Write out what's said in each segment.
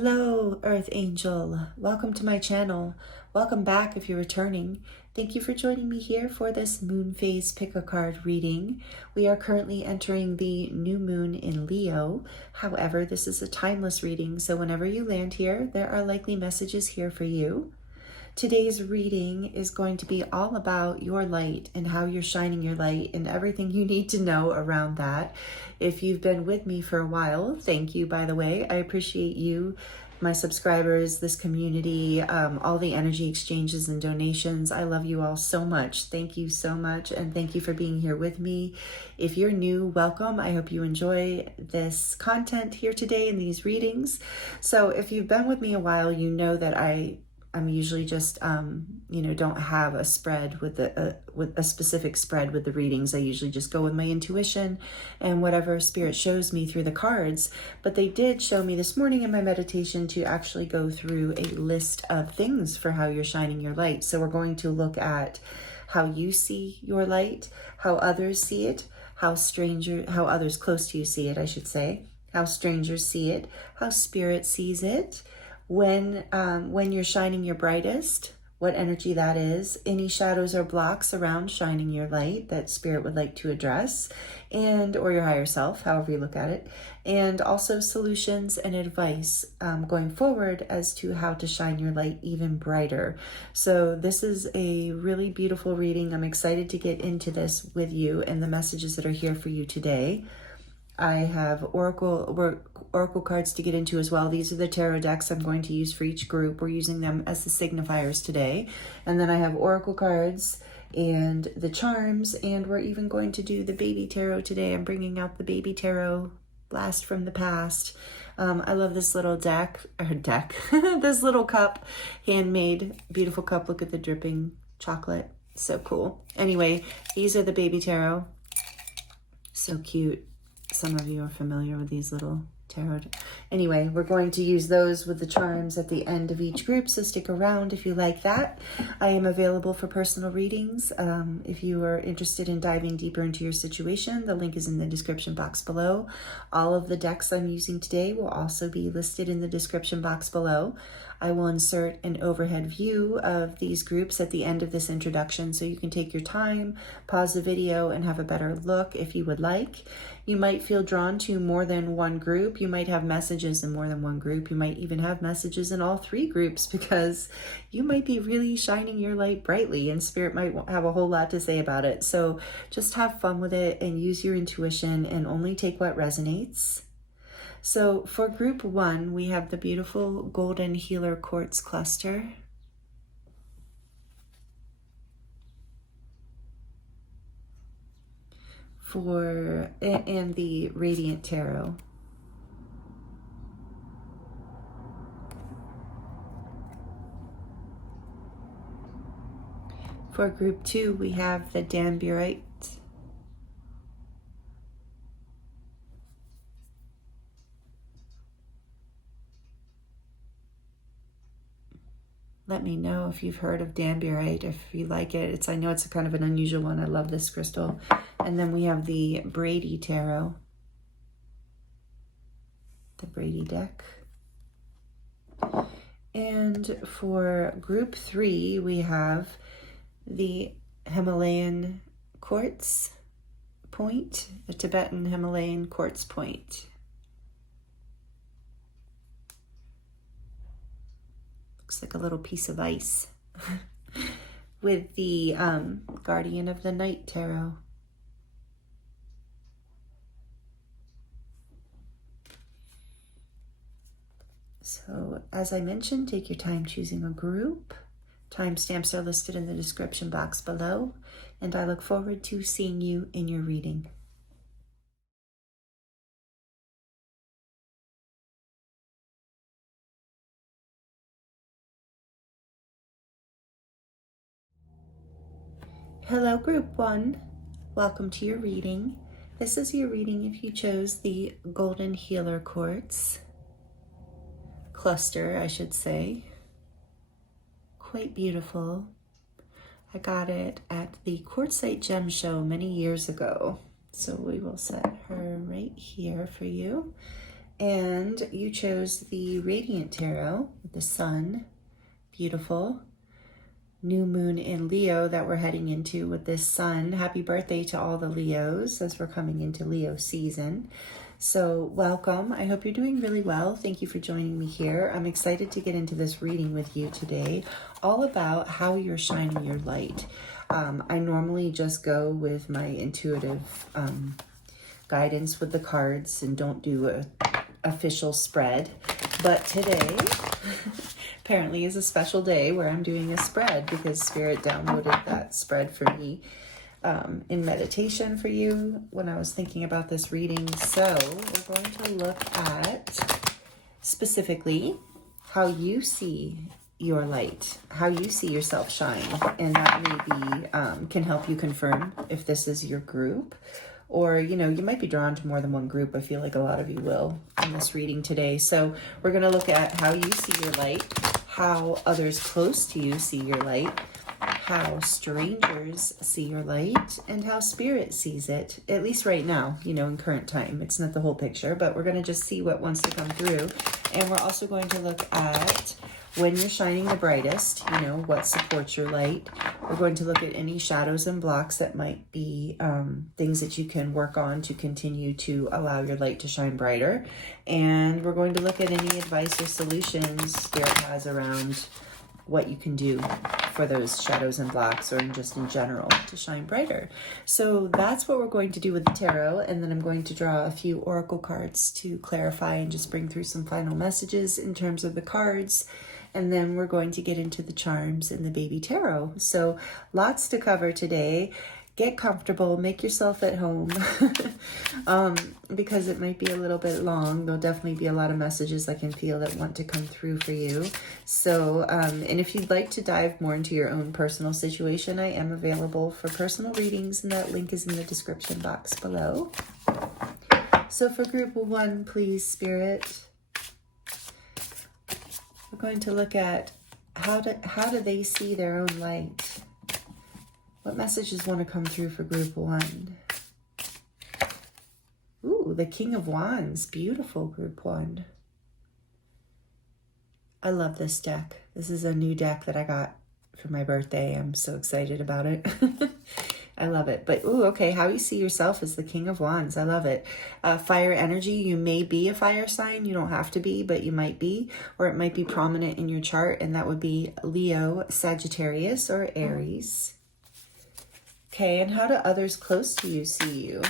Hello, Earth Angel. Welcome to my channel. Welcome back if you're returning. Thank you for joining me here for this moon phase pick a card reading. We are currently entering the new moon in Leo. However, this is a timeless reading, so whenever you land here, there are likely messages here for you. Today's reading is going to be all about your light and how you're shining your light and everything you need to know around that. If you've been with me for a while, thank you, by the way. I appreciate you, my subscribers, this community, all the energy exchanges and donations. I love you all so much. Thank you so much, and thank you for being here with me. If you're new, welcome. I hope you enjoy this content here today in these readings. So if you've been with me a while, you know that I'm usually just, don't have a spread with a specific spread with the readings. I usually just go with my intuition and whatever spirit shows me through the cards. But they did show me this morning in my meditation to actually go through a list of things for how you're shining your light. So we're going to look at how you see your light, how others see it, how others close to you see it, I should say, how strangers see it, how spirit sees it, when you're shining your brightest, what energy that is, any shadows or blocks around shining your light that spirit would like to address, or your higher self, however you look at it, and also solutions and advice going forward as to how to shine your light even brighter. So this is a really beautiful reading. I'm excited to get into this with you and the messages that are here for you today. I have oracle cards to get into as well. These are the tarot decks I'm going to use for each group. We're using them as the signifiers today. And then I have oracle cards and the charms, and we're even going to do the baby tarot today. I'm bringing out the baby tarot, blast from the past. I love this little this little cup, handmade, beautiful cup. Look at the dripping chocolate. So cool. Anyway, these are the baby tarot. So cute. Some of you are familiar with these little tarot. Anyway, we're going to use those with the charms at the end of each group, so stick around if you like that. I am available for personal readings. If you are interested in diving deeper into your situation, the link is in the description box below. All of the decks I'm using today will also be listed in the description box below. I will insert an overhead view of these groups at the end of this introduction, so you can take your time, pause the video, and have a better look if you would like. You might feel drawn to more than one group. You might have messages in more than one group. You might even have messages in all three groups, because you might be really shining your light brightly and spirit might have a whole lot to say about it. So just have fun with it and use your intuition and only take what resonates. So for group one, we have the beautiful golden healer quartz cluster. And the radiant tarot. For group two, we have the Danburite. Let me know if you've heard of Danburite, if you like it. I know it's a kind of an unusual one. I love this crystal. And then we have the Brady Tarot, the Brady deck. And for group three, we have the Himalayan quartz point, the Tibetan Himalayan quartz point. Looks like a little piece of ice with the Guardian of the Night Tarot. So as I mentioned, take your time choosing a group. Timestamps are listed in the description box below, and I look forward to seeing you in your reading. Hello, group one. Welcome to your reading. This is your reading if you chose the Golden Healer Quartz cluster, I should say. Quite beautiful. I got it at the Quartzite Gem Show many years ago. So we will set her right here for you. And you chose the Radiant Tarot with the Sun. Beautiful. New moon in Leo that we're heading into with this Sun. Happy birthday to all the Leos as we're coming into Leo season. So welcome. I hope you're doing really well. Thank you for joining me here. I'm excited to get into this reading with you today, all about how you're shining your light. I normally just go with my intuitive guidance with the cards and don't do a official spread. But today apparently is a special day where I'm doing a spread because Spirit downloaded that spread for me in meditation for you when I was thinking about this reading. So we're going to look at specifically how you see your light, how you see yourself shine, and that maybe can help you confirm if this is your group. Or, you know, you might be drawn to more than one group. I feel like a lot of you will in this reading today. So we're going to look at how you see your light, how others close to you see your light, how strangers see your light, and how Spirit sees it, at least right now, you know, in current time. It's not the whole picture, but we're going to just see what wants to come through. And we're also going to look at when you're shining the brightest, you know, what supports your light. We're going to look at any shadows and blocks that might be things that you can work on to continue to allow your light to shine brighter. And we're going to look at any advice or solutions Spirit has around what you can do for those shadows and blocks, or just in general to shine brighter. So that's what we're going to do with the tarot. And then I'm going to draw a few oracle cards to clarify and just bring through some final messages in terms of the cards. And then we're going to get into the charms and the baby tarot. So lots to cover today. Get comfortable, make yourself at home, because it might be a little bit long. There'll definitely be a lot of messages I can feel that want to come through for you. So, and if you'd like to dive more into your own personal situation, I am available for personal readings, and that link is in the description box below. So for group 1, please, Spirit, we're going to look at how do they see their own light? What messages want to come through for group 1? Ooh, the King of Wands. Beautiful, group 1. I love this deck. This is a new deck that I got for my birthday. I'm so excited about it. I love it. But, ooh, okay, how you see yourself as the King of Wands. I love it. Fire energy. You may be a fire sign. You don't have to be, but you might be. Or it might be prominent in your chart, and that would be Leo, Sagittarius, or Aries. Okay, and how do others close to you see you?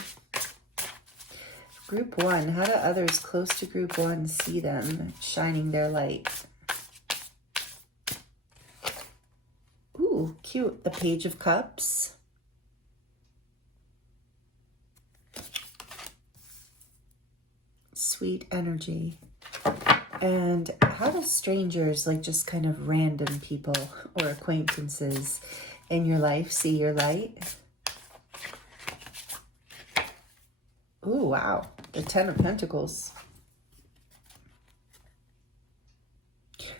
Group 1, how do others close to group 1 see them shining their light? Ooh, cute. The Page of Cups. Sweet energy. And how do strangers, like just kind of random people or acquaintances in your life, see your light? Ooh, wow. The 10 of Pentacles.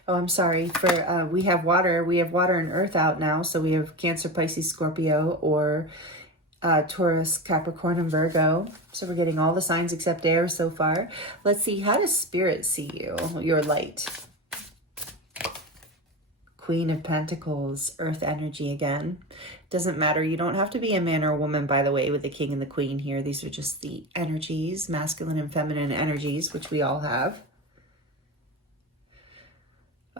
Oh, I'm sorry. For we have water. We have water and earth out now. So we have Cancer, Pisces, Scorpio, or Taurus, Capricorn, and Virgo. So we're getting all the signs except air so far. Let's see. How does Spirit see you, your light? Queen of Pentacles, earth energy again. Doesn't matter. You don't have to be a man or a woman, by the way, with the King and the Queen here. These are just the energies, masculine and feminine energies, which we all have.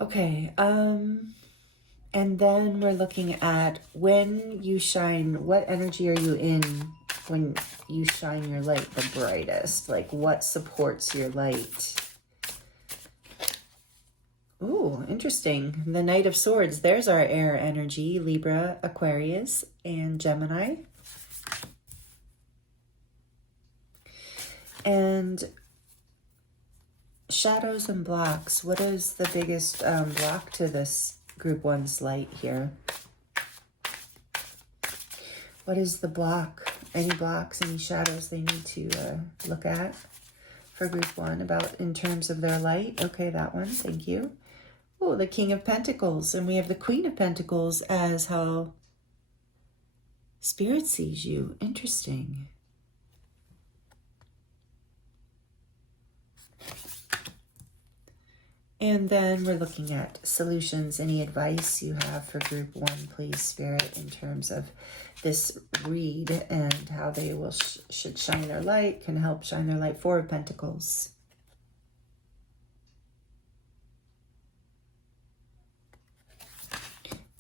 Okay. And then we're looking at when you shine, what energy are you in when you shine your light the brightest? Like what supports your light? Ooh, interesting. The Knight of Swords. There's our air energy. Libra, Aquarius, and Gemini. And shadows and blocks. What is the biggest block to this group 1's light here? What is the block? Any blocks, any shadows they need to look at for group 1 about in terms of their light? Okay, that one. Thank you. Oh, the King of Pentacles. And we have the Queen of Pentacles as how Spirit sees you. Interesting. And then we're looking at solutions. Any advice you have for group 1, please, Spirit, in terms of this read and how they will should shine their light, can help shine their light. 4 of Pentacles.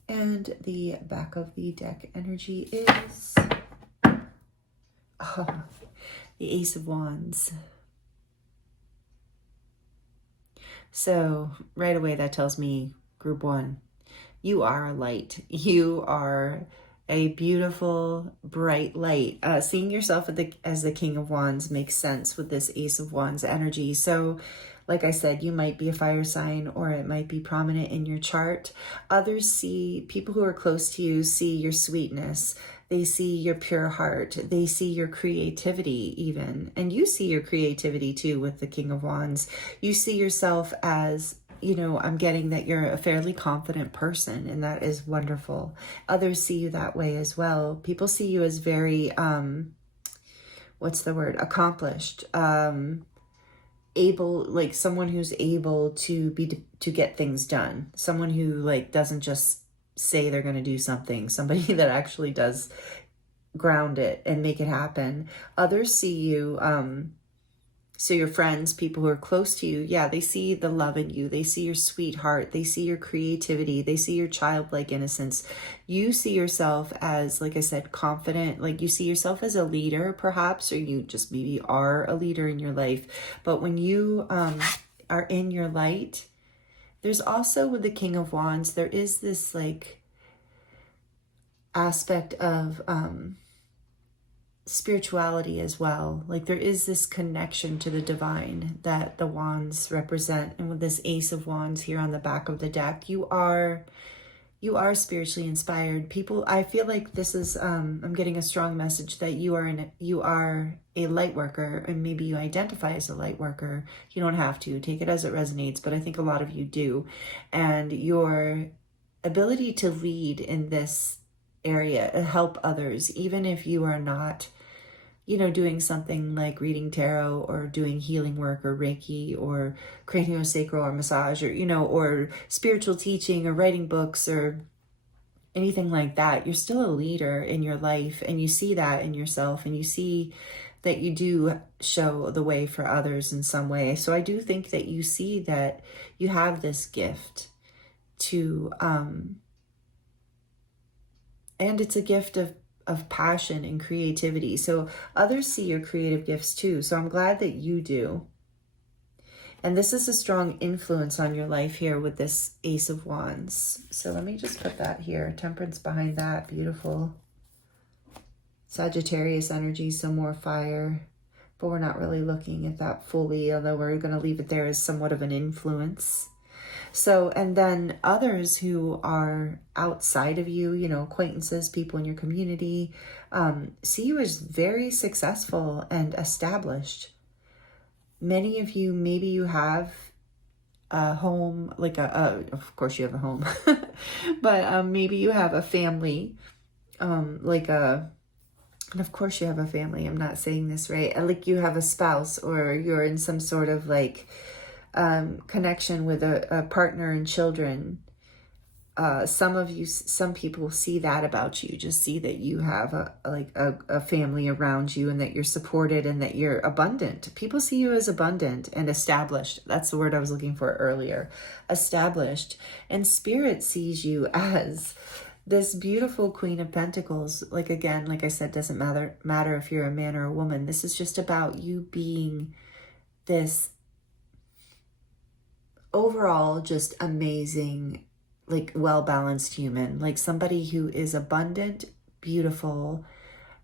And the back of the deck energy is the Ace of Wands. So right away that tells me, group 1, you are a light. You are a beautiful, bright light. Seeing yourself as the King of Wands makes sense with this Ace of Wands energy. So like I said, you might be a fire sign, or it might be prominent in your chart. Others see, people who are close to you see your sweetness. They see your pure heart. They see your creativity even. And you see your creativity too with the King of Wands. You see yourself as, you know, I'm getting that you're a fairly confident person, and that is wonderful. Others see you that way as well. People see you as very, what's the word? Accomplished, able, like someone who's able to get things done. Someone who like doesn't just say they're going to do something. Somebody that actually does ground it and make it happen. Others see you, so your friends, people who are close to you, yeah, they see the love in you. They see your sweetheart. They see your creativity. They see your childlike innocence. You see yourself as, like I said, confident. Like you see yourself as a leader, perhaps, or you just maybe are a leader in your life. But when you are in your light, there's also with the King of Wands, there is this like aspect of spirituality as well. Like there is this connection to the divine that the wands represent. And with this Ace of Wands here on the back of the deck, you are spiritually inspired. People, I feel like this is, I'm getting a strong message that you are a light worker, and maybe you identify as a light worker. You don't have to take it as it resonates, but I think a lot of you do. And your ability to lead in this area, help others, even if you are not, you know, doing something like reading tarot or doing healing work or Reiki or craniosacral or massage or, you know, or spiritual teaching or writing books or anything like that. You're still a leader in your life, and you see that in yourself, and you see that you do show the way for others in some way. So I do think that you see that you have this gift to, and it's a gift of passion and creativity. So others see your creative gifts too. So I'm glad that you do. And this is a strong influence on your life here with this Ace of Wands. So let me just put that here. Temperance behind that. Beautiful. Sagittarius energy, some more fire. But we're not really looking at that fully, although we're going to leave it there as somewhat of an influence. So, and then others who are outside of you, you know, acquaintances, people in your community, see you as very successful and established. Many of you, maybe you have a home, like of course you have a home, but maybe you have a family, and of course you have a family. I'm not saying this right. Like you have a spouse, or you're in some sort of like connection with a partner and children. Some people see that about you, just see that you have a family around you, and that you're supported, and that you're abundant. People see you as abundant and established. That's the word I was looking for earlier. Established. And Spirit sees you as this beautiful Queen of Pentacles. Like, again, like I said, doesn't matter if you're a man or a woman. This is just about you being this overall just amazing, like well-balanced human, like somebody who is abundant, beautiful,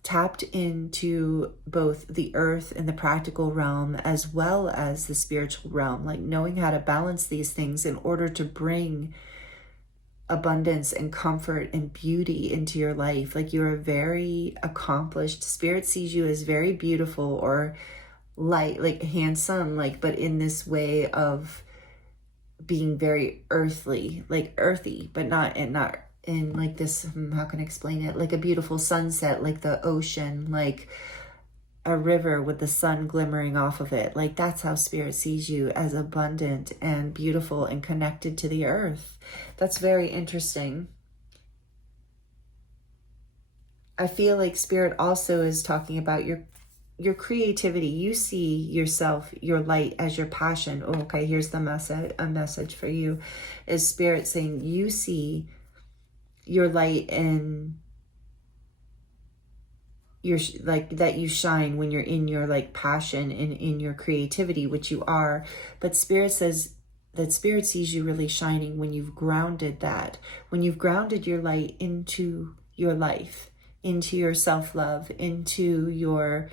tapped into both the earth and the practical realm as well as the spiritual realm, like knowing how to balance these things in order to bring abundance and comfort and beauty into your life. Like you're a very accomplished. Spirit sees you as very beautiful, or light, like handsome, like, but in this way of being very earthly, like earthy, but not in like this, how can I explain it? Like a beautiful sunset, like the ocean, like a river with the sun glimmering off of it. Like, that's how Spirit sees you, as abundant and beautiful and connected to the earth. That's very interesting. I feel like Spirit also is talking about your creativity. You see yourself, your light, as your passion. Oh, okay, here's the message. A message for you is Spirit saying you see your light and your like that you shine when you're in your like passion and in your creativity, which you are. But Spirit says that Spirit sees you really shining when you've grounded that, when you've grounded your light into your life, into your self-love, into your,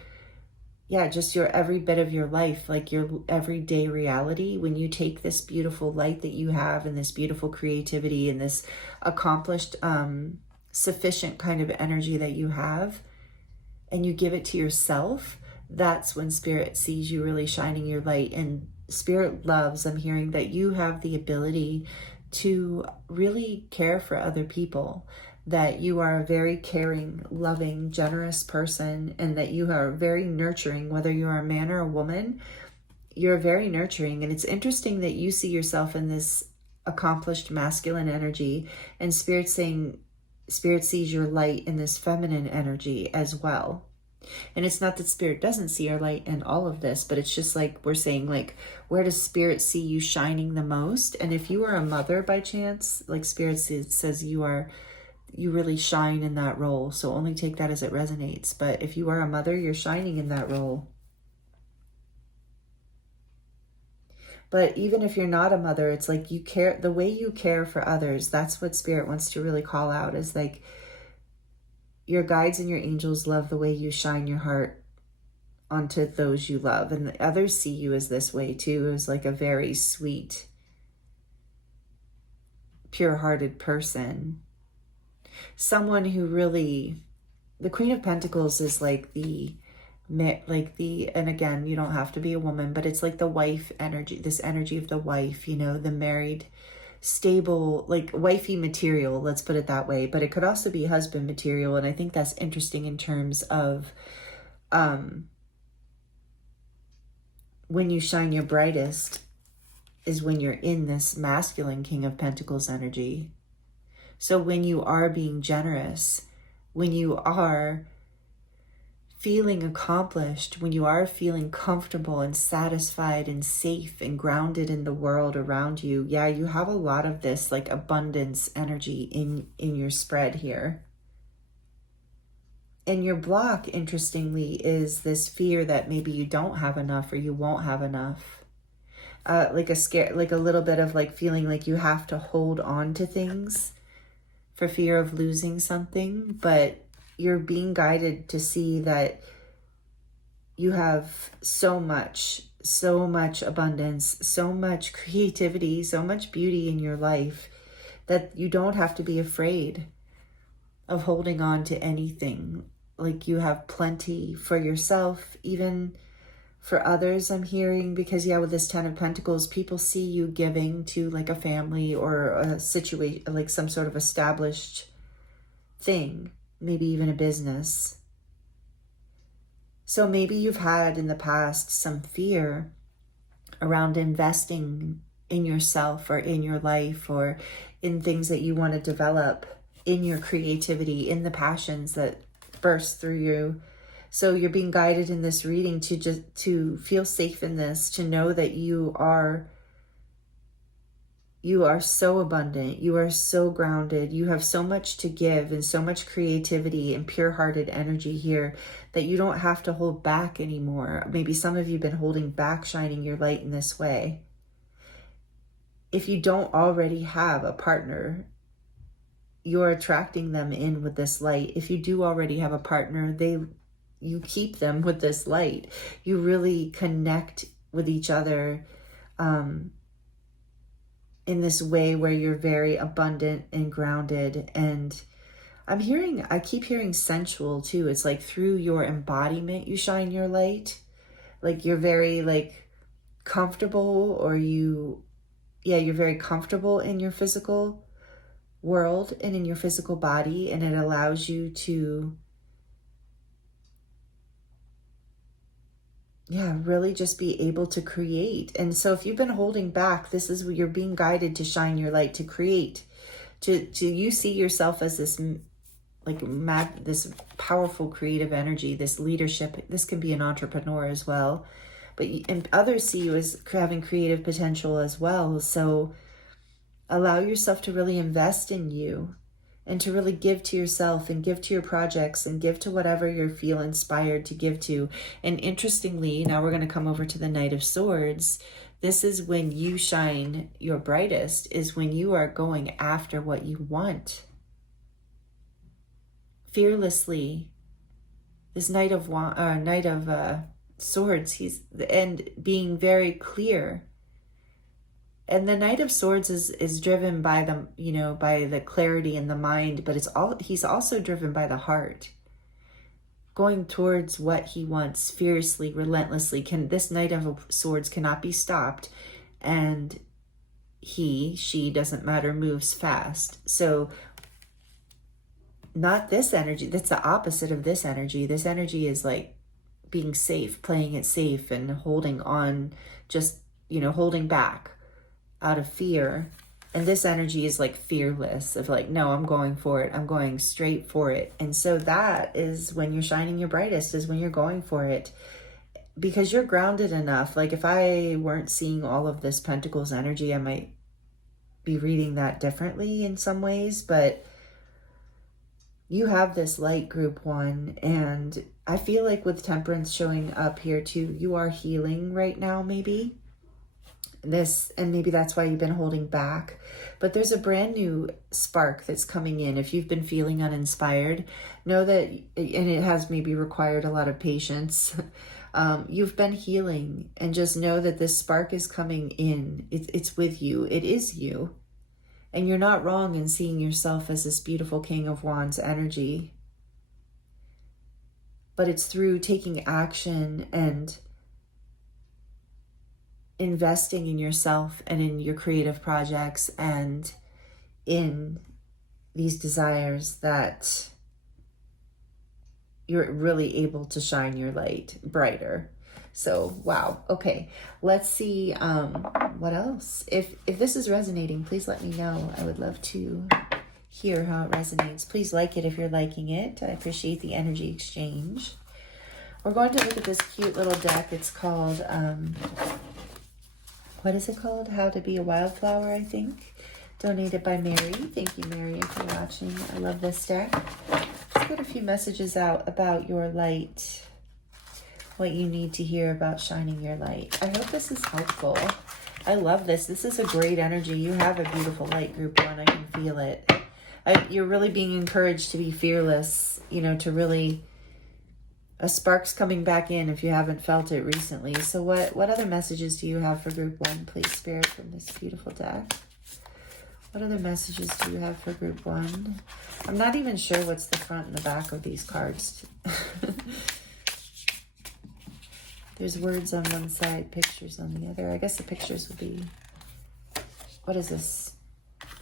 yeah, just your every bit of your life, like your everyday reality. When you take this beautiful light that you have and this beautiful creativity and this accomplished, sufficient kind of energy that you have, and you give it to yourself, that's when Spirit sees you really shining your light. And Spirit loves, I'm hearing that you have the ability to really care for other people, that you are a very caring, loving, generous person, and that you are very nurturing. Whether you're a man or a woman, you're very nurturing. And it's interesting that you see yourself in this accomplished masculine energy, and Spirit sees your light in this feminine energy as well. And it's not that Spirit doesn't see your light in all of this, but it's just like we're saying, like, where does Spirit see you shining the most? And if you are a mother by chance, like Spirit says you really shine in that role. So only take that as it resonates. But if you are a mother, you're shining in that role. But even if you're not a mother, it's like you care, the way you care for others, that's what Spirit wants to really call out, is like your guides and your angels love the way you shine your heart onto those you love. And the others see you as this way too, as like a very sweet, pure-hearted person. Someone who really, the Queen of Pentacles is like the, and again, you don't have to be a woman, but it's like the wife energy, this energy of the wife, you know, the married, stable, like wifey material, let's put it that way. But it could also be husband material. And I think that's interesting in terms of when you shine your brightest is when you're in this masculine King of Pentacles energy. So when you are being generous, when you are feeling accomplished, when you are feeling comfortable and satisfied and safe and grounded in the world around you, yeah, you have a lot of this like abundance energy in your spread here. And your block, interestingly, is this fear that maybe you don't have enough or you won't have enough. Like a scare, like a little bit of like feeling like you have to hold on to things for fear of losing something. But you're being guided to see that you have so much abundance, so much creativity, so much beauty in your life that you don't have to be afraid of holding on to anything. Like you have plenty for yourself, even for others, I'm hearing, because yeah, with this 10 of Pentacles, people see you giving to like a family or a situation, like some sort of established thing, maybe even a business. So maybe you've had in the past some fear around investing in yourself or in your life or in things that you want to develop, in your creativity, in the passions that burst through you. So you're being guided in this reading to feel safe in this, to know that you are so abundant, you are so grounded, you have so much to give and so much creativity and pure-hearted energy here that you don't have to hold back anymore. Maybe some of you have been holding back shining your light in this way. If you don't already have a partner, you're attracting them in with this light. If you do already have a partner, you keep them with this light. You really connect with each other in this way where you're very abundant and grounded. And I keep hearing sensual too. It's like through your embodiment, you shine your light. Like you're very like comfortable, or you're very comfortable in your physical world and in your physical body. And it allows you to yeah, really just be able to create. And so if you've been holding back, this is where you're being guided to shine your light, to create, to you see yourself as this this powerful creative energy, this leadership. This can be an entrepreneur as well, and others see you as having creative potential as well. So allow yourself to really invest in you and to really give to yourself and give to your projects and give to whatever you feel inspired to give to. And interestingly, now we're going to come over to the Knight of Swords. This is when you shine your brightest, is when you are going after what you want. Fearlessly. This Knight of Swords, and being very clear. And the Knight of Swords is driven by by the clarity in the mind, but he's also driven by the heart. Going towards what he wants fiercely, relentlessly. This Knight of Swords cannot be stopped, and she, doesn't matter, moves fast. So not this energy, that's the opposite of this energy. This energy is like being safe, playing it safe and holding on, just, holding back out of fear. And this energy is like fearless, of like, no, I'm going for it. I'm going straight for it. And so that is when you're shining your brightest, is when you're going for it, because you're grounded enough. Like if I weren't seeing all of this Pentacles energy, I might be reading that differently in some ways, but you have this light, group 1, and I feel like with Temperance showing up here too, you are healing right now, maybe. And maybe that's why you've been holding back. But there's a brand new spark that's coming in. If you've been feeling uninspired, know that, and it has maybe required a lot of patience, you've been healing, and just know that this spark is coming in. It's with you. It is you. And you're not wrong in seeing yourself as this beautiful King of Wands energy. But it's through taking action and investing in yourself and in your creative projects and in these desires that you're really able to shine your light brighter. So, wow. Okay. Let's see what else. If this is resonating, please let me know. I would love to hear how it resonates. Please like it if you're liking it. I appreciate the energy exchange. We're going to look at this cute little deck. It's called, what is it called? How to Be a Wildflower, I think. Donated by Mary. Thank you, Mary, for watching. I love this deck. Let's get a few messages out about your light. What you need to hear about shining your light. I hope this is helpful. I love this. This is a great energy. You have a beautiful light, group 1. I can feel it. You're really being encouraged to be fearless, to really... A spark's coming back in if you haven't felt it recently. So what other messages do you have for group 1, please, Spirit, from this beautiful deck? What other messages do you have for group 1? I'm not even sure what's the front and the back of these cards. There's words on one side, pictures on the other. I guess the pictures will be... What is this?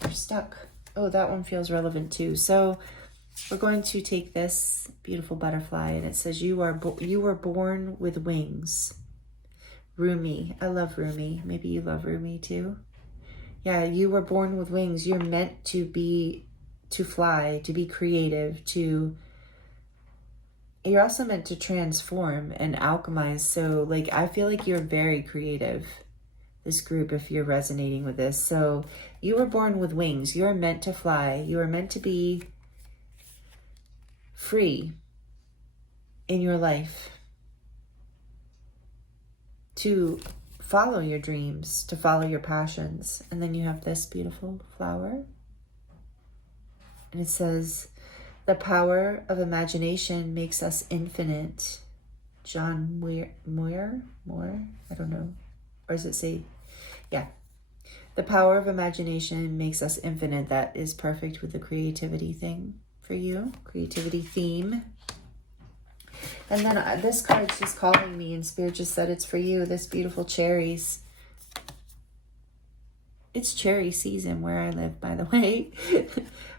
They're stuck. Oh, that one feels relevant too. So we're going to take this beautiful butterfly, and it says, you were born with wings. Rumi. I love Rumi. Maybe you love Rumi too. Yeah, you were born with wings. You're meant to fly, to be creative, you're also meant to transform and alchemize. So like, I feel like you're very creative, this group, if you're resonating with this. So you were born with wings. You're meant to fly. You are meant to be free in your life, to follow your dreams, to follow your passions. And then you have this beautiful flower. And it says, the power of imagination makes us infinite. John Muir? I don't know. Or does it say? Yeah. The power of imagination makes us infinite. That is perfect with the creativity thing for you. Creativity theme. And then this card's just calling me, and Spirit just said it's for you. This beautiful cherries. It's cherry season where I live, by the way.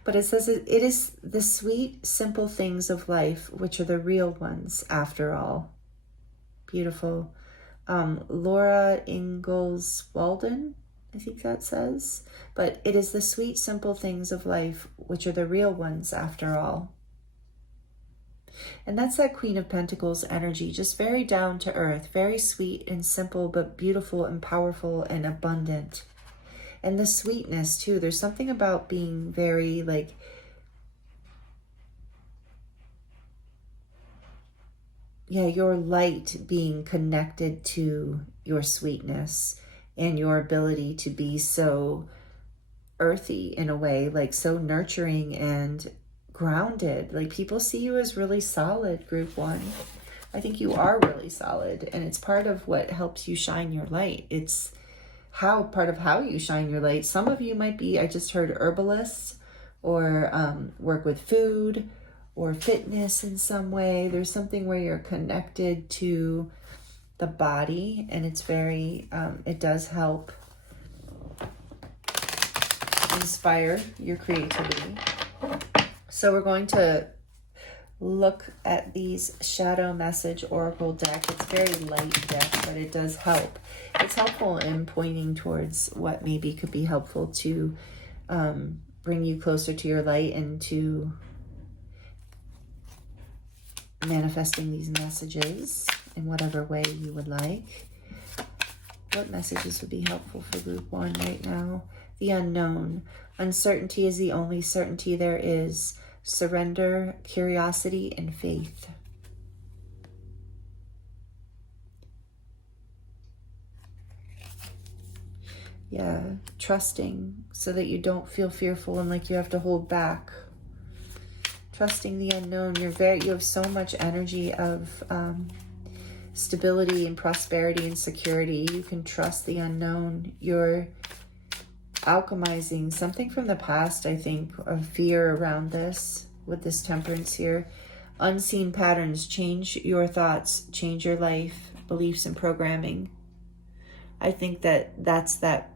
But it says it is the sweet, simple things of life, which are the real ones after all. Beautiful. Laura Ingalls Walden, I think that says. But it is the sweet, simple things of life which are the real ones after all. And that's that Queen of Pentacles energy, just very down to earth, very sweet and simple, but beautiful and powerful and abundant. And the sweetness too, there's something about being very like, yeah, your light being connected to your sweetness and your ability to be so earthy in a way, like so nurturing and grounded. Like people see you as really solid, group one. I think you are really solid, and it's part of what helps you shine your light. It's part of how you shine your light. Some of you might be, I just heard, herbalists, or work with food or fitness in some way. There's something where you're connected to the body, and it's very, it does help inspire your creativity. So we're going to look at these Shadow Message Oracle deck. It's very light deck, but it does help. It's helpful in pointing towards what maybe could be helpful to bring you closer to your light and to manifesting these messages in whatever way you would like. What messages would be helpful for group one right now? The unknown. Uncertainty is the only certainty there is. Surrender, curiosity, and faith. Yeah, trusting so that you don't feel fearful and like you have to hold back. Trusting the unknown. You have so much energy of stability and prosperity and security. You can trust the unknown. You're alchemizing something from the past, I think, of fear around this, with this Temperance here. Unseen patterns. Change your thoughts, change your life, beliefs, and programming. I think that's that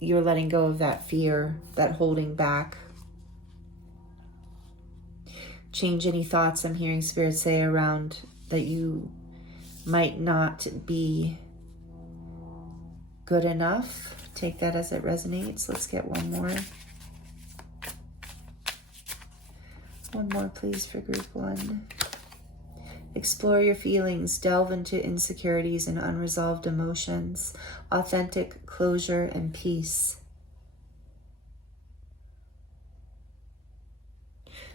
you're letting go of that fear, that holding back. Change any thoughts I'm hearing Spirit say around that you might not be good enough. Take that as it resonates. Let's get one more. One more, please, for group one. Explore your feelings. Delve into insecurities and unresolved emotions. Authentic closure and peace.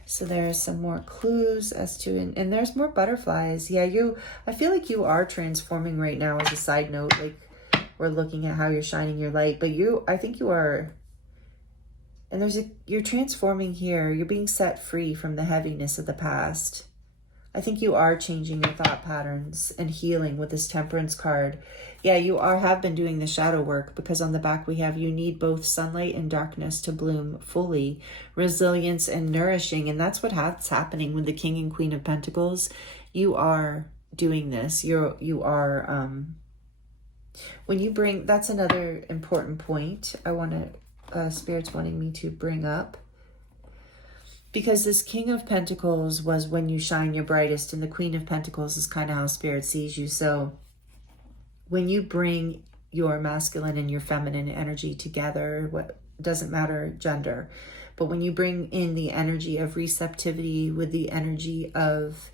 So there are some more clues as to, and there's more butterflies. Yeah, I feel like you are transforming right now as a side note. Like, we're looking at how you're shining your light, but I think you are, and you're transforming here. You're being set free from the heaviness of the past. I think you are changing your thought patterns and healing with this Temperance card. Yeah, you have been doing the shadow work, because on the back we have, you need both sunlight and darkness to bloom fully, resilience and nourishing. And that's what's happening with the King and Queen of Pentacles. You are doing this. You are, when you bring, that's another important point I want to, Spirit's wanting me to bring up. Because this King of Pentacles was when you shine your brightest, and the Queen of Pentacles is kind of how Spirit sees you. So when you bring your masculine and your feminine energy together, what doesn't matter gender, but when you bring in the energy of receptivity with the energy of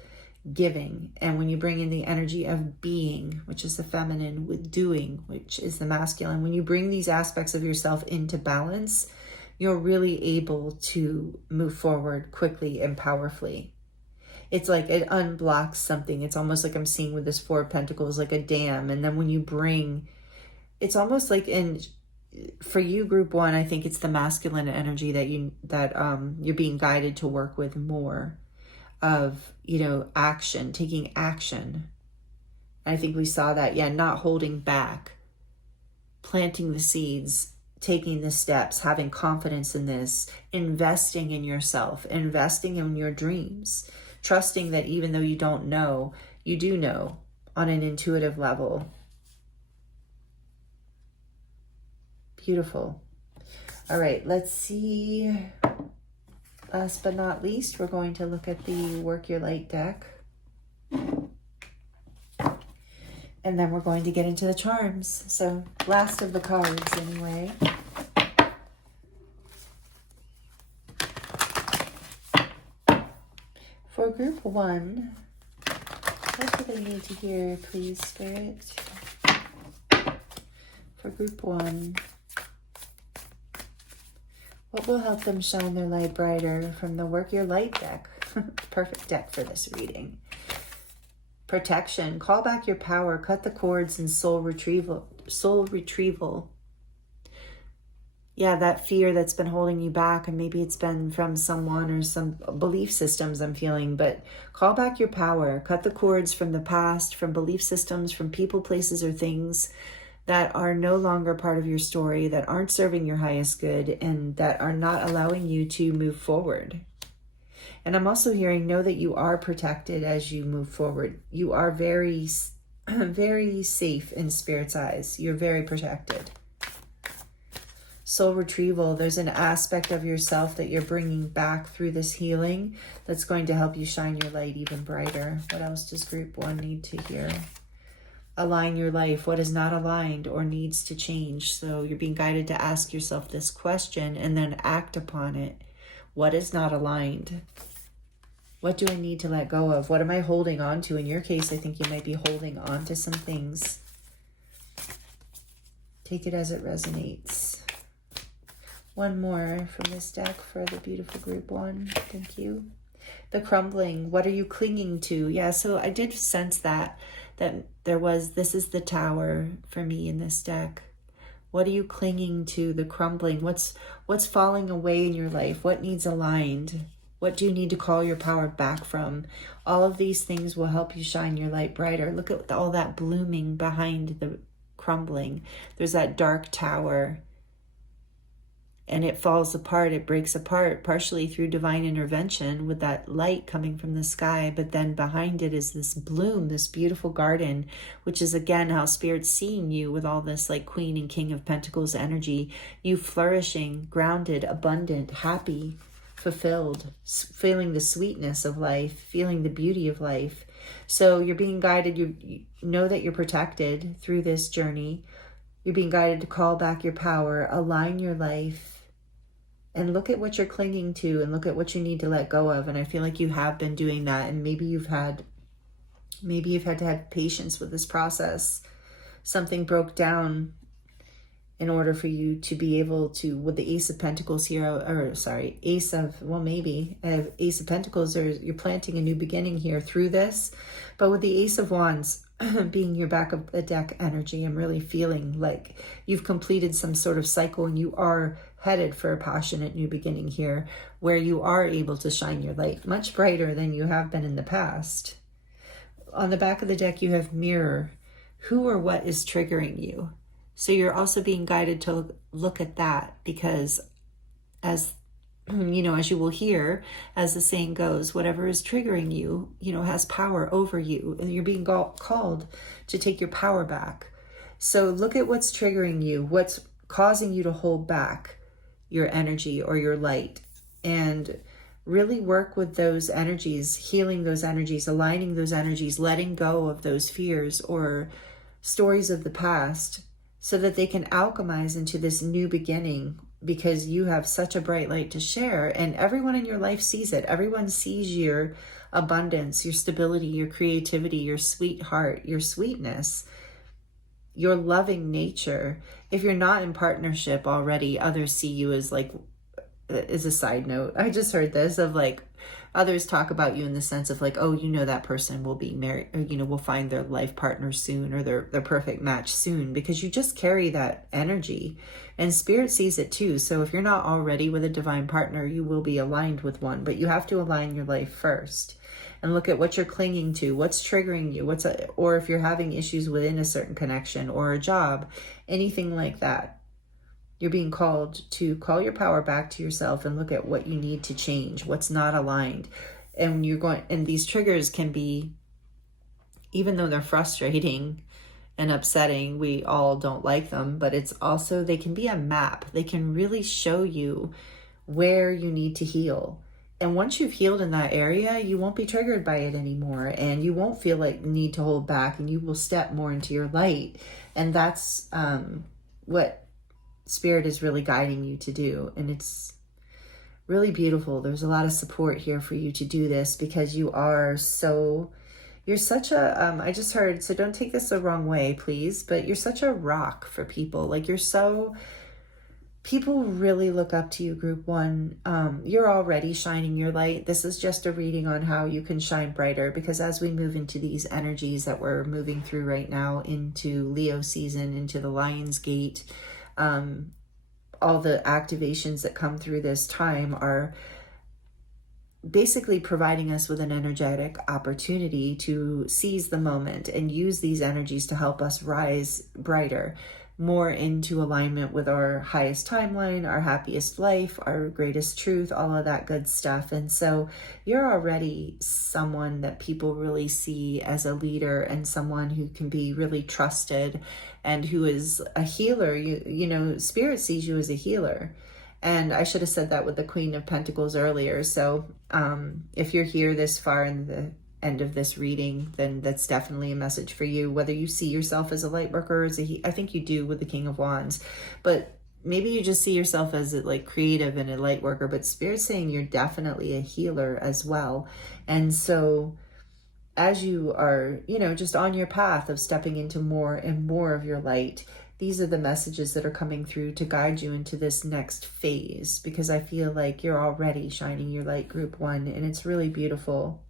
giving, and when you bring in the energy of being, which is the feminine, with doing, which is the masculine, when you bring these aspects of yourself into balance, you're really able to move forward quickly and powerfully. It's like it unblocks something. It's almost like I'm seeing with this Four of Pentacles, like a dam. And then when you bring, it's almost like for you, group one, I think it's the masculine energy that you're being guided to work with more of, action, taking action. I think we saw that. Yeah, not holding back, planting the seeds, taking the steps, having confidence in this, investing in yourself, investing in your dreams, trusting that even though you don't know, you do know on an intuitive level. Beautiful. All right, let's see. Last but not least, we're going to look at the Work Your Light deck. And then we're going to get into the charms. So last of the cards anyway. For group 1, what do they need to hear, please, Spirit? For group 1, what will help them shine their light brighter from the Work Your Light deck? Perfect deck for this reading. Protection. Call back your power. Cut the cords and soul retrieval. Yeah, that fear that's been holding you back, and maybe it's been from someone or some belief systems I'm feeling, but call back your power. Cut the cords from the past, from belief systems, from people, places, or things that are no longer part of your story, that aren't serving your highest good, and that are not allowing you to move forward. And I'm also hearing, know that you are protected as you move forward. You are very, very safe in Spirit's eyes. You're very protected. Soul retrieval, there's an aspect of yourself that you're bringing back through this healing that's going to help you shine your light even brighter. What else does group 1 need to hear? Align your life. What is not aligned or needs to change? So you're being guided to ask yourself this question and then act upon it. What is not aligned? What do I need to let go of? What am I holding on to? In your case, I think you might be holding on to some things. Take it as it resonates. One more from this deck for the beautiful group 1. Thank you. The crumbling. What are you clinging to? Yeah, so I did sense that there was, this is the Tower for me in this deck. What are you clinging to? The crumbling. What's falling away in your life? What needs aligned? What do you need to call your power back from? All of these things will help you shine your light brighter. Look at all that blooming behind the crumbling. There's that dark tower. And it falls apart, it breaks apart, partially through divine intervention with that light coming from the sky. But then behind it is this bloom, this beautiful garden, which is again how Spirit's seeing you with all this like Queen and King of Pentacles energy. You flourishing, grounded, abundant, happy, fulfilled, feeling the sweetness of life, feeling the beauty of life. So you're being guided, you know that you're protected through this journey. You're being guided to call back your power, align your life, and look at what you're clinging to and look at what you need to let go of. And I feel like you have been doing that. And maybe you've had to have patience with this process. Something broke down in order for you to be able to, with the Ace of Pentacles here, Ace of Pentacles, you're planting a new beginning here through this. But with the Ace of Wands being your back of the deck energy, I'm really feeling like you've completed some sort of cycle and you are headed for a passionate new beginning here where you are able to shine your light much brighter than you have been in the past. On the back of the deck, you have Mirror. Who or what is triggering you? So you're also being guided to look at that, because as you know, as you will hear, as the saying goes, whatever is triggering you, has power over you, and you're being called to take your power back. So look at what's triggering you, what's causing you to hold back your energy or your light, and really work with those energies, healing those energies, aligning those energies, letting go of those fears or stories of the past so that they can alchemize into this new beginning, because you have such a bright light to share and everyone in your life sees it. Everyone sees your abundance, your stability, your creativity, your sweetheart, your sweetness, your loving nature. If you're not in partnership already, others see you as as a side note. I just heard this of others talk about you in the sense of oh, that person will be married, or, will find their life partner soon, or their perfect match soon, because you just carry that energy and Spirit sees it too. So if you're not already with a divine partner, you will be aligned with one, but you have to align your life first and look at what you're clinging to, what's triggering you, or if you're having issues within a certain connection or a job, anything like that. You're being called to call your power back to yourself and look at what you need to change, what's not aligned. And these triggers can be, even though they're frustrating and upsetting, we all don't like them, but they can be a map. They can really show you where you need to heal. And once you've healed in that area, you won't be triggered by it anymore. And you won't feel like the need to hold back, and you will step more into your light. And that's what Spirit is really guiding you to do. And it's really beautiful. There's a lot of support here for you to do this, because you are so, you're such a, I just heard, so don't take this the wrong way, please, but you're such a rock for people. Like, you're so, people really look up to you, group one. You're already shining your light. This is just a reading on how you can shine brighter, because as we move into these energies that we're moving through right now, into Leo season, into the Lion's Gate, all the activations that come through this time are basically providing us with an energetic opportunity to seize the moment and use these energies to help us rise brighter, more into alignment with our highest timeline, our happiest life, our greatest truth, all of that good stuff. And so you're already someone that people really see as a leader, and someone who can be really trusted, and who is a healer. You know, Spirit sees you as a healer. And I should have said that with the Queen of Pentacles earlier. So if you're here this far in the end of this reading, then that's definitely a message for you. Whether you see yourself as a light worker or I think you do with the King of Wands, but maybe you just see yourself as a, like, creative and a light worker, but Spirit's saying you're definitely a healer as well. And so as you are, you know, just on your path of stepping into more and more of your light, these are the messages that are coming through to guide you into this next phase, because I feel like you're already shining your light, group one, and it's really beautiful.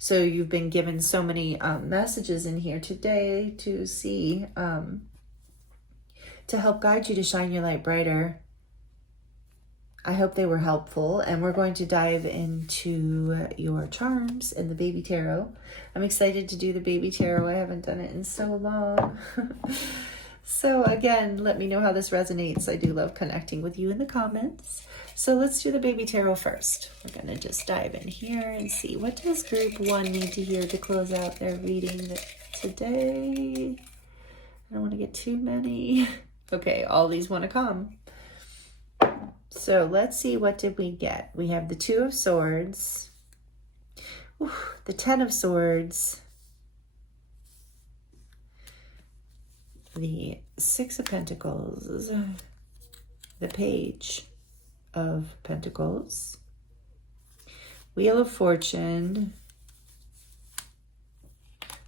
So you've been given so many messages in here today to see, to help guide you to shine your light brighter. I hope they were helpful, and we're going to dive into your charms and the baby tarot. I'm excited to do the baby tarot. I haven't done it in so long. So again, let me know how this resonates. I do love connecting with you in the comments. So let's do the baby tarot first. We're going to just dive in here and see, what does group one need to hear to close out their reading today? I don't want to get too many. Okay, all these want to come. So let's see, what did we get? We have the Two of Swords, the Ten of Swords, the Six of Pentacles, the Page of Pentacles, Wheel of Fortune.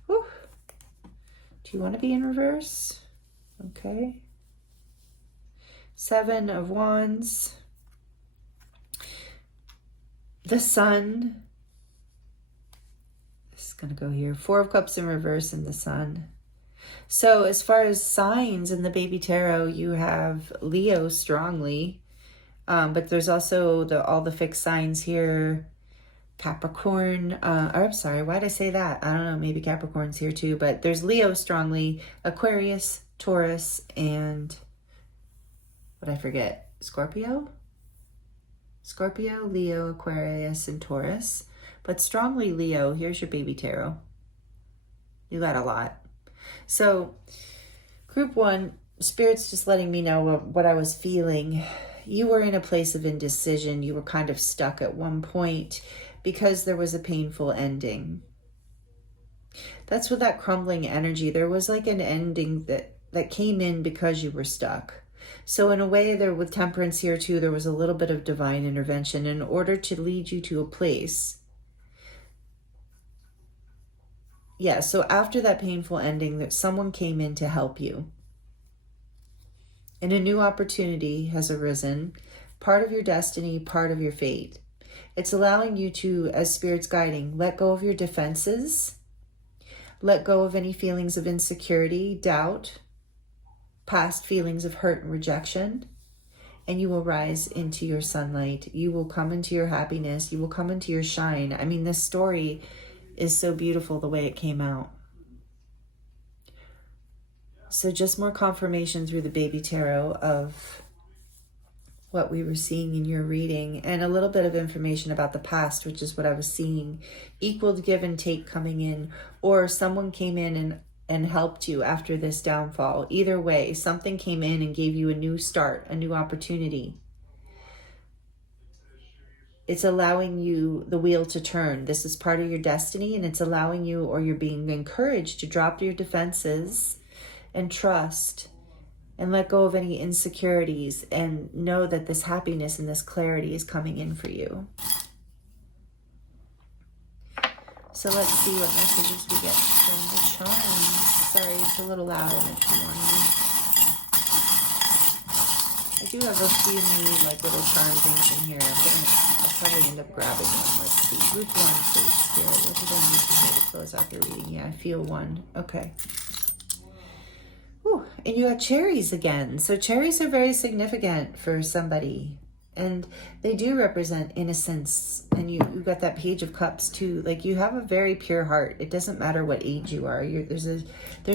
Whew. Do you want to be in reverse? Okay. Seven of Wands, the Sun. This is going to go here. Four of Cups in reverse and the Sun. So as far as signs in the baby tarot, you have Leo strongly, but there's also all the fixed signs here. Capricorn, or I'm sorry, why did I say that? I don't know, maybe Capricorn's here too, but there's Leo strongly, Aquarius, Taurus, and what I forget, Scorpio, Leo, Aquarius, and Taurus, but strongly Leo. Here's your baby tarot. You got a lot. So group one, Spirit's just letting me know what I was feeling. You were in a place of indecision. You were kind of stuck at one point because there was a painful ending. That's with that crumbling energy. There was like an ending that came in because you were stuck. So in a way, there with Temperance here too, there was a little bit of divine intervention in order to lead you to a place. Yeah, so after that painful ending, that someone came in to help you. And a new opportunity has arisen, part of your destiny, part of your fate. It's allowing you to, as Spirit's guiding, let go of your defenses, let go of any feelings of insecurity, doubt, past feelings of hurt and rejection, and you will rise into your sunlight. You will come into your happiness. You will come into your shine. I mean, this story is so beautiful the way it came out. So just more confirmation through the baby tarot of what we were seeing in your reading, and a little bit of information about the past, which is what I was seeing. Equal give and take coming in, or someone came in and helped you after this downfall. Either way, something came in and gave you a new start, a new opportunity. it's allowing you the wheel to turn. This is part of your destiny, and it's allowing you, or you're being encouraged to drop your defenses and trust and let go of any insecurities and know that this happiness and this clarity is coming in for you. So let's see what messages we get from the charms. Sorry, it's a little loud in the tree on me. I do have a few new like little charm things in here. I'll probably end up grabbing them. Let's see. Group 1, please. Spirit, what did I need to hear to close out the reading? Yeah, I feel 1. Okay. Ooh, and you got cherries again. So cherries are very significant for somebody. And they do represent innocence. And you got that Page of Cups too. Like, you have a very pure heart. It doesn't matter what age you are. There's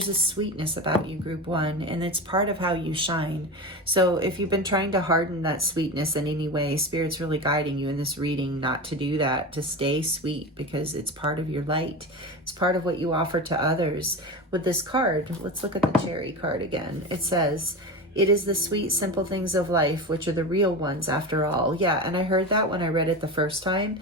a sweetness about you, Group 1. And it's part of how you shine. So if you've been trying to harden that sweetness in any way, Spirit's really guiding you in this reading not to do that. To stay sweet, because it's part of your light. It's part of what you offer to others. With this card, let's look at the cherry card again. It says, it is the sweet, simple things of life, which are the real ones after all. Yeah, and I heard that when I read it the first time,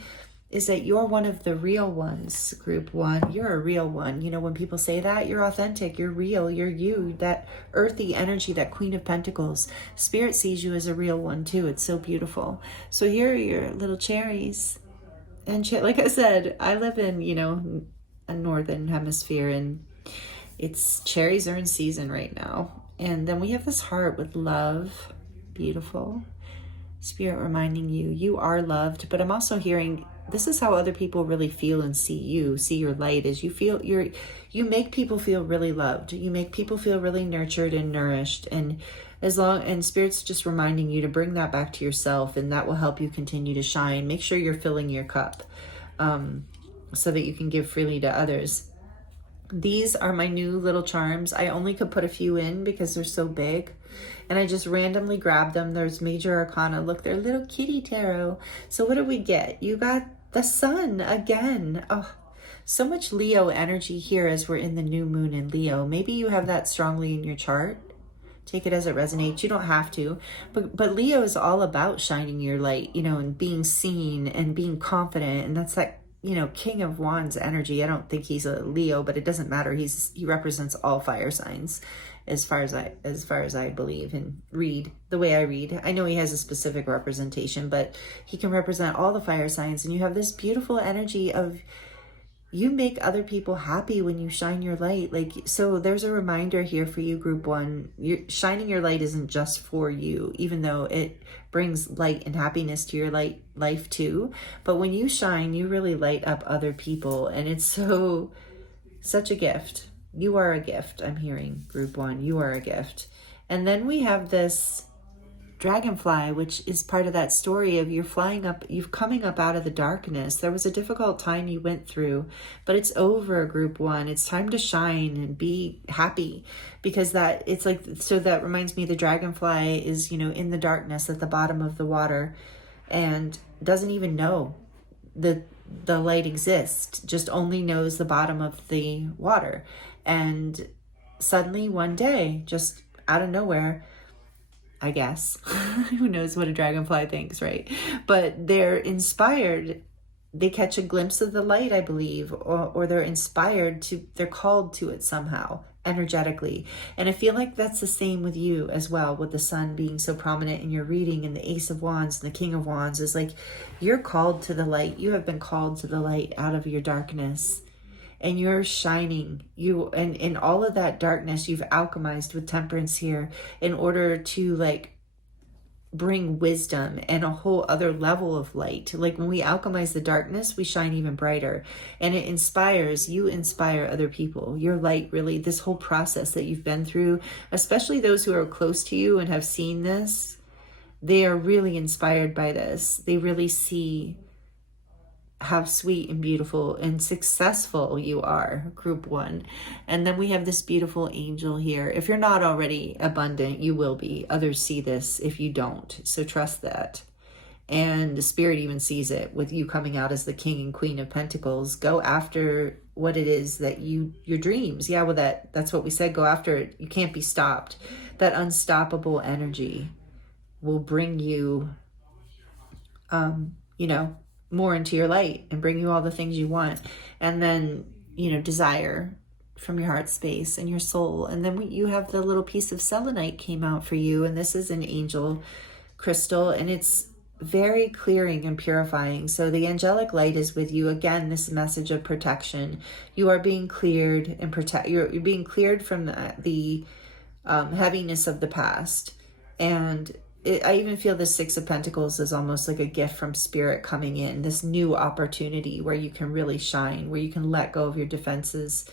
is that you're one of the real ones, Group 1. You're a real one. You know, when people say that, you're authentic, you're real, you're you, that earthy energy, that Queen of Pentacles. Spirit sees you as a real one too. It's so beautiful. So here are your little cherries. And like I said, I live in, a northern hemisphere, and cherries are in season right now. And then we have this heart with love. Beautiful. Spirit reminding you, you are loved. But I'm also hearing, this is how other people really feel and see you, see your light, is you make people feel really loved. You make people feel really nurtured and nourished. And Spirit's just reminding you to bring that back to yourself, and that will help you continue to shine. Make sure you're filling your cup so that you can give freely to others. These are my new little charms. I only could put a few in because they're so big. And I just randomly grabbed them. There's Major Arcana. Look, they're little kitty tarot. So what do we get? You got the sun again. Oh, so much Leo energy here as we're in the new moon in Leo. Maybe you have that strongly in your chart. Take it as it resonates. You don't have to. But Leo is all about shining your light, and being seen and being confident. And that's that King of Wands energy. I don't think he's a Leo, but it doesn't matter. He represents all fire signs, as far as I believe and read the way I read. I know he has a specific representation, but he can represent all the fire signs. And you have this beautiful energy of, you make other people happy when you shine your light. So there's a reminder here for you, Group 1. Shining your light isn't just for you, even though it brings light and happiness to your life too. But when you shine, you really light up other people. And it's such a gift. You are a gift, I'm hearing, Group 1. You are a gift. And then we have this dragonfly, which is part of that story of you're coming up out of the darkness. There was a difficult time you went through, but it's over, Group 1. It's time to shine and be happy, because that reminds me, the dragonfly is, in the darkness at the bottom of the water and doesn't even know the light exists, just only knows the bottom of the water. And suddenly one day, just out of nowhere, I guess, who knows what a dragonfly thinks, right? But they're inspired. They catch a glimpse of the light, I believe, or they're inspired they're called to it somehow, energetically. And I feel like that's the same with you as well, with the sun being so prominent in your reading, and the Ace of Wands and the King of Wands is like, you're called to the light. You have been called to the light out of your darkness. And you're shining. And in all of that darkness, you've alchemized with temperance here in order to bring wisdom and a whole other level of light. Like, when we alchemize the darkness, we shine even brighter. And it inspires, you inspire other people. Your light, really, this whole process that you've been through, especially those who are close to you and have seen this, they are really inspired by this. They really see how sweet and beautiful and successful you are, Group 1. And then we have this beautiful angel here. If you're not already abundant, you will be. Others see this if you don't. So trust that. And the Spirit even sees it with you coming out as the King and Queen of Pentacles. Go after what it is that your dreams. Yeah, well, that's what we said. Go after it. You can't be stopped. That unstoppable energy will bring you, more into your light and bring you all the things you want. And then, you know, desire from your heart space and your soul. And then you have the little piece of selenite came out for you. And this is an angel crystal, and it's very clearing and purifying. So the angelic light is with you. Again, this message of protection. You are being cleared and you're being cleared from the heaviness of the past. And I even feel the Six of Pentacles is almost like a gift from Spirit coming in, this new opportunity where you can really shine, where you can let go of your defenses,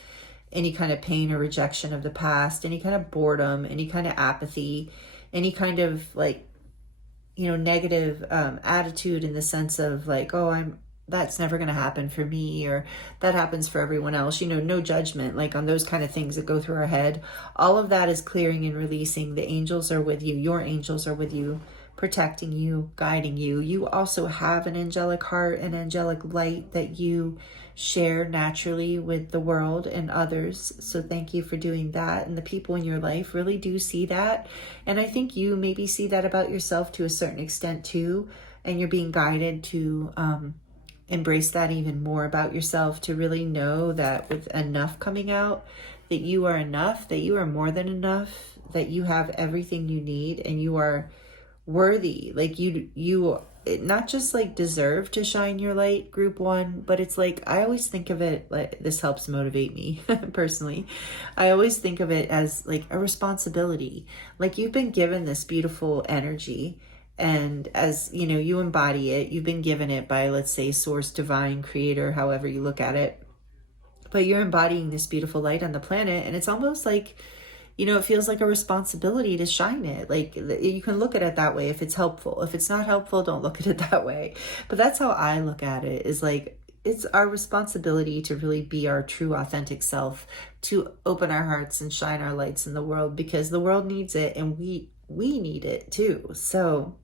any kind of pain or rejection of the past, any kind of boredom, any kind of apathy, any kind of like, you know, negative attitude in the sense of like, oh, that's never going to happen for me, or that happens for everyone else, you know, no judgment, like on those kind of things that go through our head. All of that is clearing and releasing. The angels are with you. Your angels are with you, protecting you, guiding you. You also have an angelic heart, an angelic light that you share naturally with the world and others. So thank you for doing that. And the people in your life really do see that. And I think you maybe see that about yourself to a certain extent too. And you're being guided to embrace that even more about yourself, to really know that with enough coming out, that you are enough, that you are more than enough, that you have everything you need, and you are worthy. Like you not just like deserve to shine your light, group one, but it's like, I always think of it like, this helps motivate me personally. I always think of it as like a responsibility. Like you've been given this beautiful energy, and as you know, you embody it. You've been given it by, let's say, source, divine, creator, however you look at it. But you're embodying this beautiful light on the planet, and it's almost like, you know, it feels like a responsibility to shine it. Like you can look at it that way if it's helpful. If it's not helpful, don't look at it that way. But that's how I look at it, is like, it's our responsibility to really be our true authentic self, to open our hearts and shine our lights in the world, because the world needs it, and we need it too. So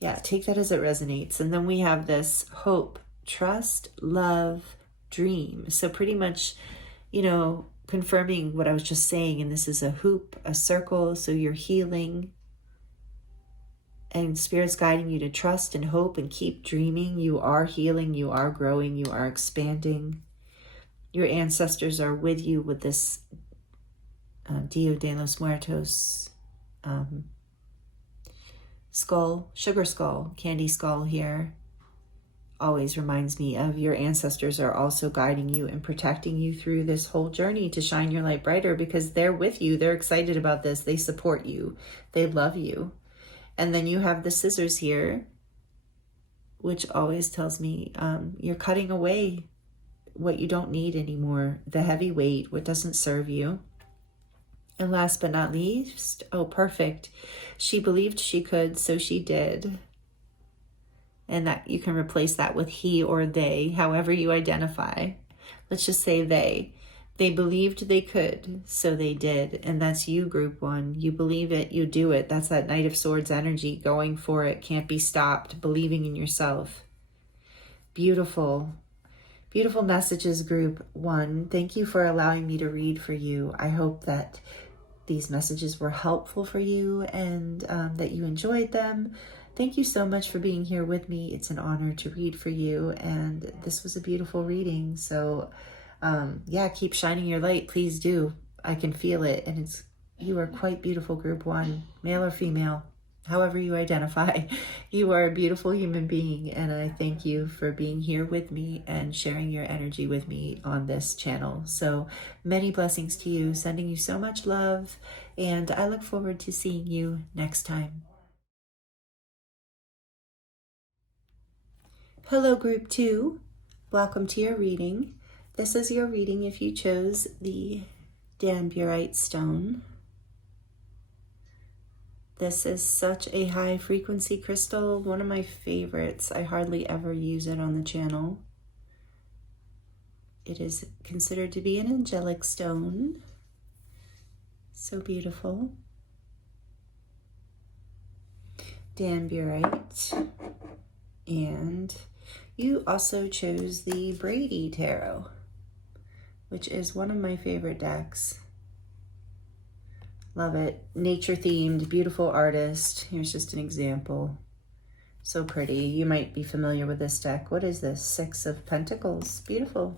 yeah, take that as it resonates. And then we have this hope, trust, love, dream. So pretty much, you know, confirming what I was just saying. And this is a hoop, a circle. So you're healing, and Spirit's guiding you to trust and hope and keep dreaming. You are healing, you are growing, you are expanding. Your ancestors are with you with this Dia de los Muertos skull, sugar skull, candy skull here. Always reminds me of your ancestors are also guiding you and protecting you through this whole journey to shine your light brighter, because they're with you. They're excited about this. They support you. They love you. And then you have the scissors here, which always tells me you're cutting away what you don't need anymore, the heavy weight, what doesn't serve you. And last but not least, oh, perfect. She believed she could, so she did. And that you can replace that with he or they, however you identify. Let's just say they. They believed they could, so they did. And that's you, group one. You believe it, you do it. That's that Knight of Swords energy, going for it, can't be stopped, believing in yourself. Beautiful. Beautiful messages, group one. Thank you for allowing me to read for you. I hope that these messages were helpful for you, and that you enjoyed them. Thank you so much for being here with me. It's an honor to read for you, and this was a beautiful reading. So yeah, keep shining your light. Please do. I can feel it, and you are quite beautiful, group one, male or female. However you identify, you are a beautiful human being, and I thank you for being here with me and sharing your energy with me on this channel. So many blessings to you, sending you so much love, and I look forward to seeing you next time. Hello, group two. Welcome to your reading. This is your reading if you chose the Danburite stone. This is such a high frequency crystal, one of my favorites. I hardly ever use it on the channel. It is considered to be an angelic stone. So beautiful. Danburite. And you also chose the Brady Tarot, which is one of my favorite decks. Love it. Nature themed, beautiful artist. Here's just an example. So pretty. You might be familiar with this deck. What is this? Six of Pentacles. Beautiful.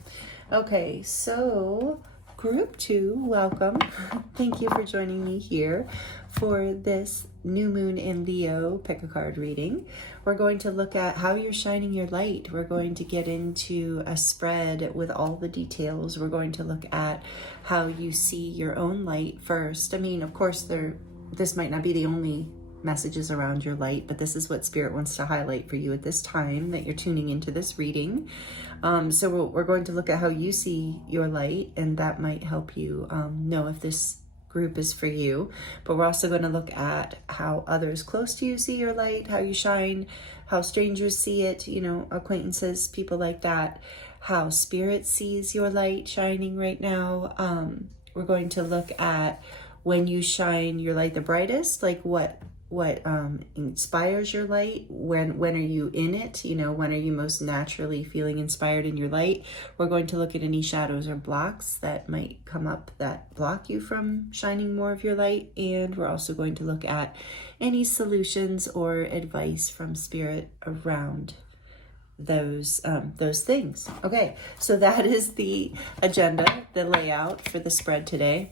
Okay, so group 2, welcome. Thank you for joining me here for this new moon in Leo pick a card reading. We're going to look at how you're shining your light. We're going to get into a spread with all the details. We're going to look at how you see your own light first. I mean, of course, this might not be the only messages around your light, but this is what Spirit wants to highlight for you at this time that you're tuning into this reading. So we're going to look at how you see your light, and that might help you know if this group is for you. But we're also going to look at how others close to you see your light, how you shine, how strangers see it, you know, acquaintances, people like that, how Spirit sees your light shining right now. We're going to look at when you shine your light the brightest, like what inspires your light, when are you in it, you know, when are you most naturally feeling inspired in your light. We're going to look at any shadows or blocks that might come up that block you from shining more of your light, and we're also going to look at any solutions or advice from Spirit around those things. Okay, so that is the agenda, the layout for the spread today.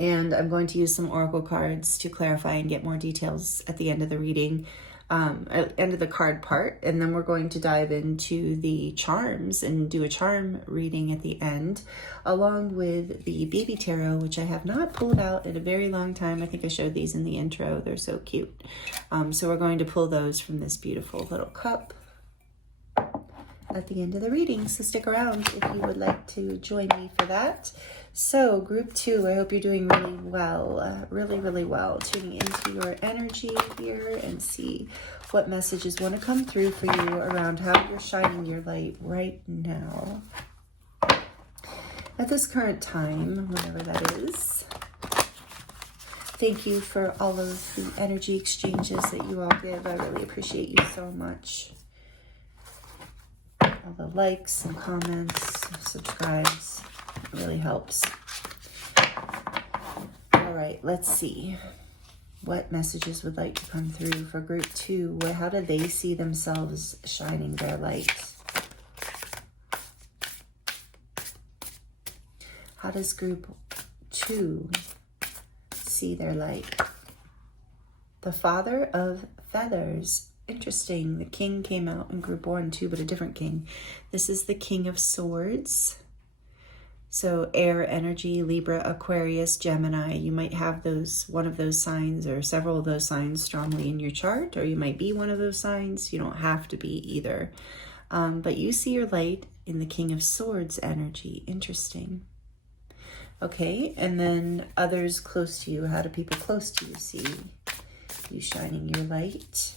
And I'm going to use some oracle cards to clarify and get more details at the end of the reading, end of the card part. And then we're going to dive into the charms and do a charm reading at the end, along with the baby tarot, which I have not pulled out in a very long time. I think I showed these in the intro. They're so cute. So we're going to pull those from this beautiful little cup at the end of the reading. So stick around if you would like to join me for that. So group 2, I hope you're doing really well, really well. Tuning into your energy here and see what messages want to come through for you around how you're shining your light right now. At this current time, whenever that is. Thank you for all of the energy exchanges that you all give. I really appreciate you so much. All the likes and comments, subscribes. It really helps. All right, let's see what messages would like to come through for group 2. How do they see themselves shining their light? How does group 2 see their light? The Father of Feathers. Interesting. The King came out in group 1 too, but a different king. This is the King of Swords. So air energy, Libra, Aquarius, Gemini. You might have one of those signs or several of those signs strongly in your chart, or you might be one of those signs. You don't have to be either. But you see your light in the King of Swords energy. Interesting. Okay, and then others close to you. How do people close to you see you shining your light?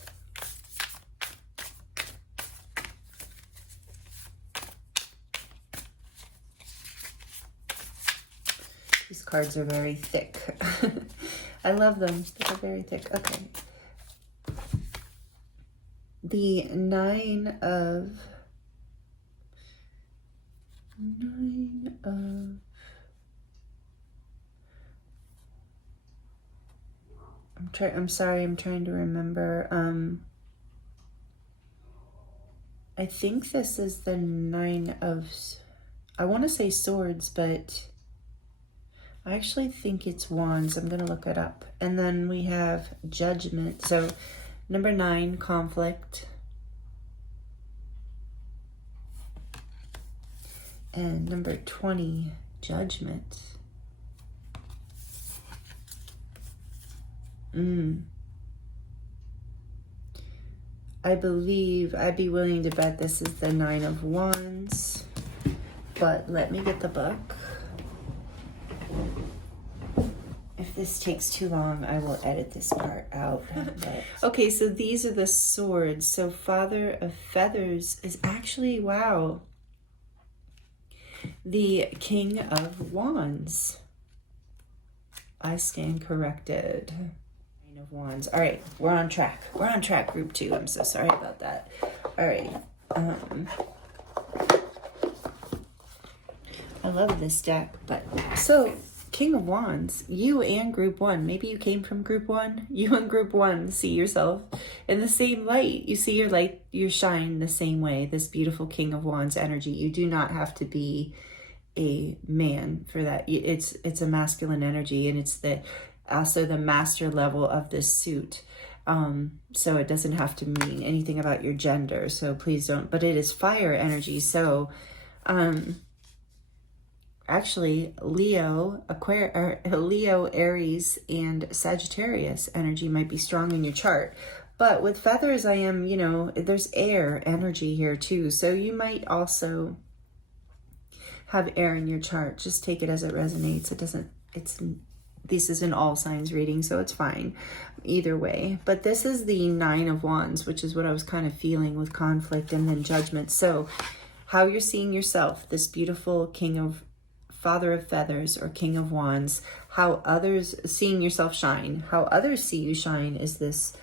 These cards are very thick. I love them. They're very thick. Okay. The Nine of... I'm sorry, I'm trying to remember. I think this is the Nine of... I want to say Swords, but... I actually think it's Wands. I'm going to look it up. And then we have Judgment. So number 9, Conflict. And number 20, Judgment. I believe, I'd be willing to bet this is the 9 of Wands. But let me get the book. If this takes too long, I will edit this part out. But... Okay, so these are the swords. So Father of Feathers is actually, wow, the King of Wands. I stand corrected. Nine of Wands. All right, we're on track. We're on track, group 2. I'm so sorry about that. All right. I love this deck, but so King of Wands, you and group one. Maybe you came from group one. You and group one see yourself in the same light. You see your light, your shine the same way. This beautiful King of Wands energy. You do not have to be a man for that. It's a masculine energy, and it's also the master level of this suit. So it doesn't have to mean anything about your gender. So please don't. But it is fire energy. So, actually, Leo, Aries, and Sagittarius energy might be strong in your chart. But with feathers, there's air energy here too. So you might also have air in your chart. Just take it as it resonates. This is an all signs reading, so it's fine either way. But this is the Nine of Wands, which is what I was kind of feeling with conflict and then judgment. So how you're seeing yourself, this beautiful Father of Feathers or King of Wands, how others, seeing yourself shine, how others see you shine is this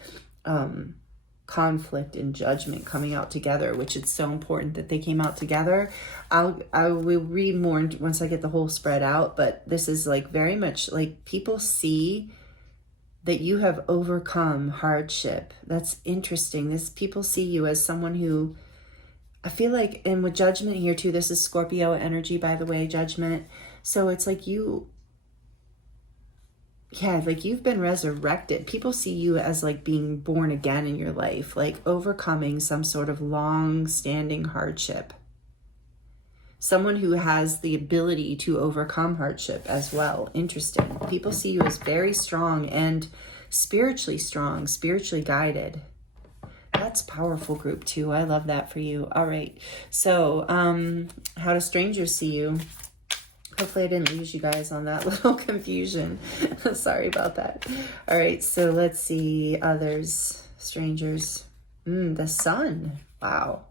conflict and judgment coming out together, which it's so important that they came out together. I will read more once I get the whole spread out, but this is like very much like people see that you have overcome hardship. That's interesting. People see you as someone who, I feel like, and with judgment here too, this is Scorpio energy, by the way, judgment. So it's like you've been resurrected. People see you as like being born again in your life, like overcoming some sort of long-standing hardship. Someone who has the ability to overcome hardship as well. Interesting. People see you as very strong and spiritually guided. That's powerful, group two. I love that for you. All right. So, how do strangers see you? Hopefully I didn't lose you guys on that little confusion. Sorry about that. All right. So let's see others, strangers. The sun. Wow.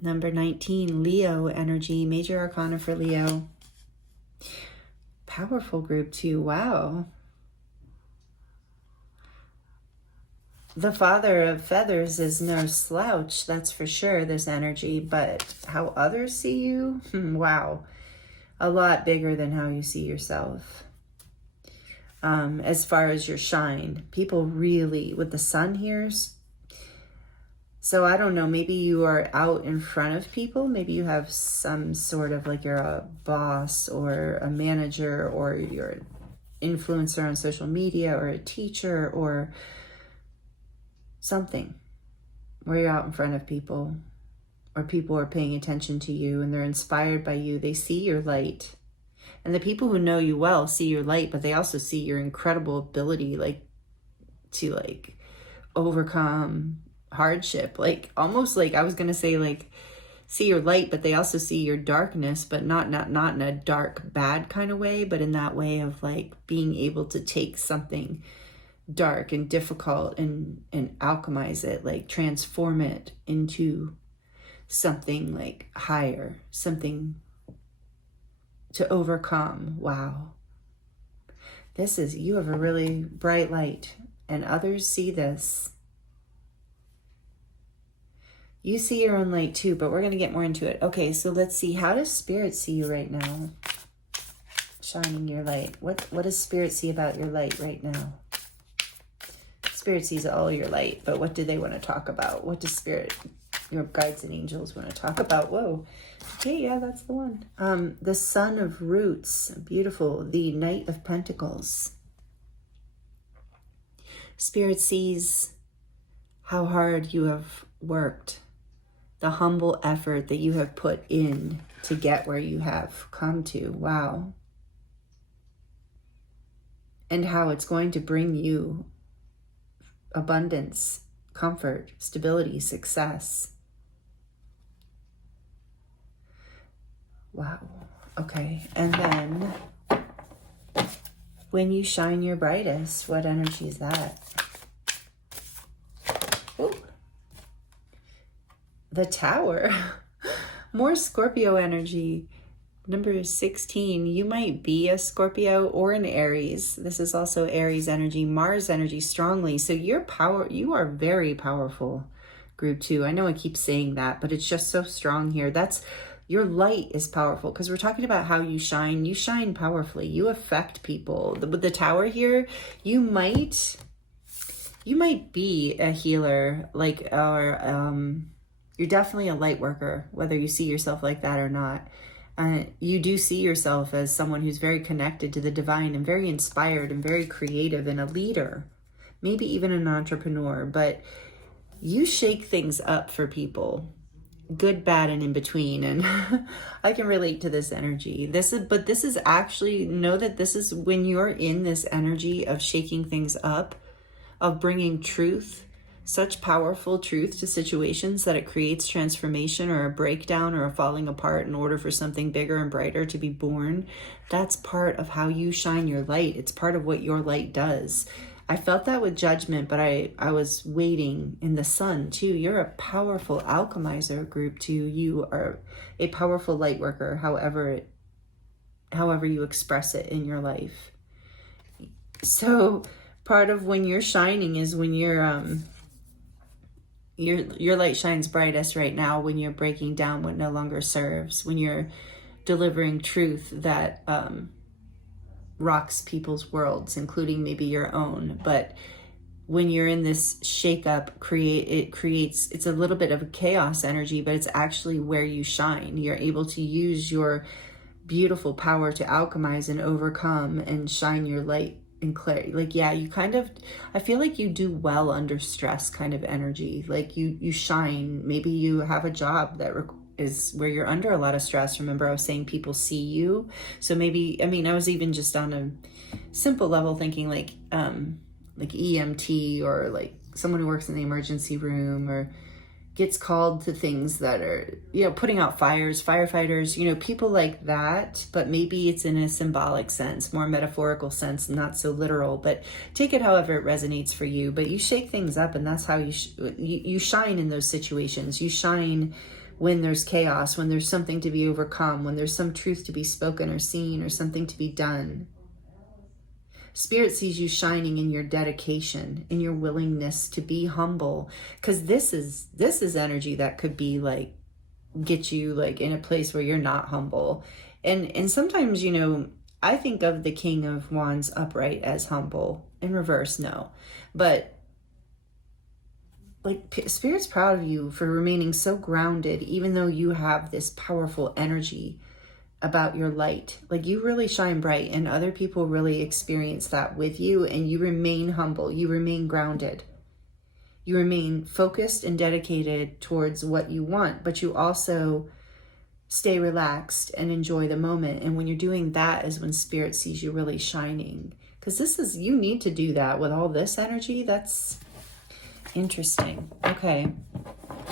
Number 19, Leo energy, major arcana for Leo. Powerful group two. Wow. The Father of Feathers is no slouch, that's for sure, this energy, but how others see you, wow, a lot bigger than how you see yourself. As far as your shine, people really, with the sun here, so I don't know, maybe you are out in front of people, maybe you have some sort of, like you're a boss or a manager, or you're an influencer on social media, or a teacher, or something where you're out in front of people, or people are paying attention to you and they're inspired by you. They see your light, and the people who know you well see your light, but they also see your incredible ability, to overcome hardship, almost like I was gonna say see your light, but they also see your darkness, but not in a dark bad kind of way, but in that way of being able to take something dark and difficult and alchemize it, transform it into something higher, something to overcome. Wow. You have a really bright light, and others see this. You see your own light too, but we're going to get more into it. Okay, so let's see. How does Spirit see you right now? Shining your light. What does Spirit see about your light right now? Spirit sees all your light, but what do they want to talk about? What does Spirit, your guides and angels, want to talk about? Whoa. Okay, yeah, that's the one. The Sun of Roots, beautiful. The Knight of Pentacles. Spirit sees how hard you have worked, the humble effort that you have put in to get where you have come to. Wow. And how it's going to bring you abundance, comfort, stability, success. Wow. Okay. And then when you shine your brightest, what energy is that? Ooh. The Tower. More Scorpio energy. Number 16, you might be a Scorpio or an Aries. This is also Aries energy, Mars energy strongly. So you are very powerful, group two. I know I keep saying that, but it's just so strong here. That's Your light is powerful, because we're talking about how you shine. You shine powerfully. You affect people. With the tower here, you might be a healer, like, or you're definitely a light worker, whether you see yourself like that or not. You do see yourself as someone who's very connected to the divine and very inspired and very creative and a leader, maybe even an entrepreneur, but you shake things up for people, good, bad, and in between. And I can relate to this energy. This is actually, know that this is when you're in this energy of shaking things up, of bringing truth, such powerful truth to situations that it creates transformation or a breakdown or a falling apart in order for something bigger and brighter to be born. That's part of how you shine your light. It's part of what your light does. I felt that with Judgment, but I was waiting in the Sun too. You're a powerful alchemizer, group 2. You are a powerful light worker, however you express it in your life. So part of when you're shining is when your light shines brightest right now, when you're breaking down what no longer serves, when you're delivering truth that rocks people's worlds, including maybe your own. But when you're in this shakeup, it's a little bit of a chaos energy, but it's actually where you shine. You're able to use your beautiful power to alchemize and overcome and shine your light and clarity. Like, yeah, you kind of, I feel like you do well under stress kind of energy. Like you shine. Maybe you have a job that is where you're under a lot of stress. Remember, I was saying people see you. So maybe, I mean, I was even just on a simple level thinking like EMT, or like someone who works in the emergency room, or gets called to things that are, putting out fires, firefighters, people like that. But maybe it's in a symbolic sense, more metaphorical sense, not so literal, but take it however it resonates for you. But you shake things up, and that's how you shine in those situations. You shine when there's chaos, when there's something to be overcome, when there's some truth to be spoken or seen, or something to be done. Spirit sees you shining in your dedication, in your willingness to be humble, because this is energy that could be like, get you like in a place where you're not humble. And sometimes, I think of the King of Wands upright as humble. In reverse, no. But like, Spirit's proud of you for remaining so grounded, even though you have this powerful energy about your light. Like, you really shine bright, and other people really experience that with you, and you remain humble, you remain grounded, you remain focused and dedicated towards what you want, but you also stay relaxed and enjoy the moment. And when you're doing that is when Spirit sees you really shining, because you need to do that with all this energy. That's interesting. Okay,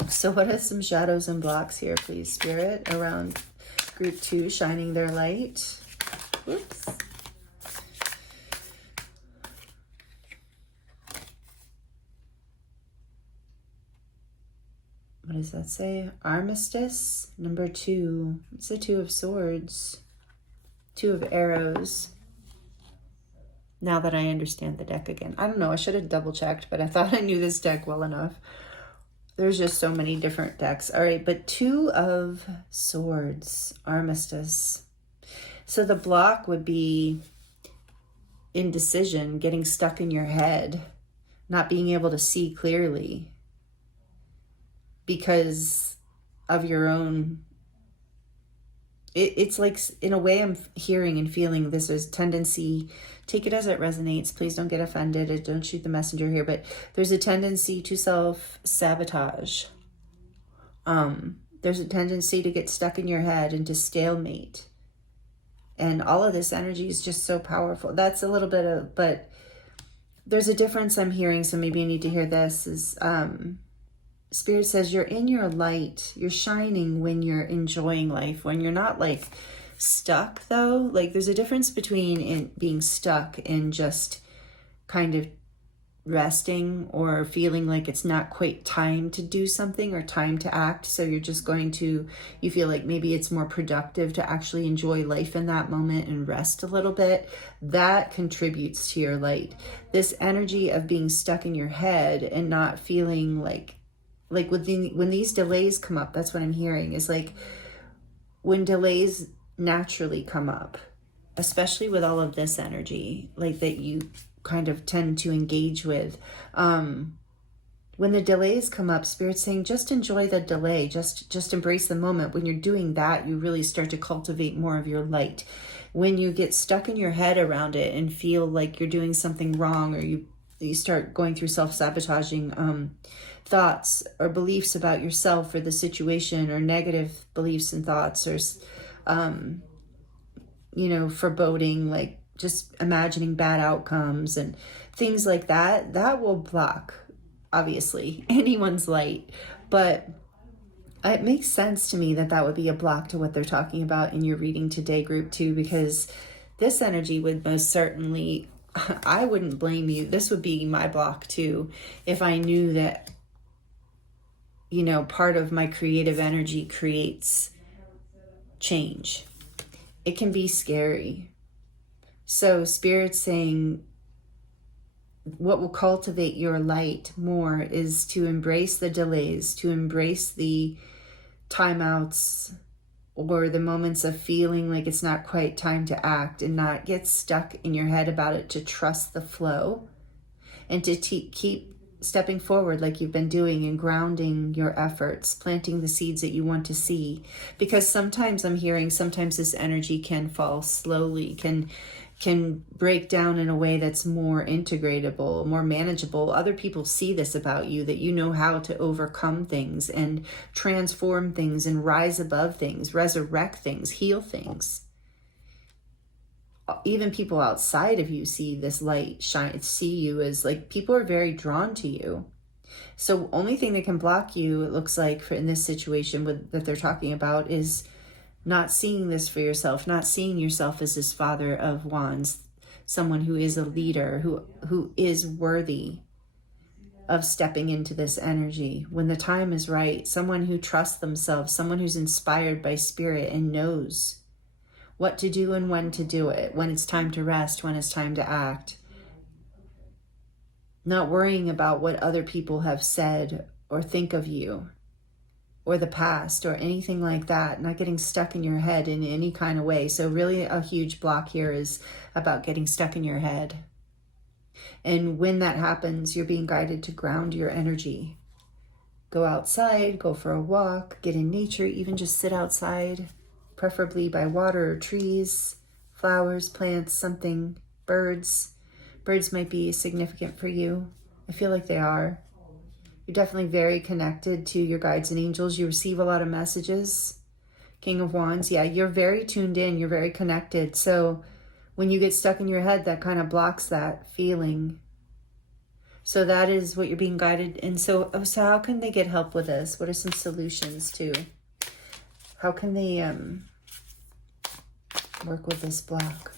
so what are some shadows and blocks here, please, Spirit, around Group 2 shining their light? Whoops. What does that say? Armistice, number 2. It's the 2 of Swords, 2 of Arrows. Now that I understand the deck again. I don't know, I should have double checked, but I thought I knew this deck well enough. There's just so many different decks. All right, but 2 of Swords, Armistice. So the block would be indecision, getting stuck in your head, not being able to see clearly because of your own. It's like, in a way, I'm hearing and feeling this is tendency. Take it as it resonates. Please don't get offended. Don't shoot the messenger here. But there's a tendency to self-sabotage. There's a tendency to get stuck in your head and to stalemate. And all of this energy is just so powerful. That's a little bit of, but there's a difference I'm hearing. So maybe you need to hear this. Is Spirit says you're in your light. You're shining when you're enjoying life. When you're not like stuck, though. Like, there's a difference between being stuck and just kind of resting or feeling like it's not quite time to do something or time to act. So you're just you feel like maybe it's more productive to actually enjoy life in that moment and rest a little bit. That contributes to your light. This energy of being stuck in your head and not feeling like when these delays come up, that's what I'm hearing, is like when delays naturally come up, especially with all of this energy, like that you kind of tend to engage with, when the delays come up, Spirit's saying, just enjoy the delay, just embrace the moment. When you're doing that, you really start to cultivate more of your light. When you get stuck in your head around it and feel like you're doing something wrong, or you start going through self-sabotaging thoughts or beliefs about yourself or the situation, or negative beliefs and thoughts, or foreboding, like just imagining bad outcomes and things like that, that will block, obviously, anyone's light. But it makes sense to me that that would be a block to what they're talking about in your reading today, group 2, because this energy would most certainly, I wouldn't blame you. This would be my block too, if I knew that, part of my creative energy creates change. It can be scary. So Spirit's saying, what will cultivate your light more is to embrace the delays, to embrace the timeouts, or the moments of feeling like it's not quite time to act, and not get stuck in your head about it, to trust the flow, and to keep stepping forward like you've been doing, and grounding your efforts, planting the seeds that you want to see. Because sometimes I'm hearing, sometimes this energy can fall slowly, can break down in a way that's more integratable, more manageable. Other people see this about you, that you know how to overcome things and transform things and rise above things, resurrect things, heal things. Even people outside of you see this light shine, see you as like, people are very drawn to you. So only thing that can block you, it looks like, in this situation that they're talking about, is not seeing this for yourself, not seeing yourself as this Father of Wands, someone who is a leader, who is worthy of stepping into this energy when the time is right, someone who trusts themselves, someone who's inspired by Spirit and knows what to do and when to do it, when it's time to rest, when it's time to act. Not worrying about what other people have said or think of you, or the past, or anything like that. Not getting stuck in your head in any kind of way. So really a huge block here is about getting stuck in your head. And when that happens, you're being guided to ground your energy. Go outside, go for a walk, get in nature, even just sit outside, preferably by water or trees, flowers, plants, something, birds. Birds might be significant for you. I feel like they are. You're definitely very connected to your guides and angels. You receive a lot of messages. King of Wands, yeah, you're very tuned in. You're very connected. So when you get stuck in your head, that kind of blocks that feeling. So that is what you're being guided. And so how can they get help with this? What are some solutions too? How can they work with this block?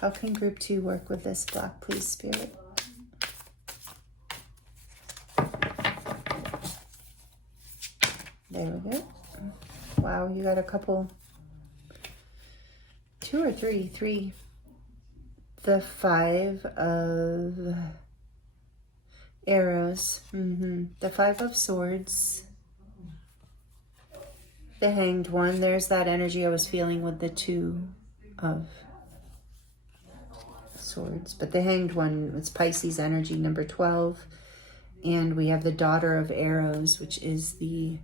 How can group 2 work with this block, please, Spirit? There we go. Wow, you got a couple, 2 or 3, 3. The 5 of arrows. The 5 of swords. The Hanged One. There's that energy I was feeling with the 2 of swords. But the Hanged One, it's Pisces energy, number 12. And we have the Daughter of Arrows, which is the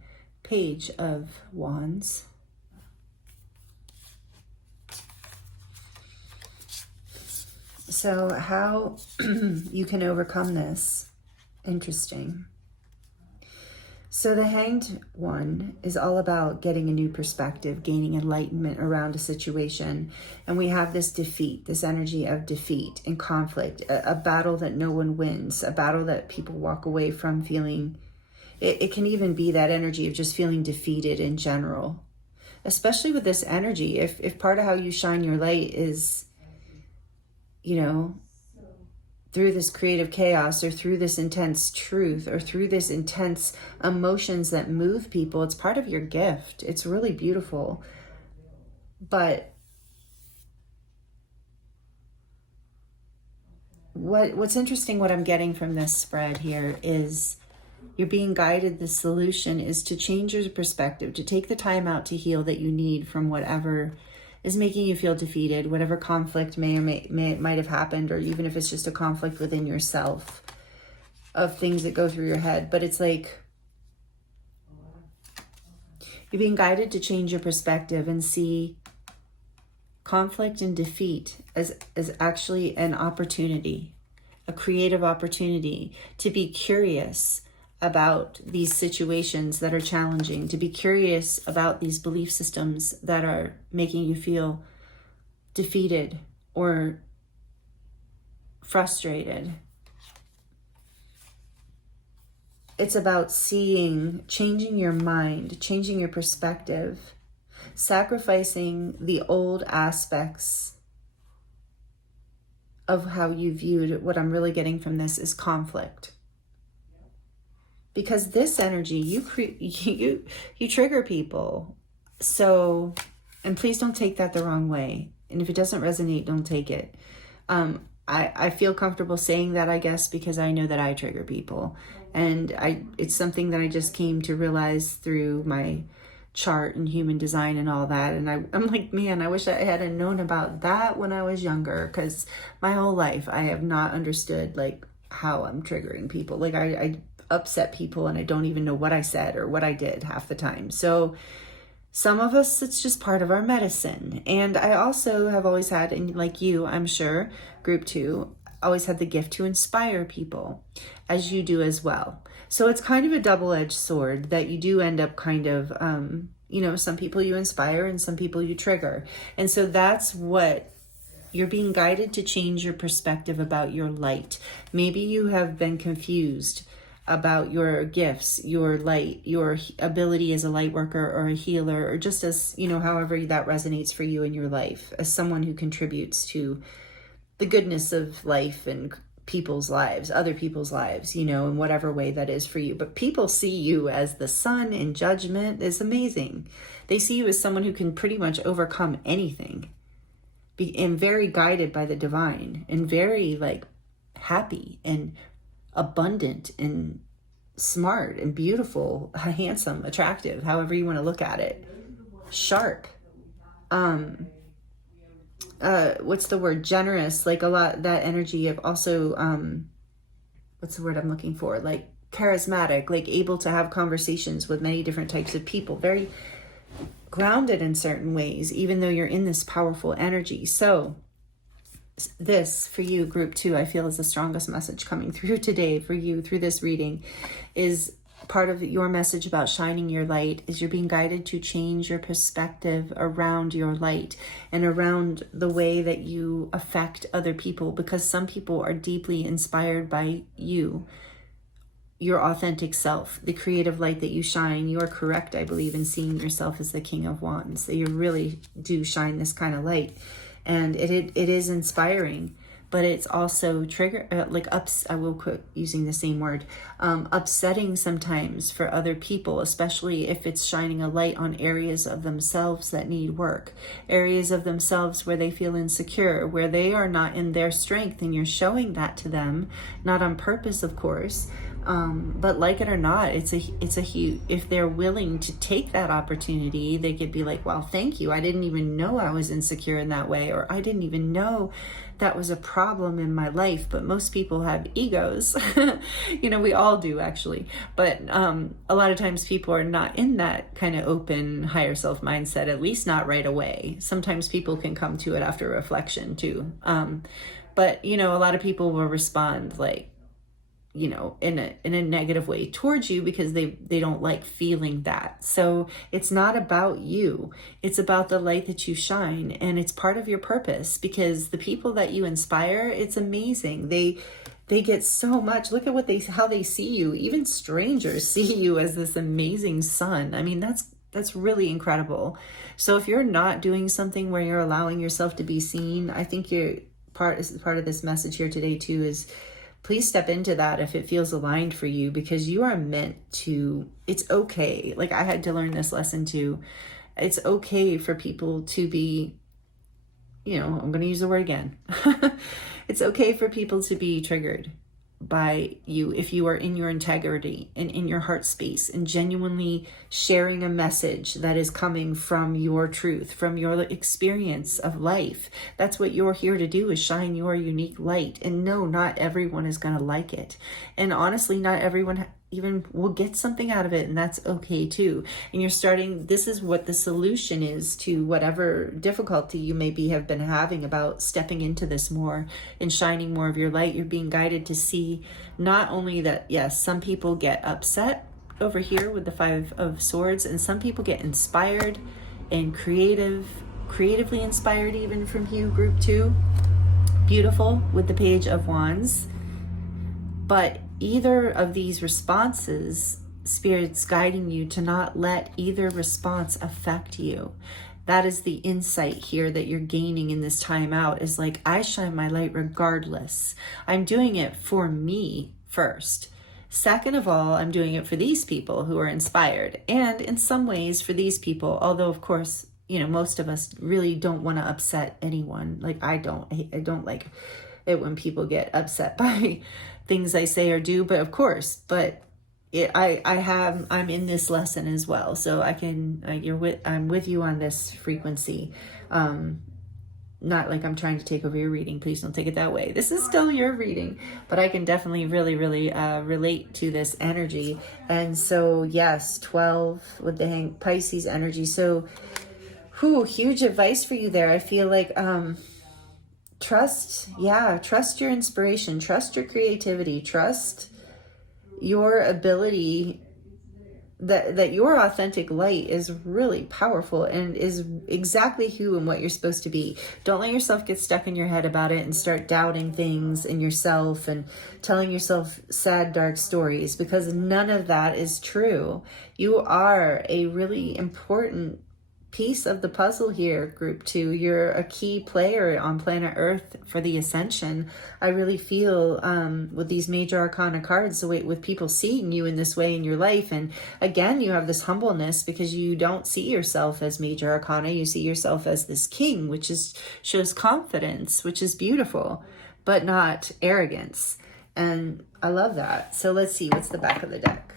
Page of Wands. So how you can overcome this. Interesting. So the Hanged One is all about getting a new perspective, gaining enlightenment around a situation. And we have this defeat, this energy of defeat and conflict, a battle that no one wins, a battle that people walk away from feeling. It can even be that energy of just feeling defeated in general, especially with this energy. If part of how you shine your light is, through this creative chaos, or through this intense truth, or through this intense emotions that move people, it's part of your gift. It's really beautiful. But what's interesting, what I'm getting from this spread here is You're being guided. The solution is to change your perspective, to take the time out to heal that you need from whatever is making you feel defeated, whatever conflict might have happened, or even if it's just a conflict within yourself of things that go through your head. But it's like you're being guided to change your perspective and see conflict and defeat as actually an opportunity, a creative opportunity to be curious about these situations that are challenging, to be curious about these belief systems that are making you feel defeated or frustrated. It's about seeing, changing your mind, changing your perspective, sacrificing the old aspects of how you viewed. What I'm really getting from this is conflict. Because this energy, you trigger people. So, and please don't take that the wrong way. And if it doesn't resonate, don't take it. I feel comfortable saying that, I guess, because I know that I trigger people. And it's something that I just came to realize through my chart and human design and all that. And I'm like, man, I wish I had known about that when I was younger, because my whole life I have not understood like how I'm triggering people. Like I upset people and I don't even know what I said or what I did half the time. So some of us, it's just part of our medicine. And I also have always had, and like you, I'm sure, group 2, always had the gift to inspire people, as you do as well. So it's kind of a double-edged sword that you do end up kind of, some people you inspire and some people you trigger. And so that's what you're being guided to change your perspective about your light. Maybe you have been confused about your gifts, your light, your ability as a light worker or a healer, or just as, however that resonates for you in your life, as someone who contributes to the goodness of life and people's lives, other people's lives, in whatever way that is for you. But people see you as the sun in judgment. Is amazing. They see you as someone who can pretty much overcome anything, and very guided by the divine, and very happy and abundant and smart and beautiful, handsome, attractive, however you want to look at it, sharp, what's the word, generous, like a lot, that energy of also, what's the word I'm looking for, like charismatic, like able to have conversations with many different types of people, very grounded in certain ways, even though you're in this powerful energy. So this for you, group 2, I feel is the strongest message coming through today for you through this reading. Is part of your message about shining your light is you're being guided to change your perspective around your light and around the way that you affect other people, because some people are deeply inspired by you, your authentic self, the creative light that you shine. You are correct, I believe, in seeing yourself as the King of Wands. So you really do shine this kind of light. And it is inspiring, but it's also I will quit using the same word, upsetting sometimes for other people, especially if it's shining a light on areas of themselves that need work, areas of themselves where they feel insecure, where they are not in their strength, and you're showing that to them, not on purpose, of course. But like it or not, it's a huge, if they're willing to take that opportunity, they could be like, well, thank you. I didn't even know I was insecure in that way, or I didn't even know that was a problem in my life. But most people have egos. We all do actually. But a lot of times people are not in that kind of open higher self mindset, at least not right away. Sometimes people can come to it after reflection too. But a lot of people will respond in a negative way towards you because they don't like feeling that. So it's not about you. It's about the light that you shine, and it's part of your purpose, because the people that you inspire, it's amazing. They get so much. Look at how they see you. Even strangers see you as this amazing sun. I mean, that's really incredible. So if you're not doing something where you're allowing yourself to be seen, I think part of this message here today too is, please step into that if it feels aligned for you, because you are meant to, it's okay. Like I had to learn this lesson too. It's okay for people to be, I'm going to use the word again. It's okay for people to be triggered. by you if you are in your integrity and in your heart space and genuinely sharing a message that is coming from your truth, from your experience of life. That's what you're here to do, is shine your unique light. And no, not everyone is going to like it. And honestly, not everyone even will get something out of it, and that's okay too. And you're starting, this is what the solution is to whatever difficulty you maybe have been having about stepping into this more and shining more of your light. You're being guided to see not only that, yes, some people get upset over here with the Five of Swords, and some people get inspired and creatively inspired even from you, group 2. Beautiful with the Page of Wands. But either of these responses, Spirit's guiding you to not let either response affect you. That is the insight here that you're gaining in this time out, is like, I shine my light regardless. I'm doing it for me first. Second of all, I'm doing it for these people who are inspired. And in some ways for these people, although of course, you know, most of us really don't want to upset anyone. Like I don't like it when people get upset by things I say or do, but of course, I'm in this lesson as well. So I'm with you on this frequency. Not like I'm trying to take over your reading. Please don't take it that way. This is still your reading, but I can definitely really relate to this energy. And so yes, 12 with the Pisces energy. So huge advice for you there. I feel like, trust your inspiration, trust your creativity, trust your ability, that your authentic light is really powerful and is exactly who and what you're supposed to be. Don't let yourself get stuck in your head about it and start doubting things in yourself and telling yourself sad, dark stories, because none of that is true. You are a really important piece of the puzzle here, group 2. You're a key player on planet Earth for the ascension. I really feel with these major arcana cards, the way with people seeing you in this way in your life. And again, you have this humbleness because you don't see yourself as major arcana. You see yourself as this king, which shows confidence, which is beautiful, but not arrogance. And I love that. So let's see, what's the back of the deck?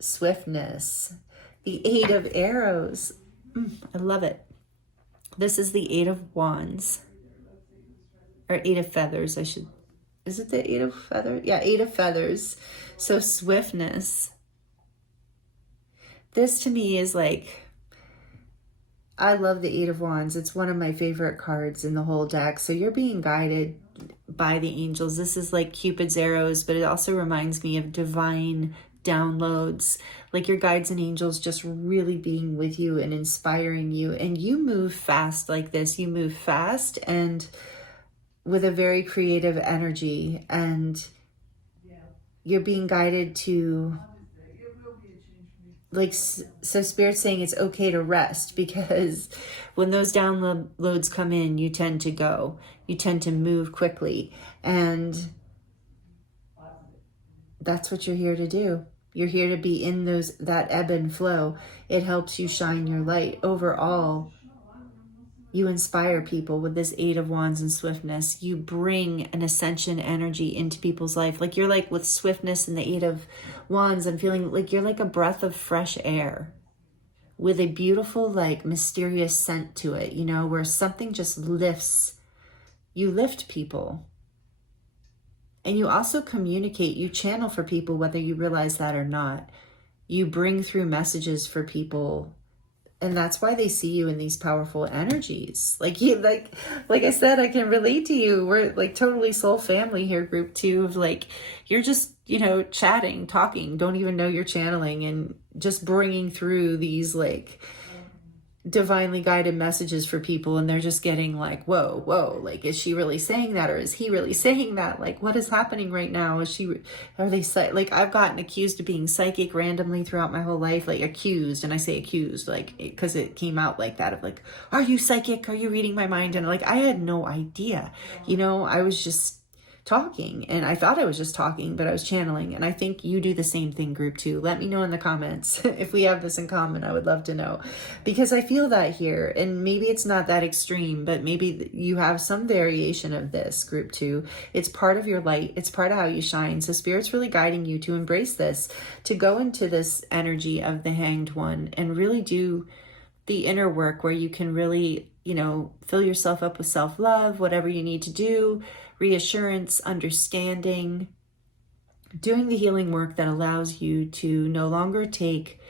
Swiftness, the 8 of Arrows. I love it. This is the 8 of Wands, or 8 of Feathers. Is it the 8 of Feathers? Yeah, 8 of Feathers. So swiftness. This to me is like, I love the 8 of Wands. It's one of my favorite cards in the whole deck. So you're being guided by the angels. This is like Cupid's arrows, but it also reminds me of divine downloads, like your guides and angels just really being with you and inspiring you. And you move fast like this. You move fast and with a very creative energy, and you're being guided to, like, so Spirit's saying it's okay to rest, because when those downloads come in, you tend to move quickly, and that's what you're here to do. You're here to be in that ebb and flow. It helps you shine your light. Overall, you inspire people with this 8 of Wands and swiftness. You bring an ascension energy into people's life. Like you're like with swiftness and the 8 of Wands, I'm feeling like you're like a breath of fresh air with a beautiful, like mysterious scent to it, you know, where something just lifts. You lift people. And you also communicate, you channel for people, whether you realize that or not. You bring through messages for people. And that's why they see you in these powerful energies. Like I said, I can relate to you. We're like totally soul family here, group 2, of like, you're just, you know, chatting, talking, don't even know you're channeling, and just bringing through these like divinely guided messages for people, and they're just getting like, whoa, like, is she really saying that, or is he really saying that? Like, what is happening right now? Are they like, I've gotten accused of being psychic randomly throughout my whole life, like accused, and I say accused like because it came out like that, of like, are you psychic, are you reading my mind? And like, I had no idea, you know, I was just talking, and I thought I was just talking, but I was channeling. And I think you do the same thing, group 2. Let me know in the comments if we have this in common. I would love to know, because I feel that here, and maybe it's not that extreme, but maybe you have some variation of this, group 2. It's part of your light. It's part of how you shine. So Spirit's really guiding you to embrace this, to go into this energy of the Hanged One and really do the inner work where you can really, you know, fill yourself up with self-love, whatever you need to do, reassurance, understanding, doing the healing work that allows you to no longer take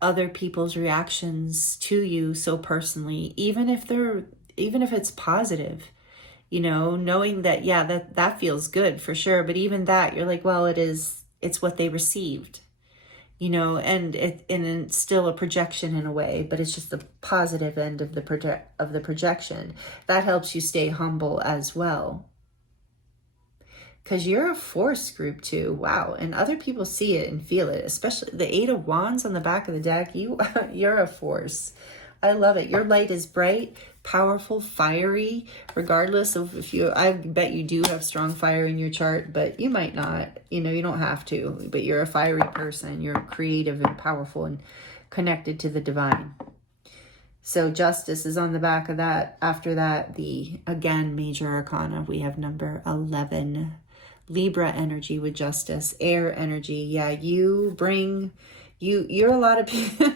other people's reactions to you so personally, even if it's positive, you know, knowing that, yeah, that feels good for sure. But even that, you're like, well, it's what they received, you know, and it's still a projection in a way, but it's just the positive end of the projection. That helps you stay humble as well. Because you're a force, group 2. Wow. And other people see it and feel it, especially the 8 of Wands on the back of the deck. You're a force. I love it. Your light is bright, powerful, fiery, regardless of I bet you do have strong fire in your chart, but you might not, you know, you don't have to, but you're a fiery person. You're creative and powerful and connected to the divine. So Justice is on the back of that. After that, the, again, major arcana, we have number 11. Libra energy with Justice, air energy. Yeah, you're a lot of people.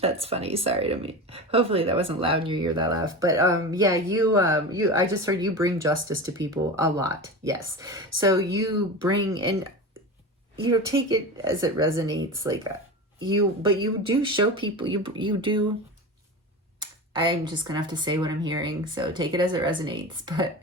That's funny. Sorry to me. Hopefully that wasn't loud in your ear, that laugh. But yeah, I just heard you bring justice to people a lot. Yes. So you bring, and you know, take it as it resonates, like but you do show people, you do. I'm just gonna have to say what I'm hearing, so take it as it resonates. But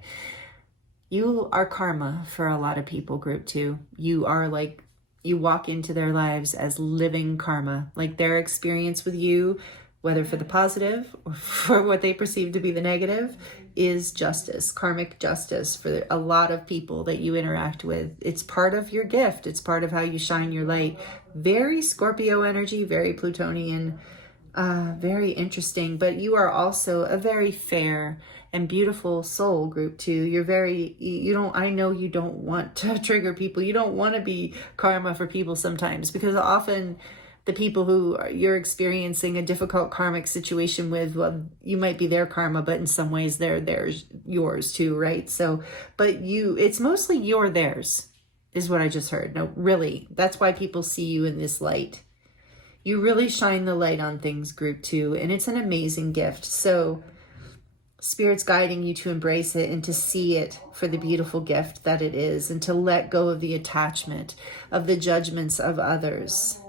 you are karma for a lot of people, group 2. You are like, you walk into their lives as living karma, like their experience with you, whether for the positive or for what they perceive to be the negative, is justice, karmic justice for a lot of people that you interact with. It's part of your gift. It's part of how you shine your light. Very Scorpio energy, very Plutonian, very interesting. But you are also a very fair and beautiful soul, group 2. I know you don't want to trigger people. You don't want to be karma for people sometimes, because often the people who you're experiencing a difficult karmic situation with, well, you might be their karma, but in some ways they're yours too, right? So, but it's mostly you're theirs, is what I just heard. No, really, that's why people see you in this light. You really shine the light on things, group 2, and it's an amazing gift. So Spirit's guiding you to embrace it and to see it for the beautiful gift that it is, and to let go of the attachment of the judgments of others,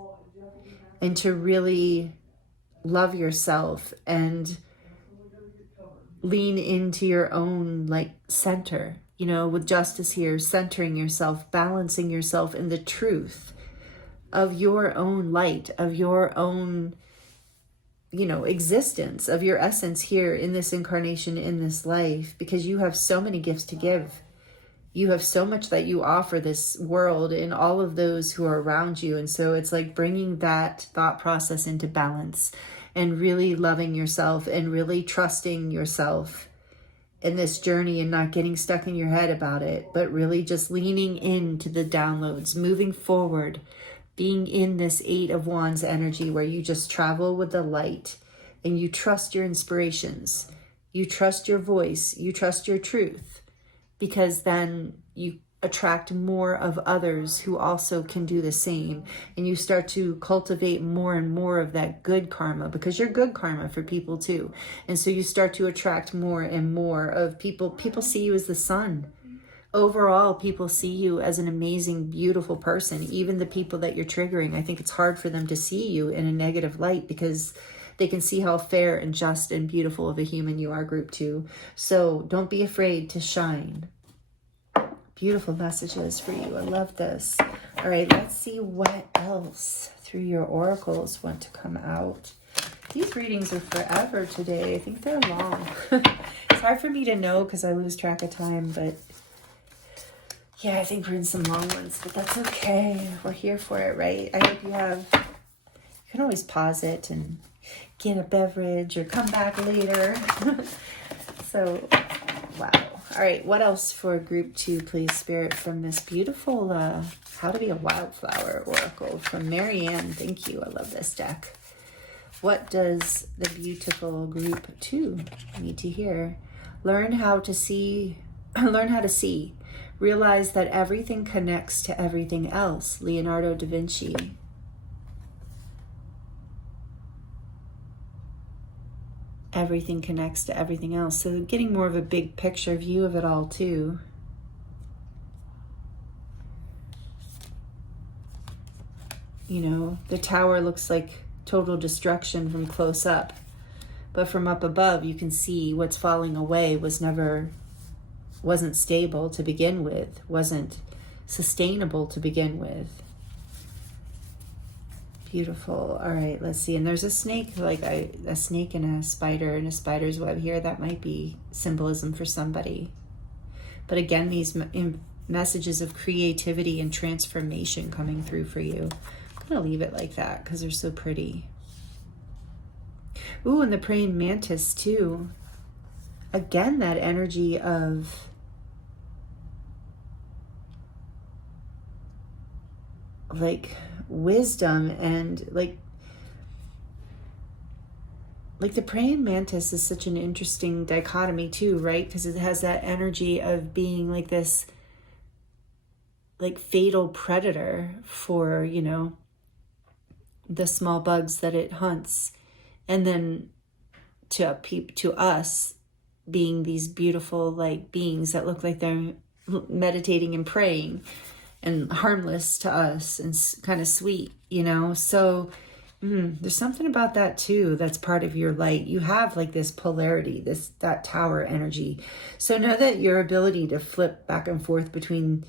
and to really love yourself and lean into your own like center, you know, with Justice here, centering yourself, balancing yourself in the truth of your own light, of your own, you know, existence, of your essence here in this incarnation, in this life, because you have so many gifts to give. You have so much that you offer this world and all of those who are around you. And so it's like bringing that thought process into balance and really loving yourself and really trusting yourself in this journey, and not getting stuck in your head about it, but really just leaning into the downloads, moving forward, being in this 8 of Wands energy where you just travel with the light and you trust your inspirations, you trust your voice, you trust your truth, because then you attract more of others who also can do the same, and you start to cultivate more and more of that good karma, because you're good karma for people too. And so you start to attract more and more of people. People see you as the sun. Overall, people see you as an amazing, beautiful person. Even the people that you're triggering, I think it's hard for them to see you in a negative light, because they can see how fair and just and beautiful of a human you are, group 2. So don't be afraid to shine. Beautiful messages for you. I love this. All right, let's see what else through your oracles want to come out. These readings are forever today. I think they're long. It's hard for me to know because I lose track of time, but yeah, I think we're in some long ones, but that's okay. We're here for it, right? I hope you can always pause it and get a beverage or come back later. So, wow. All right, what else for group 2, please, Spirit, from this beautiful How to Be a Wildflower Oracle from Marianne. Thank you. I love this deck. What does the beautiful group 2 need to hear? Learn how to see. Realize that everything connects to everything else. Leonardo da Vinci. Everything connects to everything else. So getting more of a big picture view of it all too. You know, the tower looks like total destruction from close up, but from up above you can see what's falling away wasn't stable to begin with, wasn't sustainable to begin with. Beautiful. All right, let's see. And there's a snake, like a snake and a spider and a spider's web here. That might be symbolism for somebody. But again, these messages of creativity and transformation coming through for you. I'm going to leave it like that because they're so pretty. Ooh, and the praying mantis too. Again, that energy of like wisdom and like the praying mantis is such an interesting dichotomy too, right? Because it has that energy of being like this like fatal predator for, you know, the small bugs that it hunts, and then to us being these beautiful like beings that look like they're meditating and praying and harmless to us and kind of sweet, you know? So there's something about that too that's part of your light. You have like this polarity, that tower energy. So know that your ability to flip back and forth between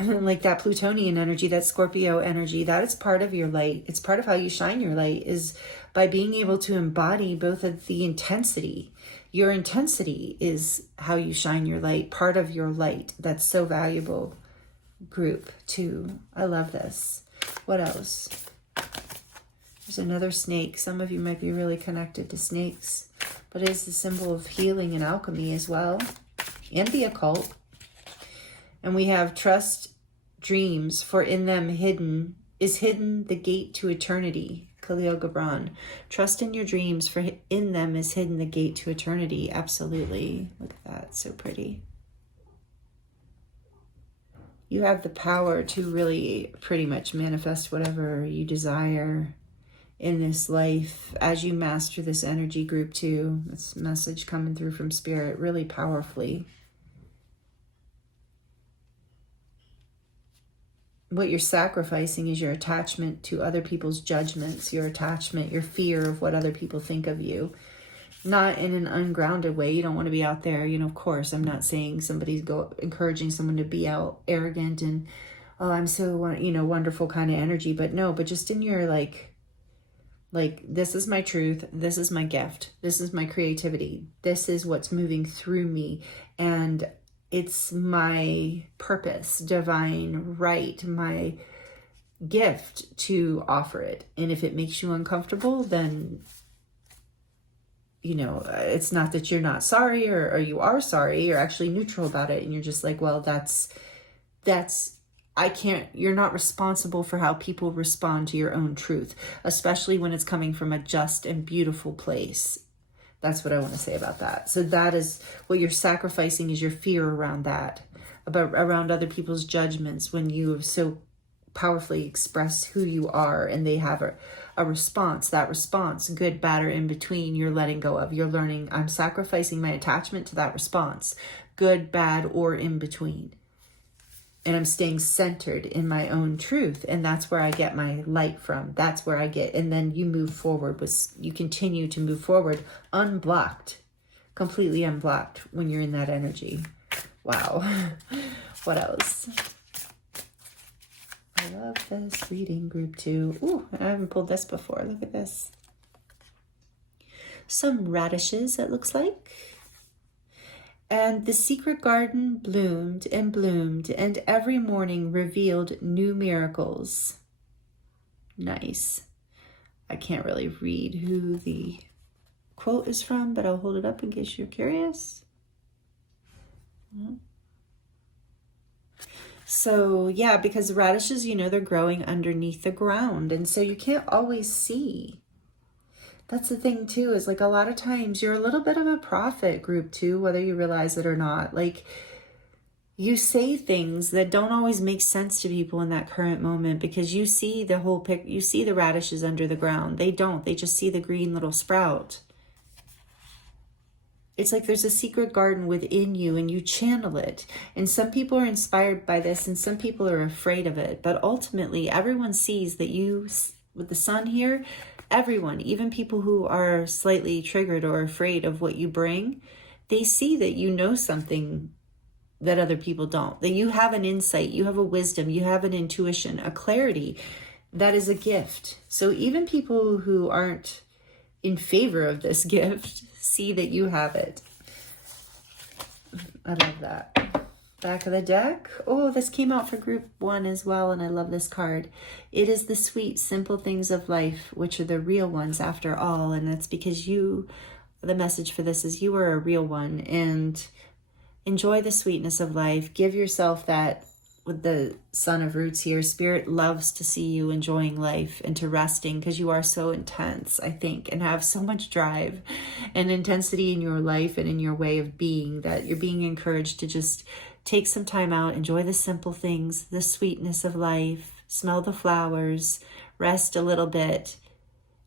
like that Plutonian energy, that Scorpio energy, that is part of your light. It's part of how you shine your light, is by being able to embody both of the intensity. Your intensity is how you shine your light, part of your light. That's so valuable. Group 2. I love this. What else? There's another snake. Some of you might be really connected to snakes, but it is the symbol of healing and alchemy as well, and the occult. And we have trust dreams, for in them is hidden the gate to eternity. Khalil Gibran. Trust in your dreams, for in them is hidden the gate to eternity. Absolutely. Look at that. So pretty. You have the power to really pretty much manifest whatever you desire in this life as you master this energy, group 2. This message coming through from Spirit really powerfully. What you're sacrificing is your attachment to other people's judgments, your attachment, your fear of what other people think of you. Not in an ungrounded way. You don't want to be out there, you know, of course, I'm not saying encouraging someone to be out arrogant and, oh, I'm so, you know, wonderful kind of energy. But no, but just in your like, this is my truth. This is my gift. This is my creativity. This is what's moving through me. And it's my purpose, divine right, my gift to offer it. And if it makes you uncomfortable, then, you know, it's not that you're not sorry or you are sorry. You're actually neutral about it. And you're just like, well, you're not responsible for how people respond to your own truth, especially when it's coming from a just and beautiful place. That's what I want to say about that. So that is what you're sacrificing, is your fear around that, around other people's judgments, when you have so powerfully expressed who you are and they have a response. That response, good, bad, or in between, you're letting go of. You're learning, I'm sacrificing my attachment to that response, good, bad, or in between. And I'm staying centered in my own truth. And that's where I get my light from. That's where I get. And then you move forward you continue to move forward unblocked, completely unblocked when you're in that energy. Wow. What else? I love this reading, group 2. Ooh, I haven't pulled this before. Look at this. Some radishes, it looks like. And the secret garden bloomed, and every morning revealed new miracles. Nice. I can't really read who the quote is from, but I'll hold it up in case you're curious. So yeah, because radishes, they're growing underneath the ground. And so you can't always see. That's the thing too, is like a lot of times you're a little bit of a prophet, group 2, whether you realize it or not. Like, you say things that don't always make sense to people in that current moment, because you see the whole you see the radishes under the ground. They don't. They just see the green little sprout. It's like there's a secret garden within you and you channel it. And some people are inspired by this and some people are afraid of it. But ultimately, everyone sees that you, with the sun here, everyone, even people who are slightly triggered or afraid of what you bring, they see that you know something that other people don't. That you have an insight, you have a wisdom, you have an intuition, a clarity that is a gift. So even people who aren't in favor of this gift see that you have it. I love that. Back of the deck. Oh, this came out for group 1 as well, and I love this card. It is the sweet, simple things of life, which are the real ones after all. And that's because the message for this is you are a real one, and enjoy the sweetness of life. Give yourself that. With the Son of Roots here, Spirit loves to see you enjoying life and to resting, because you are so intense, I think, and have so much drive and intensity in your life and in your way of being, that you're being encouraged to just take some time out, enjoy the simple things, the sweetness of life, smell the flowers, rest a little bit,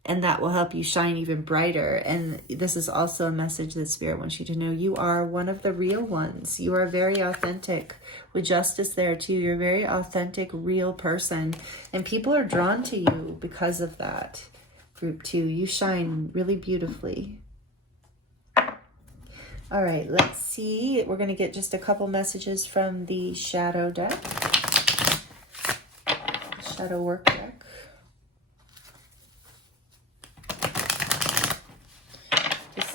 and that will help you shine even brighter. And this is also a message that Spirit wants you to know. You are one of the real ones. You are very authentic. With justice there too, you're a very authentic, real person. And people are drawn to you because of that. Group 2, you shine really beautifully. All right, let's see. We're going to get just a couple messages from the Shadow deck. Shadow work deck.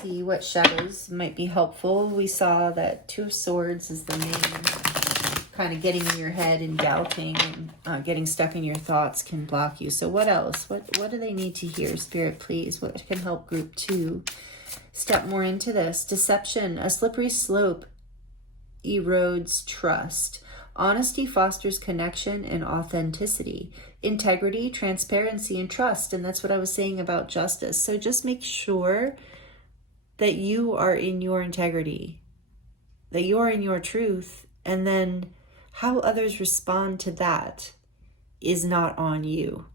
See what shadows might be helpful. We saw that 2 of Swords is the main kind of getting in your head and doubting and getting stuck in your thoughts can block you. So what else? What do they need to hear? Spirit, please. What can help group 2 step more into this? Deception. A slippery slope erodes trust. Honesty fosters connection and authenticity. Integrity, transparency, and trust. And that's what I was saying about justice. So just make sure that you are in your integrity, that you are in your truth, and then how others respond to that is not on you.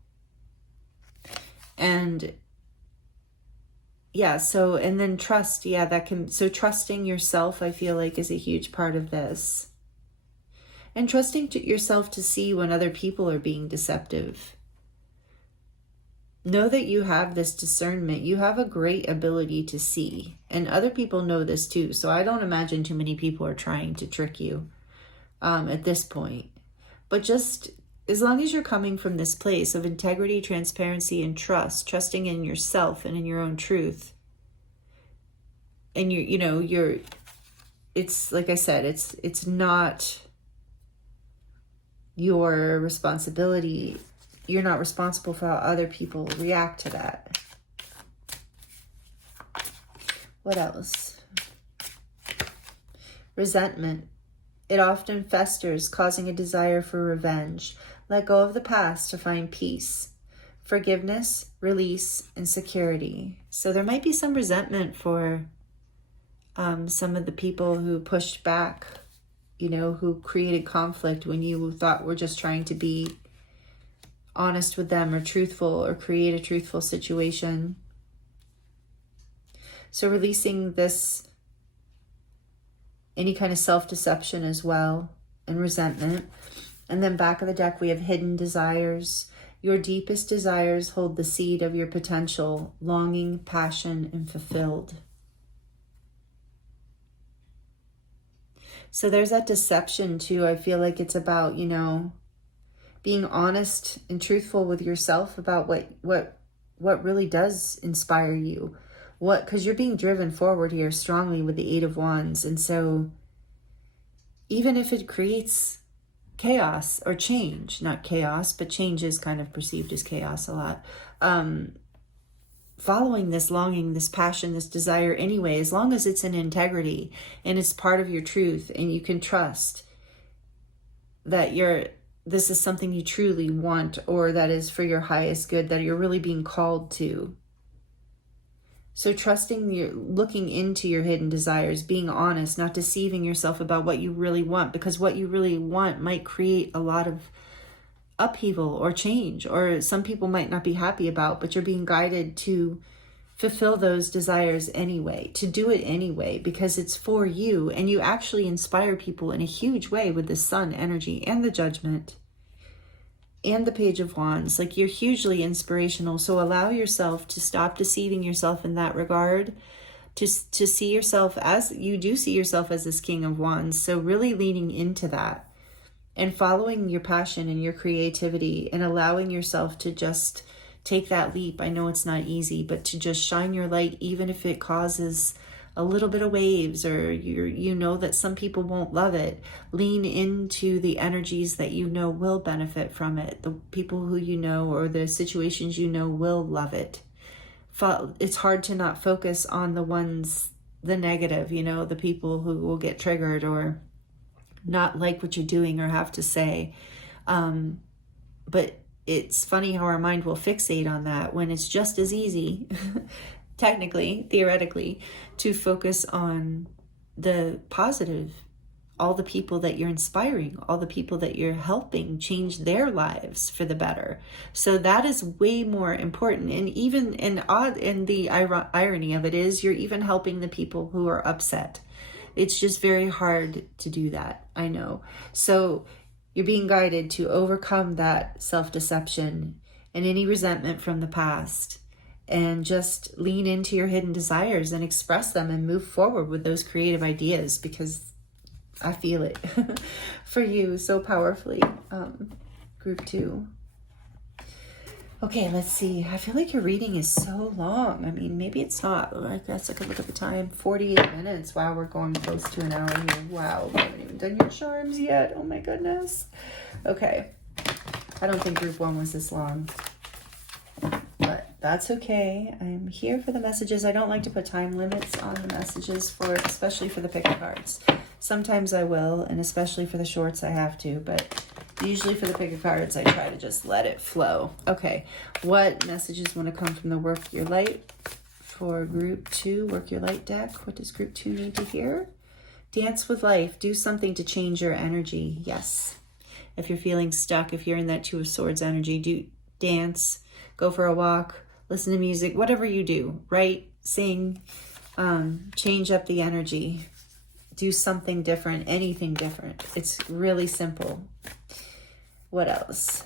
And yeah, so, and then trust, so trusting yourself, I feel like, is a huge part of this. And trusting yourself to see when other people are being deceptive. Know that you have this discernment. You have a great ability to see. And other people know this too. So I don't imagine too many people are trying to trick you at this point. But just as long as you're coming from this place of integrity, transparency, and trust, trusting in yourself and in your own truth. And it's like I said, it's not your responsibility. You're not responsible for how other people react to that. What else? Resentment. It often festers, causing a desire for revenge. Let go of the past to find peace. Forgiveness, release, and security. So there might be some resentment for some of the people who pushed back, who created conflict when you thought were just trying to be honest with them or truthful or create a truthful situation. So releasing any kind of self-deception as well, and resentment. And then back of the deck, we have hidden desires. Your deepest desires hold the seed of your potential, longing, passion, and fulfilled. So there's that deception too. I feel like it's about, being honest and truthful with yourself about what really does inspire you. Because you're being driven forward here strongly with the 8 of Wands. And so even if it creates chaos or change, not chaos, but change is kind of perceived as chaos a lot. following this longing, this passion, this desire anyway, as long as it's in integrity and it's part of your truth, and you can trust that this is something you truly want, or that is for your highest good, that you're really being called to. So trusting, looking into your hidden desires, being honest, not deceiving yourself about what you really want, because what you really want might create a lot of upheaval or change, or some people might not be happy about, but you're being guided to fulfill those desires anyway, to do it anyway, because it's for you, and you actually inspire people in a huge way with the Sun energy and the Judgment and the Page of Wands. Like, you're hugely inspirational. So allow yourself to stop deceiving yourself in that regard, to see yourself as you do see yourself as this King of Wands. So really leaning into that and following your passion and your creativity, and allowing yourself to just take that leap. I know it's not easy, but to just shine your light, even if it causes a little bit of waves, or you know that some people won't love it. Lean into the energies that you know will benefit from it. The people who you know, or the situations you know, will love it. It's hard to not focus on the negative, the people who will get triggered or not like what you're doing or have to say. But it's funny how our mind will fixate on that, when it's just as easy technically, theoretically, to focus on the positive, all the people that you're inspiring, all the people that you're helping change their lives for the better. So that is way more important. And even the irony of it is, you're even helping the people who are upset. It's just very hard to do that, I know. So you're being guided to overcome that self-deception and any resentment from the past, and just lean into your hidden desires and express them and move forward with those creative ideas, because I feel it for you so powerfully. Group 2. Okay, let's see. I feel like your reading is so long. I mean, maybe it's not. I guess I could look at the time. 48 minutes. Wow, we're going close to an hour here. Wow, I haven't even done your charms yet. Oh my goodness. Okay. I don't think group 1 was this long, but that's okay. I'm here for the messages. I don't like to put time limits on the messages, especially for the pick of cards. Sometimes I will, and especially for the shorts I have to, but usually for the pick of cards, I try to just let it flow. Okay, what messages want to come from the Work Your Light for group 2, Work Your Light deck? What does group 2 need to hear? Dance with life. Do something to change your energy. Yes. If you're feeling stuck, if you're in that 2 of Swords energy, do dance, go for a walk, listen to music, whatever you do, write, sing, change up the energy, do something different, anything different. It's really simple. What else?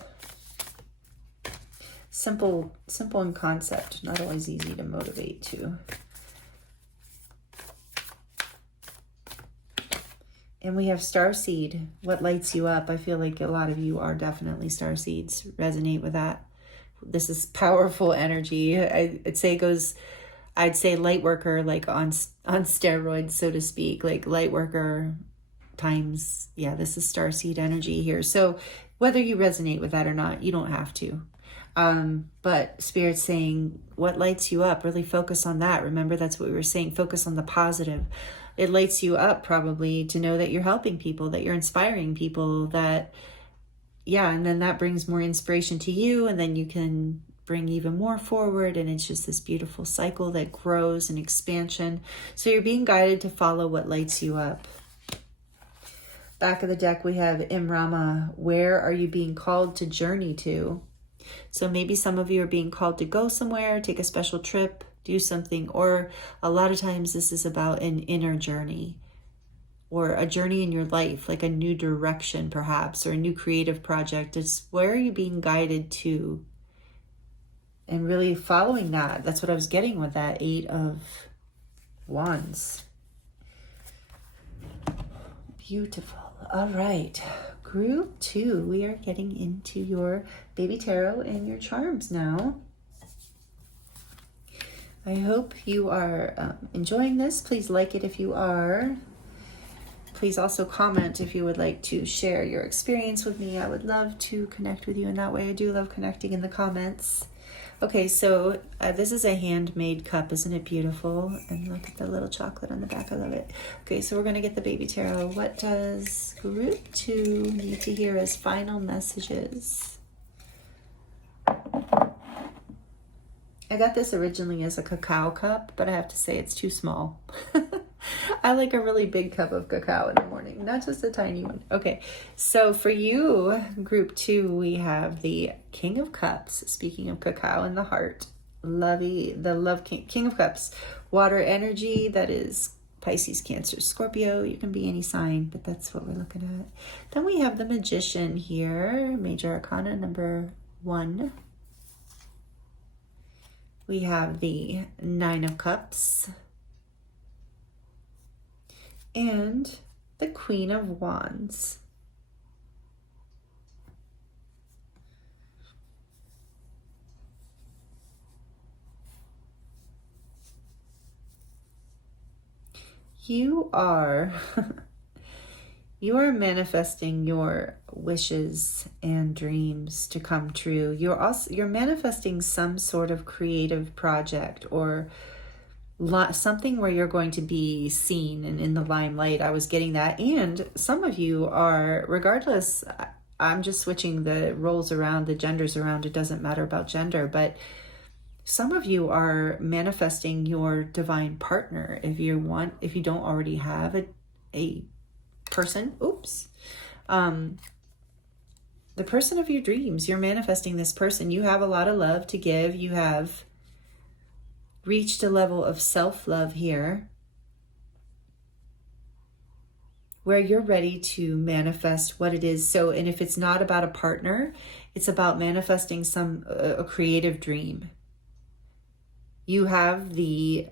Simple in concept, not always easy to motivate to. And we have Starseed. What lights you up? I feel like a lot of you are definitely Starseeds. Resonate with that. This is powerful energy. I'd say light worker, like on steroids, so to speak, like light worker times. Yeah, this is Starseed energy here. So whether you resonate with that or not, you don't have to. But Spirit's saying, what lights you up? Really focus on that. Remember, that's what we were saying. Focus on the positive. It lights you up probably to know that you're helping people, that you're inspiring people, and then that brings more inspiration to you, and then you can bring even more forward, and it's just this beautiful cycle that grows and expansion. So you're being guided to follow what lights you up. Back of the deck, we have Imrama. Where are you being called to journey to? So maybe some of you are being called to go somewhere, take a special trip, do something, or a lot of times this is about an inner journey or a journey in your life, like a new direction perhaps, or a new creative project. It's where are you being guided to? And really following that. That's what I was getting with that 8 of Wands. Beautiful. All right. Group 2. We are getting into your baby tarot and your charms now. I hope you are enjoying this. Please like it if you are. Please also comment if you would like to share your experience with me. I would love to connect with you in that way. I do love connecting in the comments. Okay, so this is a handmade cup. Isn't it beautiful? And look at the little chocolate on the back. I love it. Okay, so we're going to get the baby tarot. What does group 2 need to hear as final messages? I got this originally as a cacao cup, but I have to say it's too small. I like a really big cup of cacao in the morning, not just a tiny one. Okay, so for you, group 2, we have the King of Cups. Speaking of cacao in the heart, the love King of Cups, water energy. That is Pisces, Cancer, Scorpio. You can be any sign, but that's what we're looking at. Then we have the Magician here, Major Arcana number 1. We have the 9 of Cups and the Queen of Wands. You are manifesting your wishes and dreams to come true. You're manifesting some sort of creative project or something where you're going to be seen and in the limelight. I was getting that. And some of you are, regardless, I'm just switching the roles around, the genders around. It doesn't matter about gender, but some of you are manifesting your divine partner. If you don't already have a person, the person of your dreams, you're manifesting this person. You have a lot of love to give. You have reached a level of self-love here where you're ready to manifest what it is. So, and if it's not about a partner, it's about manifesting a creative dream. You have the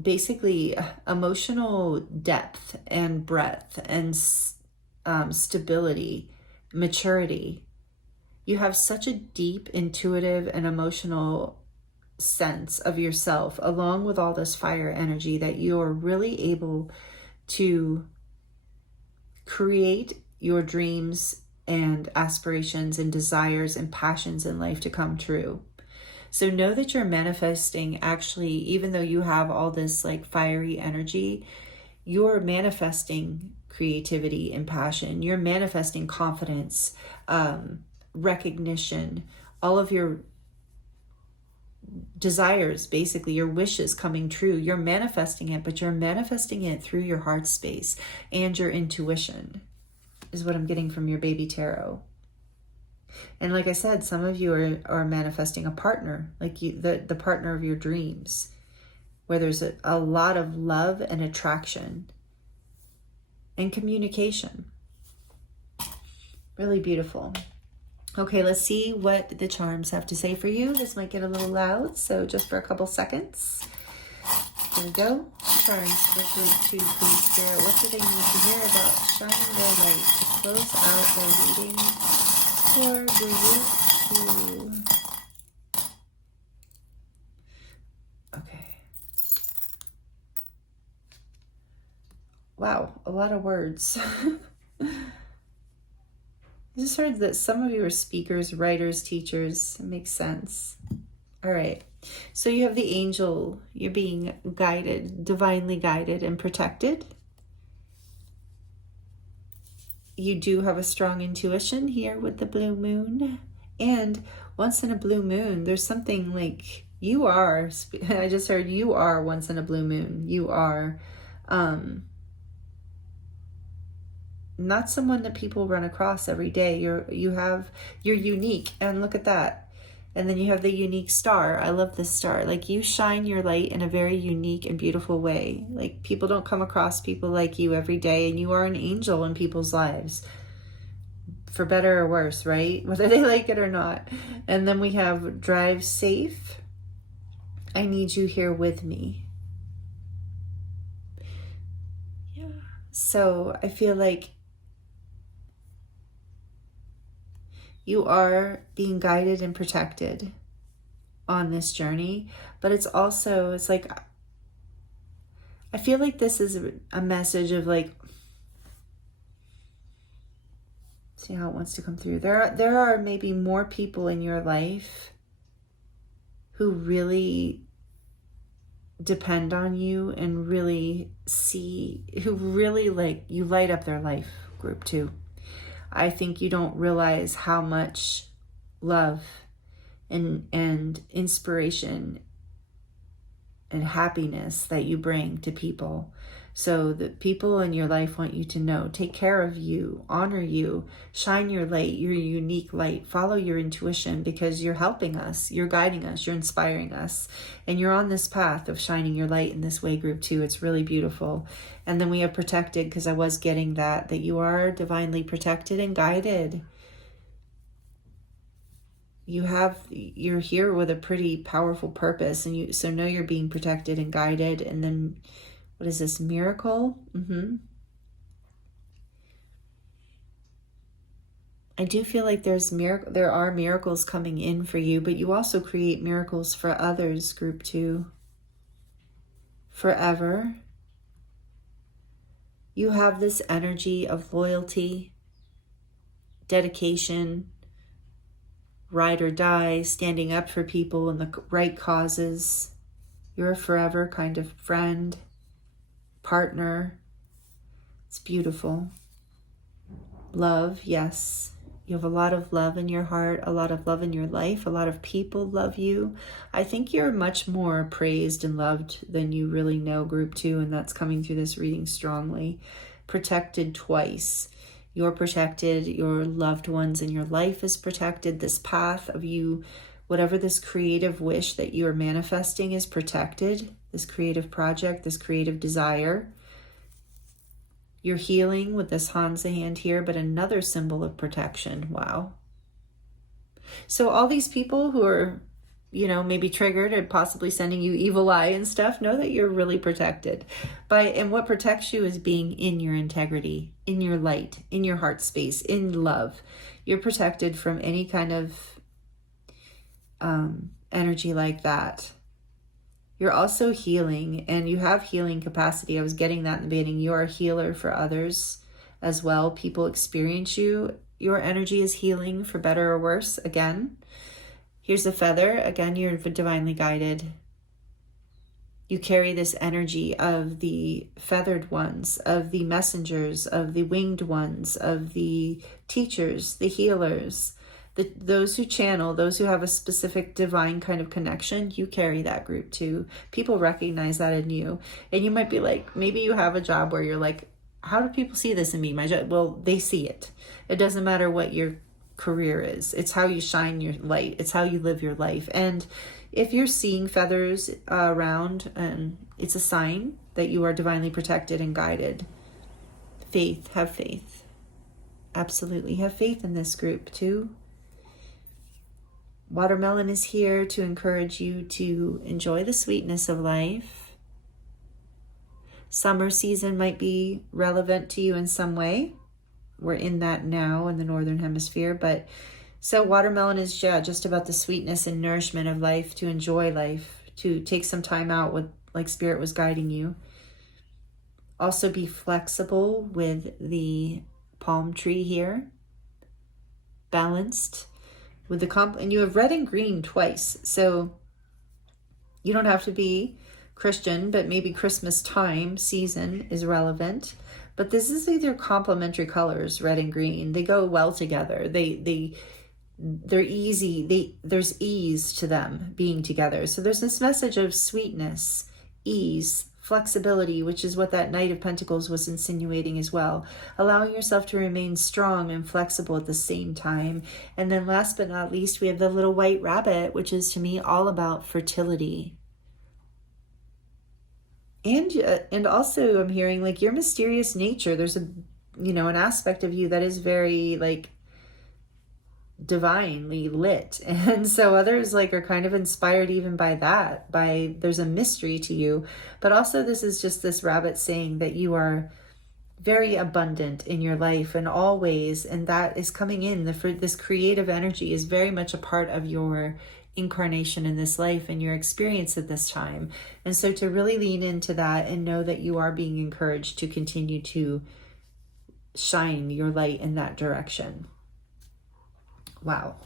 basically emotional depth and breadth and stability, maturity. You have such a deep, intuitive, and emotional sense of yourself, along with all this fire energy, that you're really able to create your dreams and aspirations and desires and passions in life to come true. So know that you're manifesting, actually, even though you have all this like fiery energy, you're manifesting creativity and passion. You're manifesting confidence, recognition, all of your desires, basically your wishes coming true. You're manifesting it, but you're manifesting it through your heart space and your intuition, is what I'm getting from your baby tarot. And like I said, some of you are manifesting a partner, like the partner of your dreams, where there's a lot of love and attraction and communication. Really beautiful. Okay, let's see what the charms have to say for you. This might get a little loud, so just for a couple seconds. Here we go. Charms for group 2, please, Spirit. What do they need to hear about shining their light to close out their reading for group 2? Okay. Wow, a lot of words. I just heard that some of you are speakers, writers, teachers. It makes sense. All right. So you have the angel. You're being guided, divinely guided and protected. You do have a strong intuition here with the blue moon. And once in a blue moon, there's something like you are, I just heard you are once in a blue moon. You are not someone that people run across every day. You're unique, and look at that. And then you have the unique star. I love this star. Like, you shine your light in a very unique and beautiful way. Like, people don't come across people like you every day, and you are an angel in people's lives, for better or worse, right? Whether they like it or not. And then we have drive safe. I need you here with me. Yeah. So I feel like you are being guided and protected on this journey, but it's like, I feel like this is a message of like, see how it wants to come through. There are maybe more people in your life who really depend on you and really see, who really like, you light up their life, group 2. I think you don't realize how much love and inspiration and happiness that you bring to people. So the people in your life want you to know, take care of you, honor you, shine your light, your unique light, follow your intuition, because you're helping us, you're guiding us, you're inspiring us, and you're on this path of shining your light in this way, group 2. It's really beautiful. And then we have protected, because I was getting that you are divinely protected and guided. You're here with a pretty powerful purpose, and so know you're being protected and guided. And then what is this, miracle? I do feel like there are miracles coming in for you, but you also create miracles for others, group 2. Forever. You have this energy of loyalty, dedication, ride or die, standing up for people in the right causes. You're a forever kind of friend, partner. It's beautiful. Love, yes. You have a lot of love in your heart, a lot of love in your life. A lot of people love you. I think you're much more praised and loved than you really know, group 2, and that's coming through this reading strongly. Protected twice. You're protected, your loved ones in your life is protected. This path of you, whatever this creative wish that you are manifesting is protected. This creative project, this creative desire. You're healing with this Hansa hand here, but another symbol of protection. Wow. So all these people who are, maybe triggered and possibly sending you evil eye and stuff, know that you're really protected. And what protects you is being in your integrity, in your light, in your heart space, in love. You're protected from any kind of energy like that. You're also healing, and you have healing capacity. I was getting that in the beginning. You're a healer for others as well. People experience you. Your energy is healing for better or worse. Again, here's a feather. Again, you're divinely guided. You carry this energy of the feathered ones, of the messengers, of the winged ones, of the teachers, the healers, those who channel, those who have a specific divine kind of connection. You carry that, group 2. People recognize that in you. And you might be like, maybe you have a job where you're like, how do people see this in me? My job? Well, they see it. It doesn't matter what your career is. It's how you shine your light. It's how you live your life. And if you're seeing feathers around, it's a sign that you are divinely protected and guided. Faith, have faith. Absolutely have faith in this, group 2. Watermelon is here to encourage you to enjoy the sweetness of life. Summer season might be relevant to you in some way. We're in that now in the Northern Hemisphere, but so watermelon is just about the sweetness and nourishment of life, to enjoy life, to take some time out with, like Spirit was guiding you. Also be flexible with the palm tree here. Balanced. With the and you have red and green twice, so you don't have to be Christian, but maybe Christmas time season is relevant. But this is either complementary colors, red and green. They go well together. They're easy. There's ease to them being together. So there's this message of sweetness, ease, flexibility, which is what that Knight of Pentacles was insinuating as well. Allowing yourself to remain strong and flexible at the same time. And then last but not least, we have the little white rabbit, which is to me all about fertility. And also I'm hearing like your mysterious nature. There's an aspect of you that is very like divinely lit, and so others like are kind of inspired even by that. There's a mystery to you, but also this is just this rabbit saying that you are very abundant in your life in all ways, and that is coming in. This creative energy is very much a part of your incarnation in this life and your experience at this time. And so to really lean into that and know that you are being encouraged to continue to shine your light in that direction. Wow.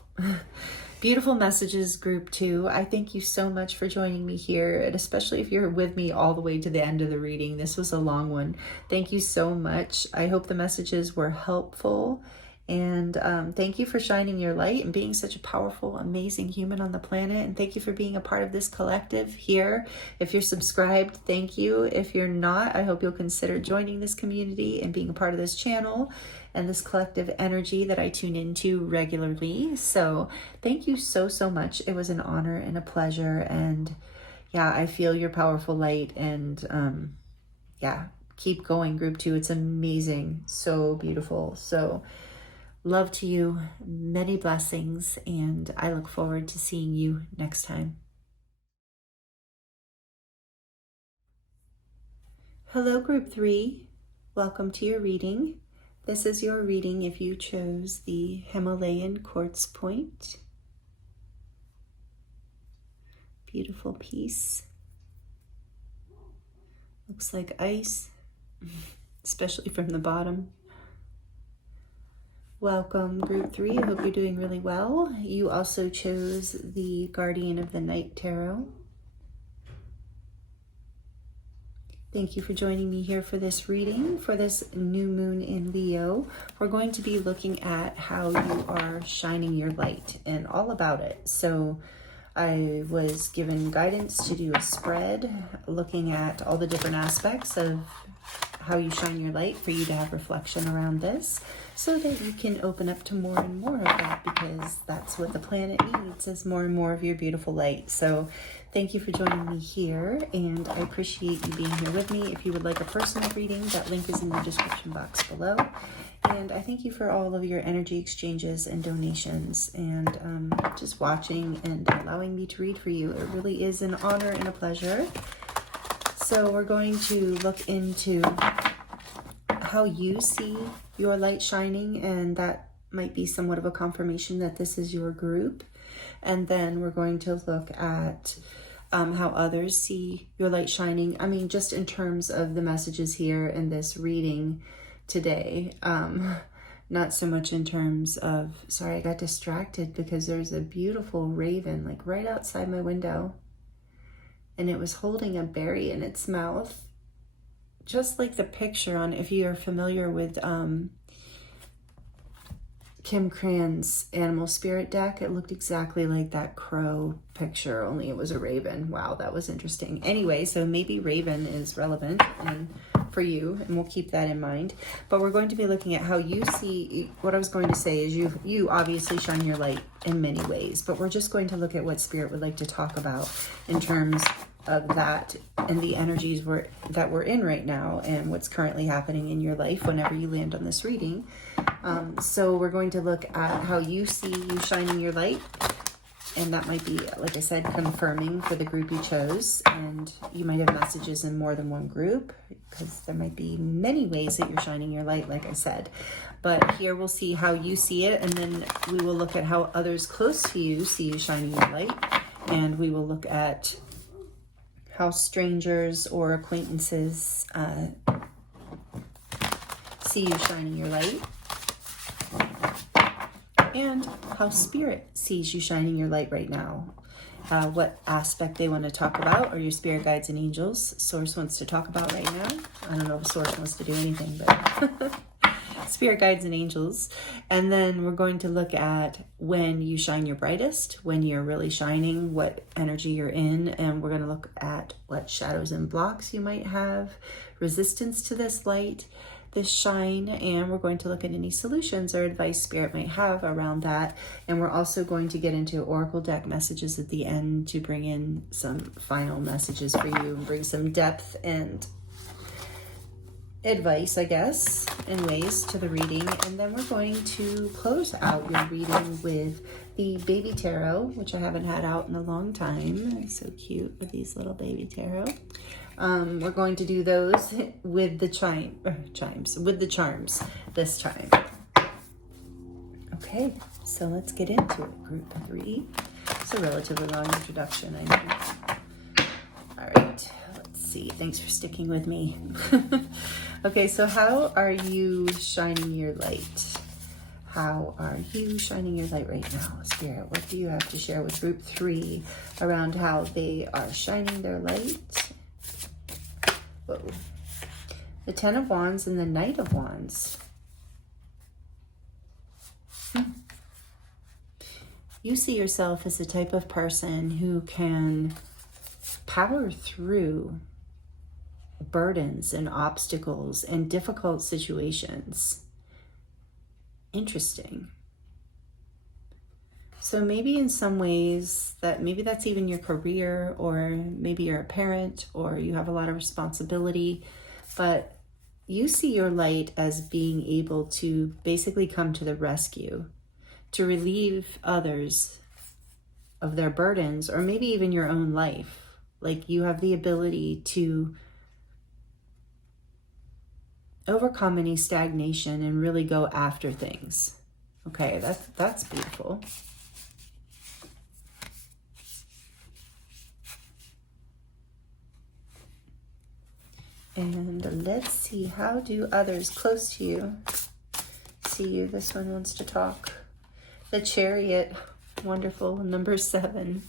Beautiful messages, group 2. I thank you so much for joining me here, and especially if you're with me all the way to the end of the reading. This was a long one. Thank you so much. I hope the messages were helpful, and thank you for shining your light and being such a powerful, amazing human on the planet. And thank you for being a part of this collective here. If you're subscribed, thank you. If you're not, I hope you'll consider joining this community and being a part of this channel and this collective energy that I tune into regularly. So thank you so, so much. It was an honor and a pleasure. And yeah, I feel your powerful light. And yeah, keep going, group 2. It's amazing. So beautiful. So love to you, many blessings, and I look forward to seeing you next time. Hello, group 3. Welcome to your reading. This is your reading if you chose the Himalayan quartz point. Beautiful piece. Looks like ice, especially from the bottom. Welcome, group 3. I hope you're doing really well. You also chose the Guardian of the Night Tarot. Thank you for joining me here for this reading, for this new moon in Leo. We're going to be looking at how you are shining your light and all about it. So I was given guidance to do a spread looking at all the different aspects of how you shine your light for you to have reflection around this so that you can open up to more and more of that, because that's what the planet needs, is more and more of your beautiful light. So thank you for joining me here, and I appreciate you being here with me. If you would like a personal reading, that link is in the description box below. And I thank you for all of your energy exchanges and donations and just watching and allowing me to read for you. It really is an honor and a pleasure. So we're going to look into how you see your light shining, and that might be somewhat of a confirmation that this is your group. And then we're going to look at how others see your light shining. I mean, just in terms of the messages here in this reading today. Not so much in terms of, sorry, I got distracted because there's a beautiful raven like right outside my window. And it was holding a berry in its mouth, just like the picture on, if you are familiar with Kim Cran's Animal Spirit deck, it looked exactly like that crow picture, only it was a raven. Wow, that was interesting. Anyway, so maybe raven is relevant and for you, and we'll keep that in mind. But we're going to be looking at how you see. What I was going to say is you obviously shine your light in many ways, but we're just going to look at what Spirit would like to talk about in terms of that and the energies that we're in right now and what's currently happening in your life whenever you land on this reading. So we're going to look at how you see you shining your light, and that might be, like I said, confirming for the group you chose. And you might have messages in more than one group because there might be many ways that you're shining your light, like I said. But here we'll see how you see it, and then we will look at how others close to you see you shining your light. And we will look at how strangers or acquaintances see you shining your light, and how Spirit sees you shining your light right now. What aspect they want to talk about, or your spirit guides and angels Source wants to talk about right now. I don't know if Source wants to do anything, but spirit guides and angels. And then we're going to look at when you shine your brightest, when you're really shining, what energy you're in, and we're going to look at what shadows and blocks you might have, resistance to this light, this shine, and we're going to look at any solutions or advice Spirit might have around that. And we're also going to get into Oracle deck messages at the end to bring in some final messages for you and bring some depth and advice, I guess, and ways to the reading. And then we're going to close out your reading with the baby tarot, which I haven't had out in a long time. They're so cute with these little baby tarot. We're going to do those with the with the charms this time. Okay, so let's get into it. Group 3. It's a relatively long introduction, I know. All right, let's see. Thanks for sticking with me. Okay, so how are you shining your light? How are you shining your light right now, Spirit? What do you have to share with group 3 around how they are shining their light? Whoa. The Ten of Wands and the Knight of Wands. You see yourself as the type of person who can power through burdens and obstacles and difficult situations. Interesting. So maybe in some ways maybe that's even your career, or maybe you're a parent, or you have a lot of responsibility, but you see your light as being able to basically come to the rescue, to relieve others of their burdens, or maybe even your own life. Like you have the ability to overcome any stagnation and really go after things. Okay, that's beautiful. And let's see, how do others close to you see you? This one wants to talk. The Chariot, wonderful, number 7.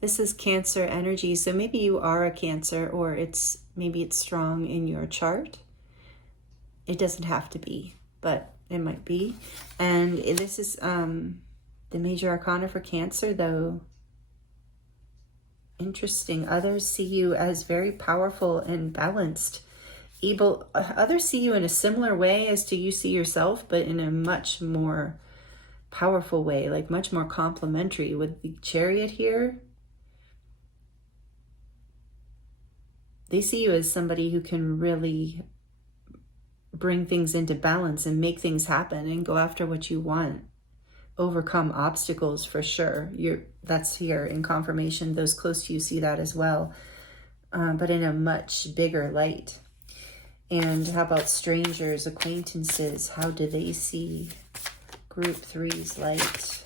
This is Cancer energy, so maybe you are a Cancer, or maybe it's strong in your chart. It doesn't have to be, but it might be. And this is the major arcana for Cancer, though. Interesting. Others see you as very powerful and balanced. Others see you in a similar way as to you see yourself, but in a much more powerful way, like much more complementary. With the Chariot here, they see you as somebody who can really bring things into balance and make things happen and go after what you want. Overcome obstacles for sure. That's here in confirmation. Those close to you see that as well, but in a much bigger light. And how about strangers, acquaintances? How do they see group 3's light?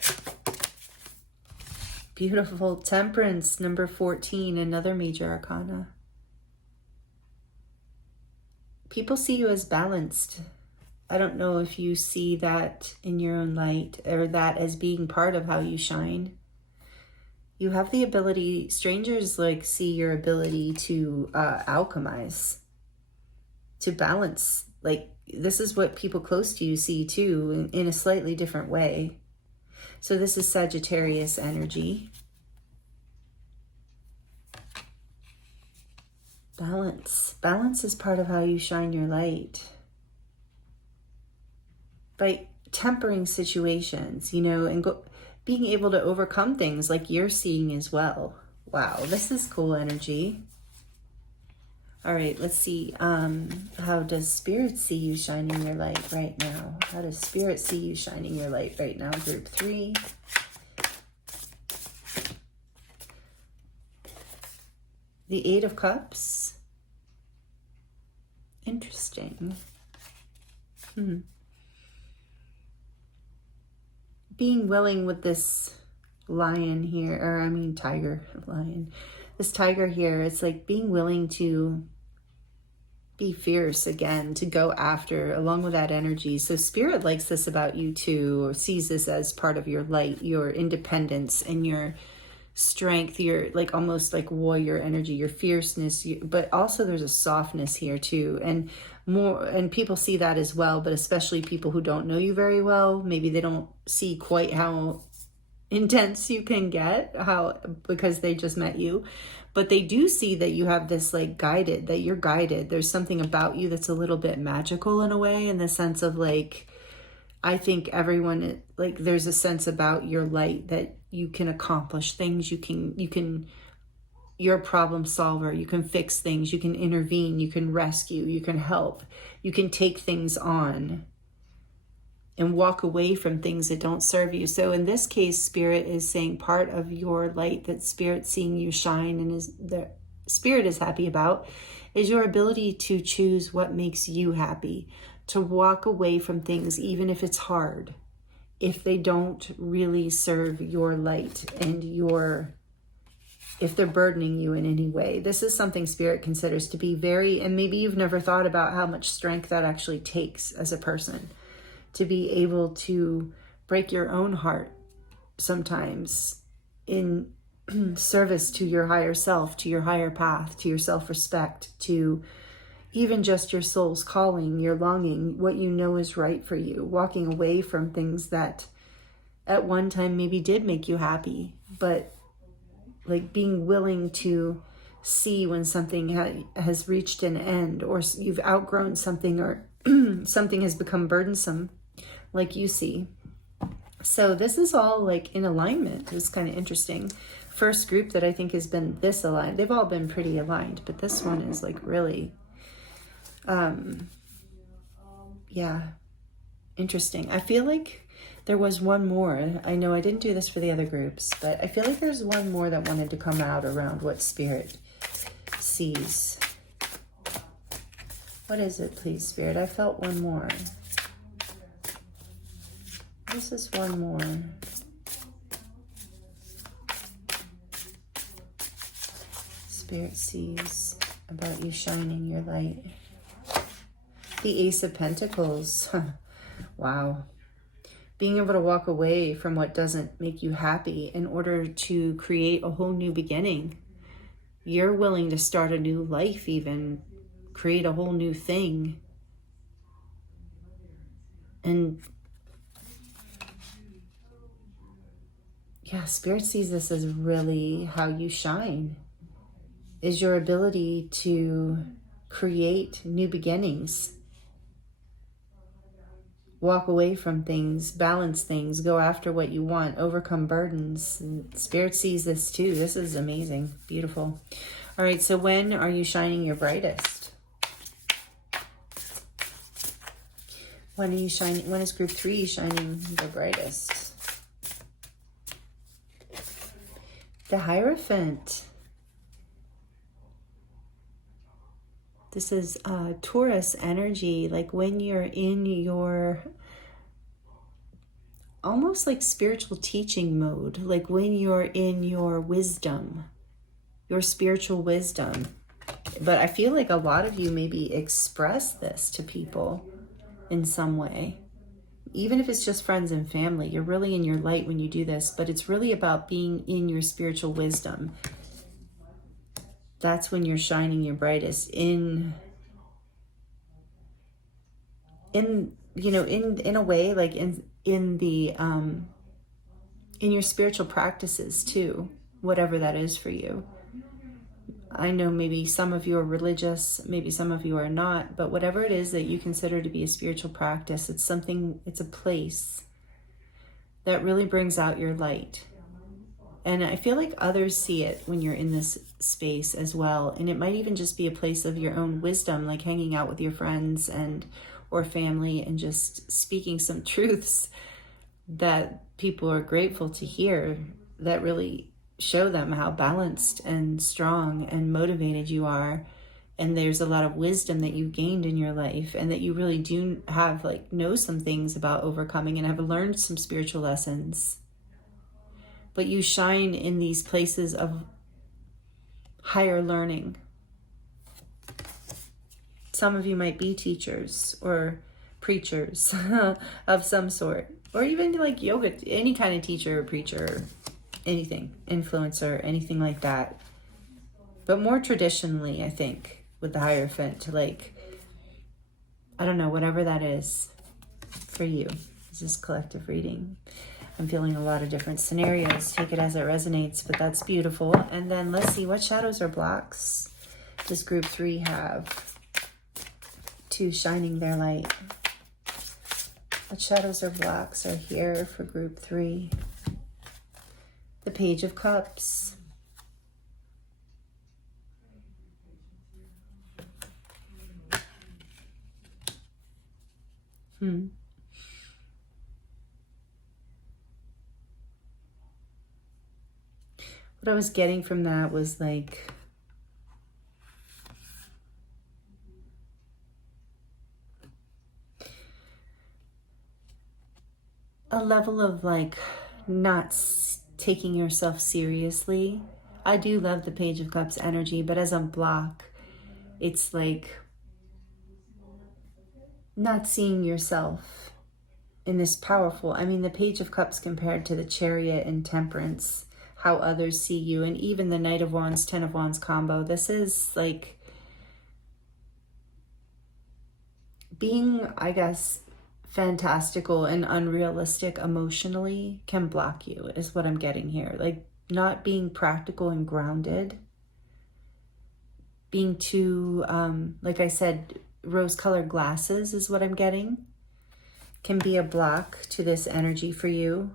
Beautiful. Temperance, number 14, another major arcana. People see you as balanced. I don't know if you see that in your own light, or that as being part of how you shine. You have the ability, strangers see your ability to alchemize, to balance. This is what people close to you see too, in a slightly different way. So this is Sagittarius energy. Balance. Balance is part of how you shine your light. By tempering situations, and being able to overcome things like you're seeing as well. Wow, this is cool energy. All right, let's see. How does Spirit see you shining your light right now? How does Spirit see you shining your light right now, group 3? The 8 of Cups. Interesting. Being willing with this lion here, lion. This tiger here, it's like being willing to be fierce again, to go after, along with that energy. So Spirit likes this about you too, or sees this as part of your light, your independence and your strength, your almost like warrior energy, your fierceness, but also there's a softness here too, and people see that as well, but especially people who don't know you very well, maybe they don't see quite how intense you can get, because they just met you, but they do see that you have this guided, that you're guided. There's something about you that's a little bit magical in a way, in the sense of I think everyone, there's a sense about your light that you can accomplish things. You're a problem solver. You can fix things. You can intervene. You can rescue. You can help. You can take things on and walk away from things that don't serve you. So in this case, Spirit is saying part of your light that Spirit's seeing you shine and the Spirit is happy about is your ability to choose what makes you happy, to walk away from things, even if it's hard, if they don't really serve your light and if they're burdening you in any way. This is something Spirit considers to be and maybe you've never thought about how much strength that actually takes as a person, to be able to break your own heart sometimes in service to your higher self, to your higher path, to your self-respect, to even just your soul's calling, your longing, what you know is right for you, walking away from things that at one time maybe did make you happy, but like being willing to see when something has reached an end, or you've outgrown something, or something has become burdensome, like you see. So this is all like in alignment. It's kind of interesting. First group that I think has been this aligned. They've all been pretty aligned, but this one is like really, yeah, interesting. I feel like there was one more. I know I didn't do this for the other groups, but I feel like there's one more that wanted to come out around what Spirit sees. What is it, please, Spirit? I felt one more. This is one more. Spirit sees about you shining your light. The Ace of Pentacles. Wow. Being able to walk away from what doesn't make you happy in order to create a whole new beginning. You're willing to start a new life, even create a whole new thing. And yeah, Spirit sees this as really how you shine, is your ability to create new beginnings. Walk away from things, balance things, go after what you want, overcome burdens. And Spirit sees this too. This is amazing, beautiful. All right, so when are you shining your brightest? When are you shining? When is group 3 shining the brightest? The Hierophant. This is Taurus energy, like when you're in your almost like spiritual teaching mode, like when you're in your wisdom, your spiritual wisdom. But I feel like a lot of you maybe express this to people in some way. Even if it's just friends and family, you're really in your light when you do this, but it's really about being in your spiritual wisdom. That's when you're shining your brightest in you know, in a way, like in your spiritual practices too, whatever that is for you. I know maybe some of you are religious, maybe some of you are not, but whatever it is that you consider to be a spiritual practice, it's something, it's a place that really brings out your light. And I feel like others see it when you're in this space as well. And it might even just be a place of your own wisdom, like hanging out with your friends and or family and just speaking some truths that people are grateful to hear, that really show them how balanced and strong and motivated you are. And there's a lot of wisdom that you've gained in your life, and that you really do have, like, know some things about overcoming and have learned some spiritual lessons. But you shine in these places of higher learning. Some of you might be teachers or preachers of some sort, or even like yoga, any kind of teacher or preacher, anything, influencer, anything like that. But more traditionally, I think, with the Hierophant, like, I don't know, whatever that is for you. This is collective reading. I'm feeling a lot of different scenarios. Take it as it resonates, but that's beautiful. And then let's see, what shadows or blocks does group 3 have to shining their light? What shadows or blocks are here for group 3? The Page of Cups. What I was getting from that was like a level of like not taking yourself seriously. I do love the Page of Cups energy, but as a block, it's like not seeing yourself in this powerful, I mean, the Page of Cups compared to the Chariot and Temperance, how others see you, and even the Knight of Wands, Ten of Wands combo. This is like being, I guess, fantastical and unrealistic emotionally can block you, is what I'm getting here. Like not being practical and grounded, being too, like I said, rose-colored glasses is what I'm getting, can be a block to this energy for you.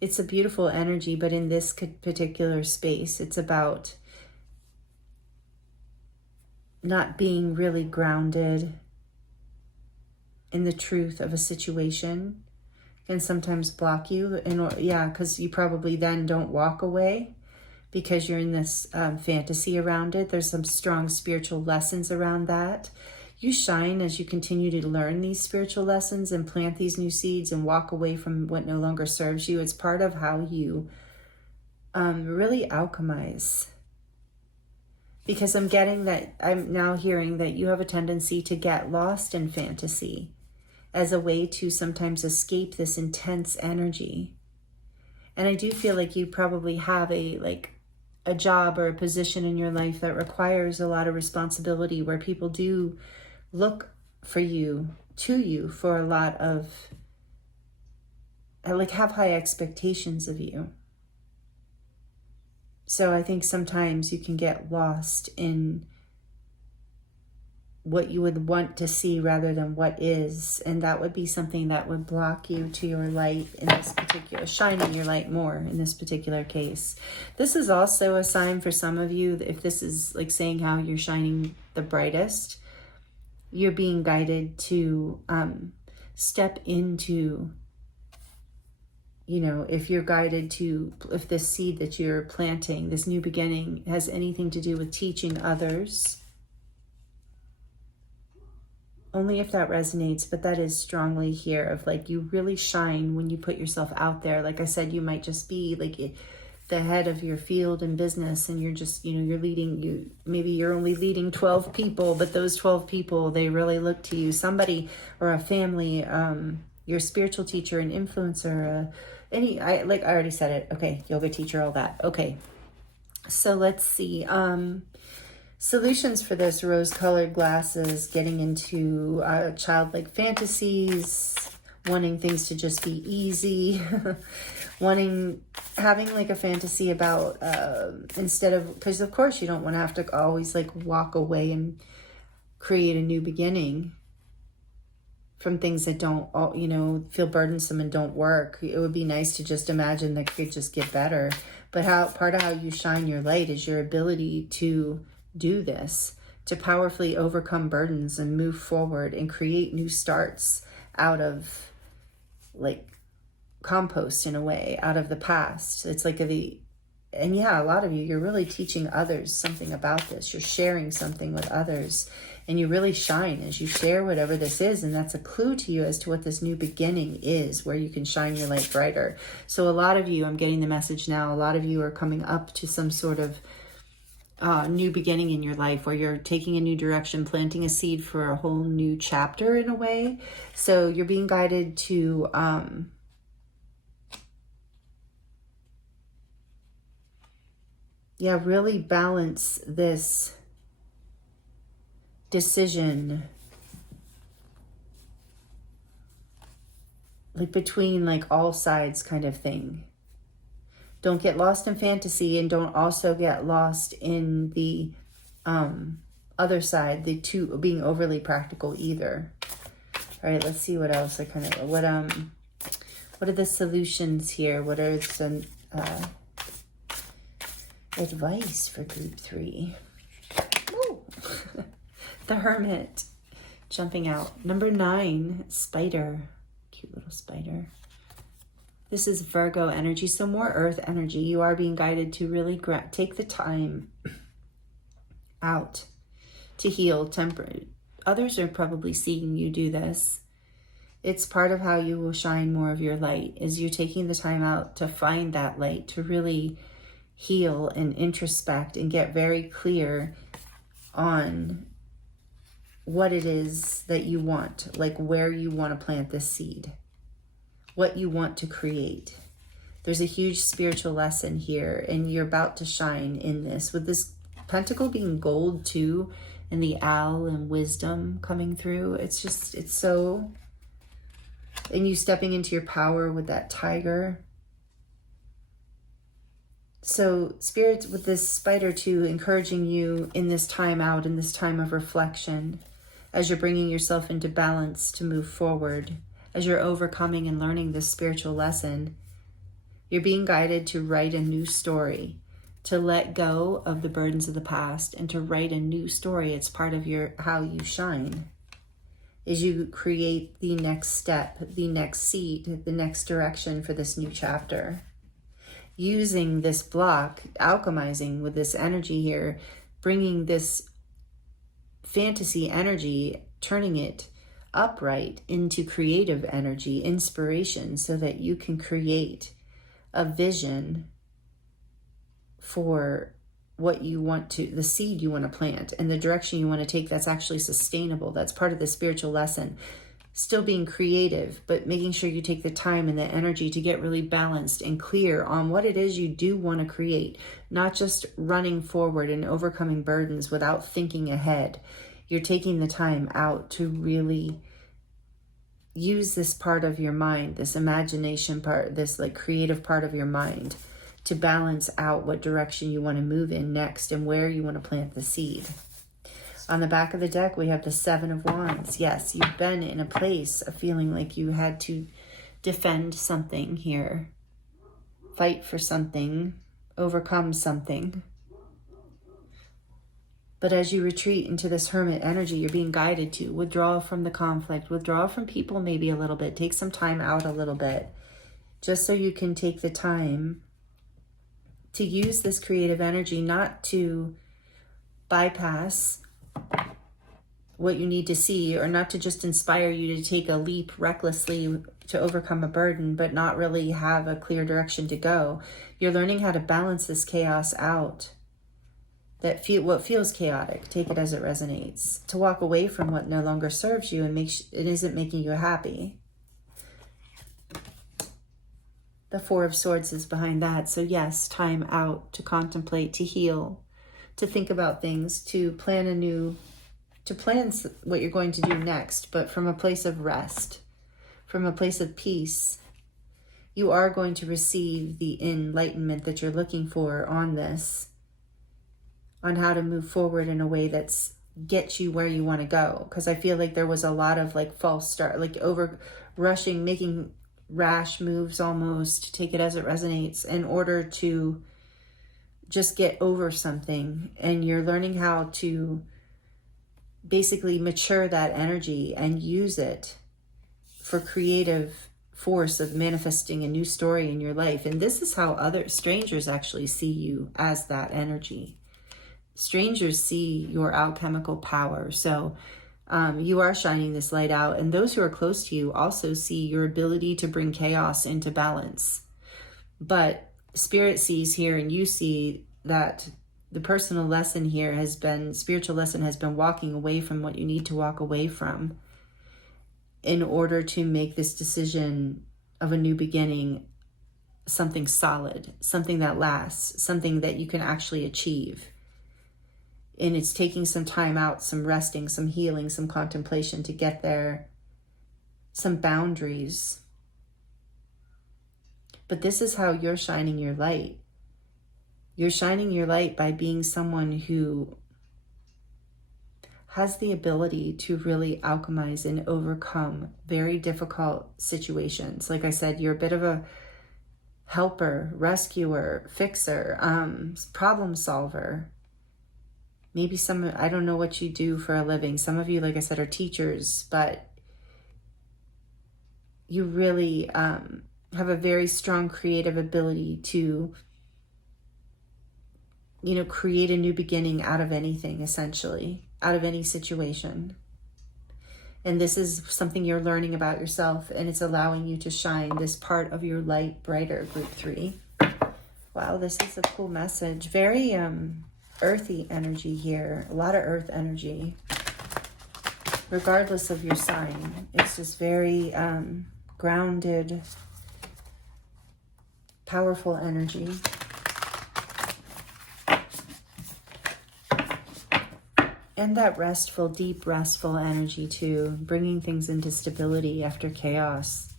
It's a beautiful energy, but in this particular space, it's about not being really grounded in the truth of a situation. Can sometimes block you. And yeah, because you probably then don't walk away because you're in this fantasy around it. There's some strong spiritual lessons around that. You shine as you continue to learn these spiritual lessons and plant these new seeds and walk away from what no longer serves you. It's part of how you really alchemize. Because I'm getting that, I'm now hearing that you have a tendency to get lost in fantasy as a way to sometimes escape this intense energy. And I do feel like you probably have a job or a position in your life that requires a lot of responsibility, where people do look for you, to you, for a lot of, like, have high expectations of you. So I think sometimes you can get lost in what you would want to see rather than what is. And that would be something that would block you to your light in this particular, shining your light more in this particular case. This is also a sign for some of you, if this is like saying how you're shining the brightest, you're being guided to step into, you know, if you're guided to, if this seed that you're planting, this new beginning, has anything to do with teaching others, only if that resonates, but that is strongly here of like, you really shine when you put yourself out there. Like I said, you might just be like the head of your field and business, and you're just, you know, you're leading, maybe you're only leading 12 people, but those 12 people, they really look to you, somebody or a family, your spiritual teacher, an influencer, I already said it. Okay. Yoga teacher, all that. Okay. So let's see. Solutions for this: rose-colored glasses, getting into childlike fantasies, wanting things to just be easy, having like a fantasy about, instead of, because of course you don't want to have to always like walk away and create a new beginning from things that don't, you know, feel burdensome and don't work. It would be nice to just imagine that could just get better. But part of how you shine your light is your ability to do this, to powerfully overcome burdens and move forward and create new starts out of like compost, in a way, out of the past. It's like and yeah, a lot of you, you're really teaching others something about this. You're sharing something with others, and you really shine as you share whatever this is. And that's a clue to you as to what this new beginning is, where you can shine your light brighter. So a lot of you, I'm getting the message now, a lot of you are coming up to some sort of new beginning in your life, where you're taking a new direction, planting a seed for a whole new chapter, in a way. So you're being guided to really balance this decision, like between like all sides kind of thing. Don't get lost in fantasy, and don't also get lost in the other side, the two, being overly practical either. All right, let's see what else I kind of, what are the solutions here? What are some advice for group 3? The Hermit jumping out. Number 9, Spider. Cute little spider. This is Virgo energy, so more earth energy. You are being guided to really take the time out to heal. Others are probably seeing you do this. It's part of how you will shine more of your light, is you taking the time out to find that light, to really heal and introspect and get very clear on what it is that you want, like where you want to plant this seed, what you want to create. There's a huge spiritual lesson here, and you're about to shine in this, with this pentacle being gold too, and the owl and wisdom coming through. It's just, it's so, and you stepping into your power with that tiger. So Spirit, with this spider too, encouraging you in this time out, in this time of reflection, as you're bringing yourself into balance to move forward, as you're overcoming and learning this spiritual lesson, you're being guided to write a new story, to let go of the burdens of the past and to write a new story. It's part of your, how you shine, is you create the next step, the next seed, the next direction for this new chapter. Using this block, alchemizing with this energy here, bringing this fantasy energy, turning it upright into creative energy, inspiration, so that you can create a vision for what you want to, the seed you want to plant and the direction you want to take that's actually sustainable. That's part of the spiritual lesson. Still being creative, but making sure you take the time and the energy to get really balanced and clear on what it is you do want to create, not just running forward and overcoming burdens without thinking ahead. You're taking the time out to really use this part of your mind, this imagination part, this like creative part of your mind, to balance out what direction you want to move in next and where you want to plant the seed. On the back of the deck, we have the Seven of Wands. Yes, you've been in a place of feeling like you had to defend something here, fight for something, overcome something. But as you retreat into this hermit energy, you're being guided to withdraw from the conflict, withdraw from people maybe a little bit, take some time out a little bit, just so you can take the time to use this creative energy, not to bypass what you need to see, or not to just inspire you to take a leap recklessly to overcome a burden, but not really have a clear direction to go. You're learning how to balance this chaos out. What feels chaotic, take it as it resonates. To walk away from what no longer serves you and it isn't making you happy. The Four of Swords is behind that. So yes, time out to contemplate, to heal, to think about things, to plan what you're going to do next, but from a place of rest, from a place of peace. You are going to receive the enlightenment that you're looking for on this, on how to move forward in a way that's gets you where you want to go. Because I feel like there was a lot of like false start, like over rushing, making rash moves almost, take it as it resonates, in order to just get over something. And you're learning how to basically mature that energy and use it for creative force of manifesting a new story in your life. And this is how other strangers actually see you, as that energy. Strangers see your alchemical power. So you are shining this light out, and those who are close to you also see your ability to bring chaos into balance. But Spirit sees here, and you see that the personal lesson here has been, spiritual lesson has been walking away from what you need to walk away from in order to make this decision of a new beginning something solid, something that lasts, something that you can actually achieve. And it's taking some time out, some resting, some healing, some contemplation to get there, some boundaries. But this is how you're shining your light. You're shining your light by being someone who has the ability to really alchemize and overcome very difficult situations. Like I said, you're a bit of a helper, rescuer, fixer, problem solver. Maybe I don't know what you do for a living. Some of you, like I said, are teachers, but you really have a very strong creative ability to, create a new beginning out of anything, essentially, out of any situation. And this is something you're learning about yourself, and it's allowing you to shine this part of your light brighter, Group 3. Wow, this is a cool message. Very earthy energy here. A lot of earth energy. regardless of your sign. It's just very grounded, powerful energy. And that restful, deep, restful energy too, bringing things into stability after chaos.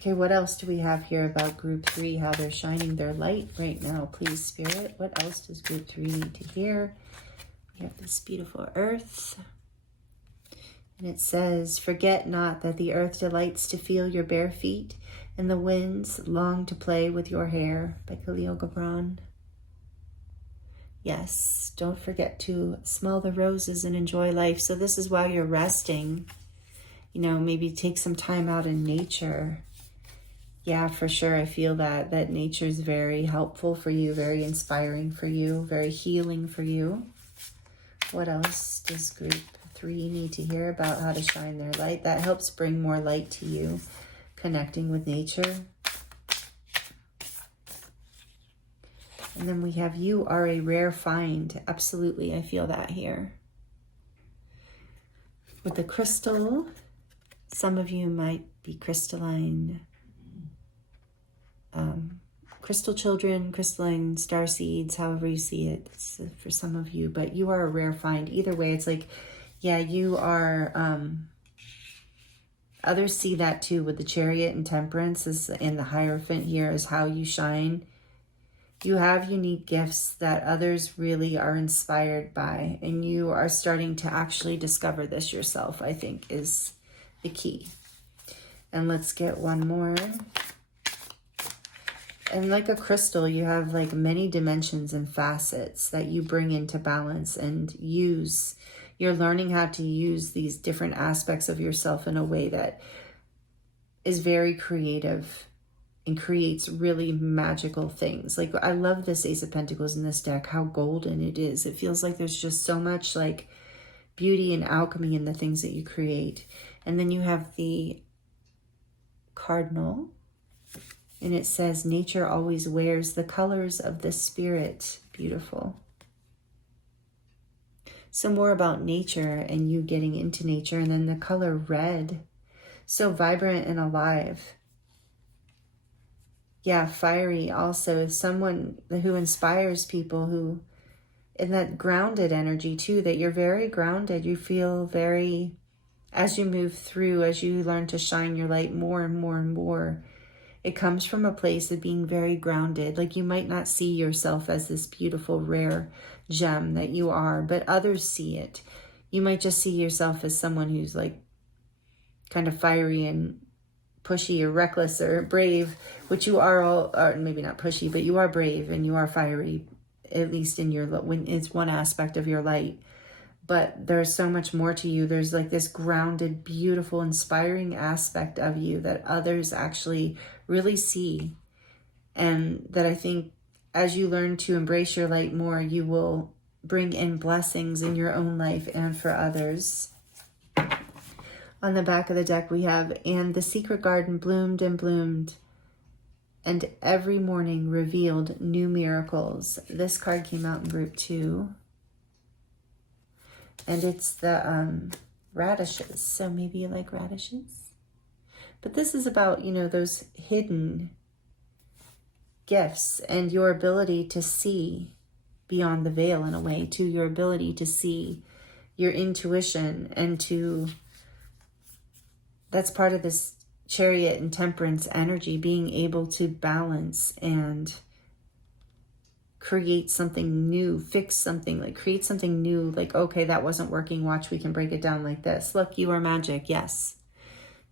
Okay, what else do we have here about group 3, how they're shining their light right now? Please, Spirit, what else does group 3 need to hear? We have this beautiful earth. And it says, forget not that the earth delights to feel your bare feet, and the winds long to play with your hair, by Khalil Gibran. Yes, don't forget to smell the roses and enjoy life. So this is while you're resting, you know, maybe take some time out in nature. Yeah, for sure. I feel that nature is very helpful for you, very inspiring for you, very healing for you. What else does group 3 need to hear about how to shine their light? That helps bring more light to you, connecting with nature. And then we have, you are a rare find. Absolutely, I feel that here. With the crystal, some of you might be crystalline, crystal children, crystalline star seeds, however you see it. It's for some of you, but you are a rare find. Either way, it's like, yeah, you are, others see that too with the Chariot and Temperance is, and the Hierophant here is how you shine. You have unique gifts that others really are inspired by, and you are starting to actually discover this yourself, I think, is the key. And let's get one more. And like a crystal, you have like many dimensions and facets that you bring into balance and use. You're learning how to use these different aspects of yourself in a way that is very creative and creates really magical things. Like, I love this Ace of Pentacles in this deck, how golden it is. It feels like there's just so much like beauty and alchemy in the things that you create. And then you have the Cardinal, and it says, nature always wears the colors of the spirit. Beautiful. So more about nature and you getting into nature. And then the color red, so vibrant and alive. Yeah, fiery also. Someone who inspires people, who, in that grounded energy too, that you're very grounded. You feel very, as you move through, as you learn to shine your light more and more and more, it comes from a place of being very grounded. Like, you might not see yourself as this beautiful, rare gem that you are, but others see it. You might just see yourself as someone who's like kind of fiery and pushy or reckless or brave, which you are all, or maybe not pushy, but you are brave and you are fiery, at least in your, when it's one aspect of your light. But there's so much more to you. There's like this grounded, beautiful, inspiring aspect of you that others actually really see. And that I think as you learn to embrace your light more, you will bring in blessings in your own life and for others. On the back of the deck we have, and the secret garden bloomed and bloomed, and every morning revealed new miracles. This card came out in group 2. And it's the radishes. So maybe you like radishes. But this is about, you know, those hidden gifts and your ability to see beyond the veil in a way, to your ability to see your intuition and to... That's part of this Chariot and Temperance energy, being able to balance and create something new, fix something, like create something new, like, okay, that wasn't working, watch, we can break it down like this. Look, you are magic, yes.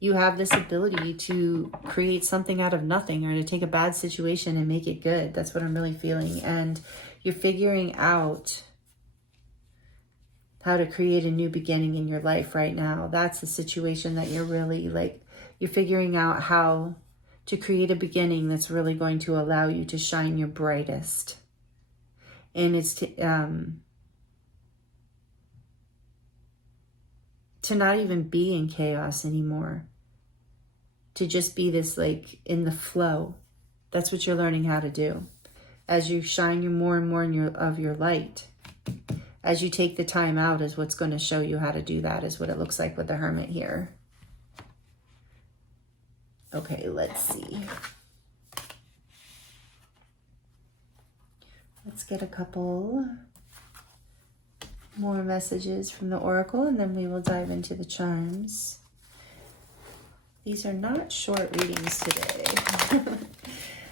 You have this ability to create something out of nothing, or to take a bad situation and make it good. That's what I'm really feeling. And you're figuring out how to create a new beginning in your life right now. That's the situation that you're really like, you're figuring out how to create a beginning that's really going to allow you to shine your brightest. And it's to not even be in chaos anymore. To just be this like in the flow. That's what you're learning how to do. As you shine more and more in of your light. as you take the time out is what's going to show you how to do that, is what it looks like with the Hermit here. Okay, let's see. Let's get a couple more messages from the Oracle, and then we will dive into the charms. These are not short readings today.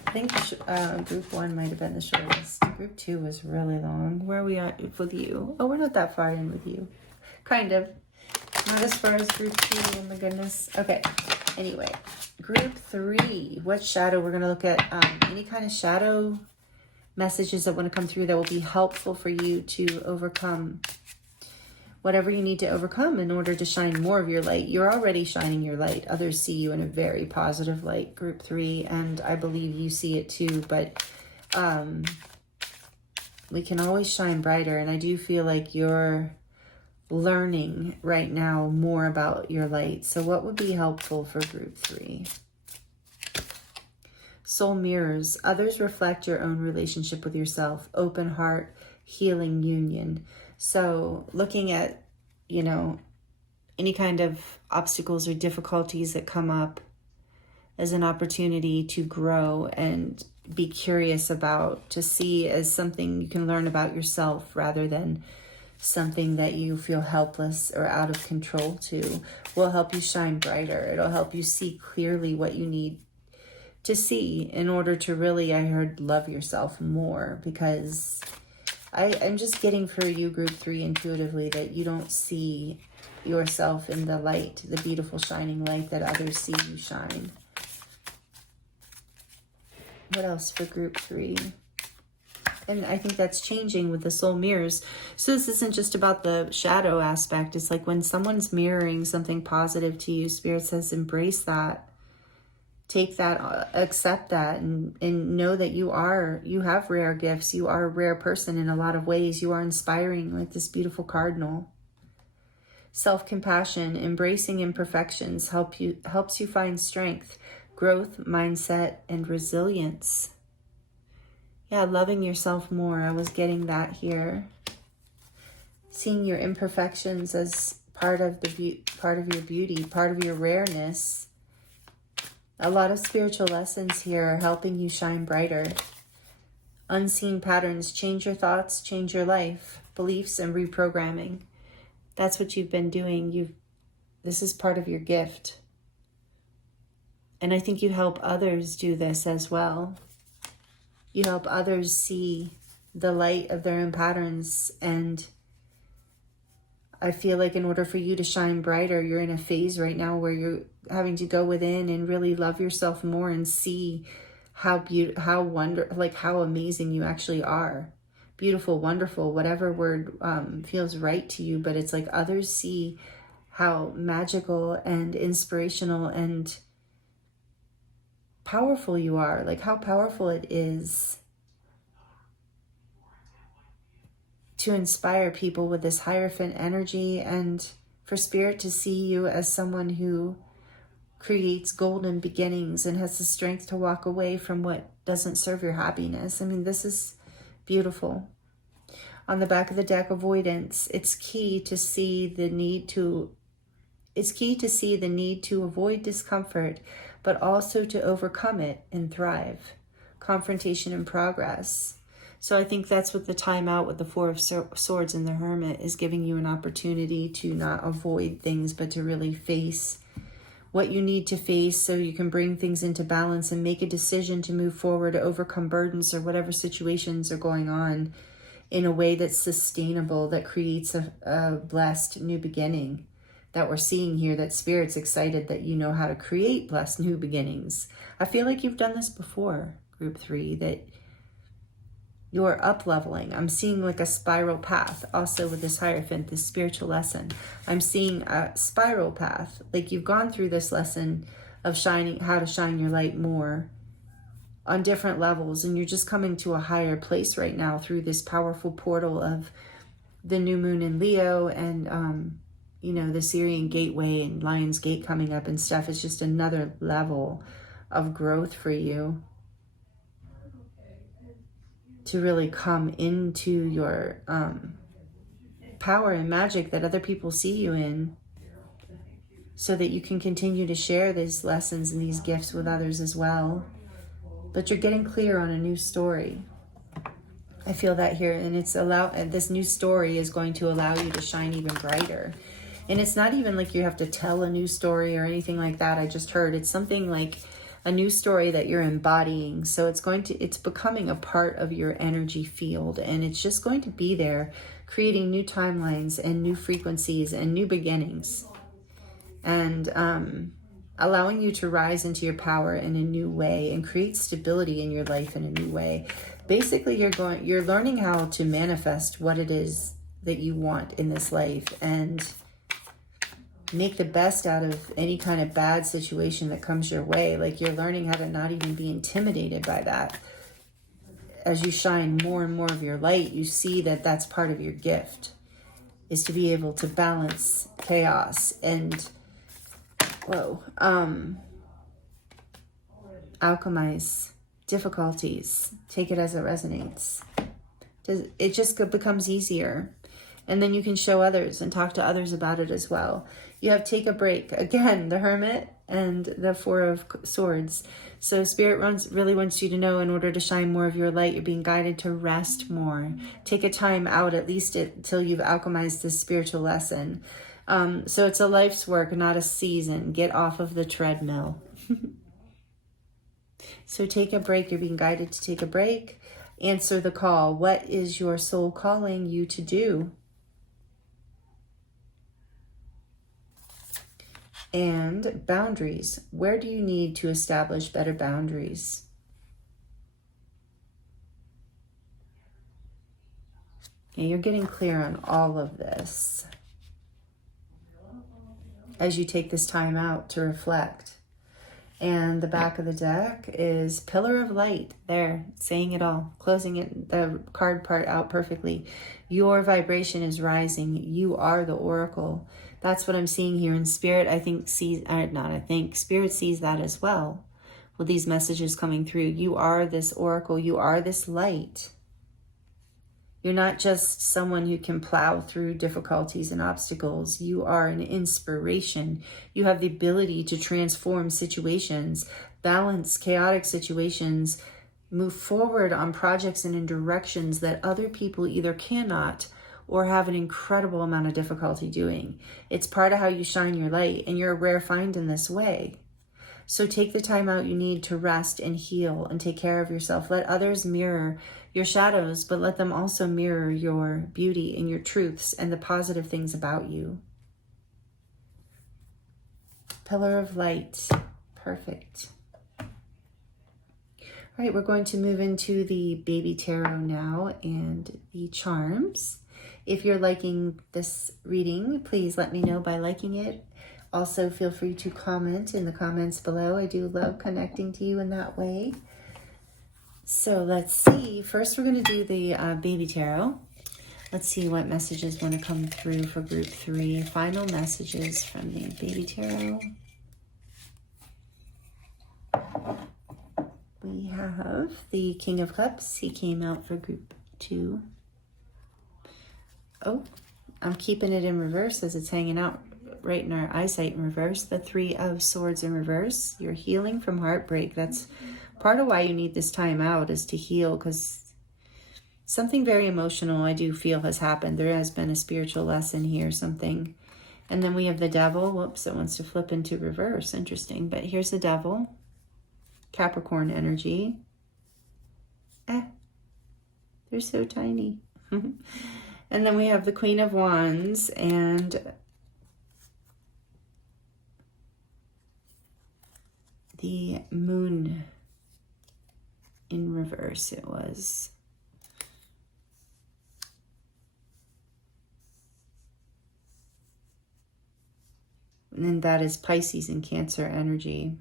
I think group 1 might have been the shortest. Group 2 was really long. Where are we at with you? Oh, we're not that far in with you. Kind of. Not as far as group 2, oh my goodness. Okay, anyway. Group 3. What shadow? We're going to look at any kind of shadow messages that want to come through that will be helpful for you to overcome whatever you need to overcome in order to shine more of your light. You're already shining your light. Others see you in a very positive light, group 3, and I believe you see it too, but we can always shine brighter, and I do feel like you're learning right now more about your light. So what would be helpful for group 3? Soul mirrors. Others reflect your own relationship with yourself. Open heart, healing union. So looking at, you know, any kind of obstacles or difficulties that come up as an opportunity to grow and be curious about, to see as something you can learn about yourself rather than something that you feel helpless or out of control to, will help you shine brighter. It'll help you see clearly what you need to see in order to really, I heard, love yourself more, because I'm just getting for you, group 3, intuitively, that you don't see yourself in the light, the beautiful shining light that others see you shine. What else for group 3? And I think that's changing with the soul mirrors. So this isn't just about the shadow aspect. It's like when someone's mirroring something positive to you, Spirit says embrace that. Take that, accept that, and know that you have rare gifts. You are a rare person in a lot of ways. You are inspiring, like this beautiful cardinal. Self-compassion, embracing imperfections helps you find strength, growth, mindset, and resilience. Yeah, loving yourself more. I was getting that here. Seeing your imperfections as part of your beauty, part of your rareness. A lot of spiritual lessons here are helping you shine brighter. Unseen patterns, change your thoughts, change your life, beliefs, and reprogramming. That's what you've been doing. This is part of your gift. And I think you help others do this as well. You help others see the light of their own patterns, and I feel like in order for you to shine brighter, you're in a phase right now where you're having to go within and really love yourself more and see how amazing you actually are. Beautiful, wonderful, whatever word feels right to you, but it's like others see how magical and inspirational and powerful you are, like how powerful it is to inspire people with this Hierophant energy, and for Spirit to see you as someone who creates golden beginnings and has the strength to walk away from what doesn't serve your happiness. I mean, this is beautiful. On the back of the deck, avoidance. It's key to see the need to avoid discomfort, but also to overcome it and thrive. Confrontation and progress. So I think that's what the time out with the Four of Swords and the Hermit is giving you, an opportunity to not avoid things, but to really face what you need to face so you can bring things into balance and make a decision to move forward, to overcome burdens or whatever situations are going on in a way that's sustainable, that creates a blessed new beginning that we're seeing here, that Spirit's excited that you know how to create blessed new beginnings. I feel like you've done this before, group 3, that you're up-leveling. I'm seeing like a spiral path also with this Hierophant, this spiritual lesson. I'm seeing a spiral path, like you've gone through this lesson of how to shine your light more on different levels, and you're just coming to a higher place right now through this powerful portal of the new moon in Leo and the Syrian gateway and Lion's Gate coming up and stuff. Is just another level of growth for you to really come into your power and magic that other people see you in, so that you can continue to share these lessons and these gifts with others as well. But you're getting clear on a new story. I feel that here, and this new story is going to allow you to shine even brighter. And it's not even like you have to tell a new story or anything like that. I just heard it's something like a new story that you're embodying. So it's becoming a part of your energy field, and it's just going to be there, creating new timelines and new frequencies and new beginnings, and allowing you to rise into your power in a new way and create stability in your life in a new way. Basically, you're learning how to manifest what it is that you want in this life, and make the best out of any kind of bad situation that comes your way. Like, you're learning how to not even be intimidated by that. As you shine more and more of your light, you see that that's part of your gift, is to be able to balance chaos and alchemize difficulties. Take it as it resonates. It just becomes easier. And then you can show others and talk to others about it as well. You have take a break. Again, the Hermit and the Four of Swords. So Spirit really wants you to know, in order to shine more of your light, you're being guided to rest more. Take a time out, at least until you've alchemized this spiritual lesson. So it's a life's work, not a season. Get off of the treadmill. So take a break. You're being guided to take a break. Answer the call. What is your soul calling you to do? And boundaries. Where do you need to establish better boundaries? And you're getting clear on all of this as you take this time out to reflect. And the back of the deck is Pillar of Light. There, saying it all, closing it, the card part out perfectly. Your vibration is rising. You are the oracle. That's what I'm seeing here. In Spirit, Spirit sees that as well with these messages coming through. You are this oracle. You are this light. You're not just someone who can plow through difficulties and obstacles. You are an inspiration. You have the ability to transform situations, balance chaotic situations, move forward on projects and in directions that other people either cannot or have an incredible amount of difficulty doing. It's part of how you shine your light, and you're a rare find in this way. So take the time out you need to rest and heal and take care of yourself. Let others mirror your shadows, but let them also mirror your beauty and your truths and the positive things about you. Pillar of Light. Perfect. All right, we're going to move into the Baby Tarot now and the charms. If you're liking this reading, please let me know by liking it. Also, feel free to comment in the comments below. I do love connecting to you in that way. So let's see. First, we're going to do the Baby Tarot. Let's see what messages want to come through for group 3. Final messages from the Baby Tarot. We have the King of Cups. He came out for group 2. Oh, I'm keeping it in reverse as it's hanging out right in our eyesight in reverse. The Three of Swords in reverse. You're healing from heartbreak. That's part of why you need this time out, is to heal, because something very emotional I do feel has happened. There has been a spiritual lesson here, something. And then we have the Devil. Whoops, it wants to flip into reverse. Interesting. But here's the Devil. Capricorn energy. They're so tiny. And then we have the Queen of Wands and the Moon in reverse. It was. And then that is Pisces and Cancer energy.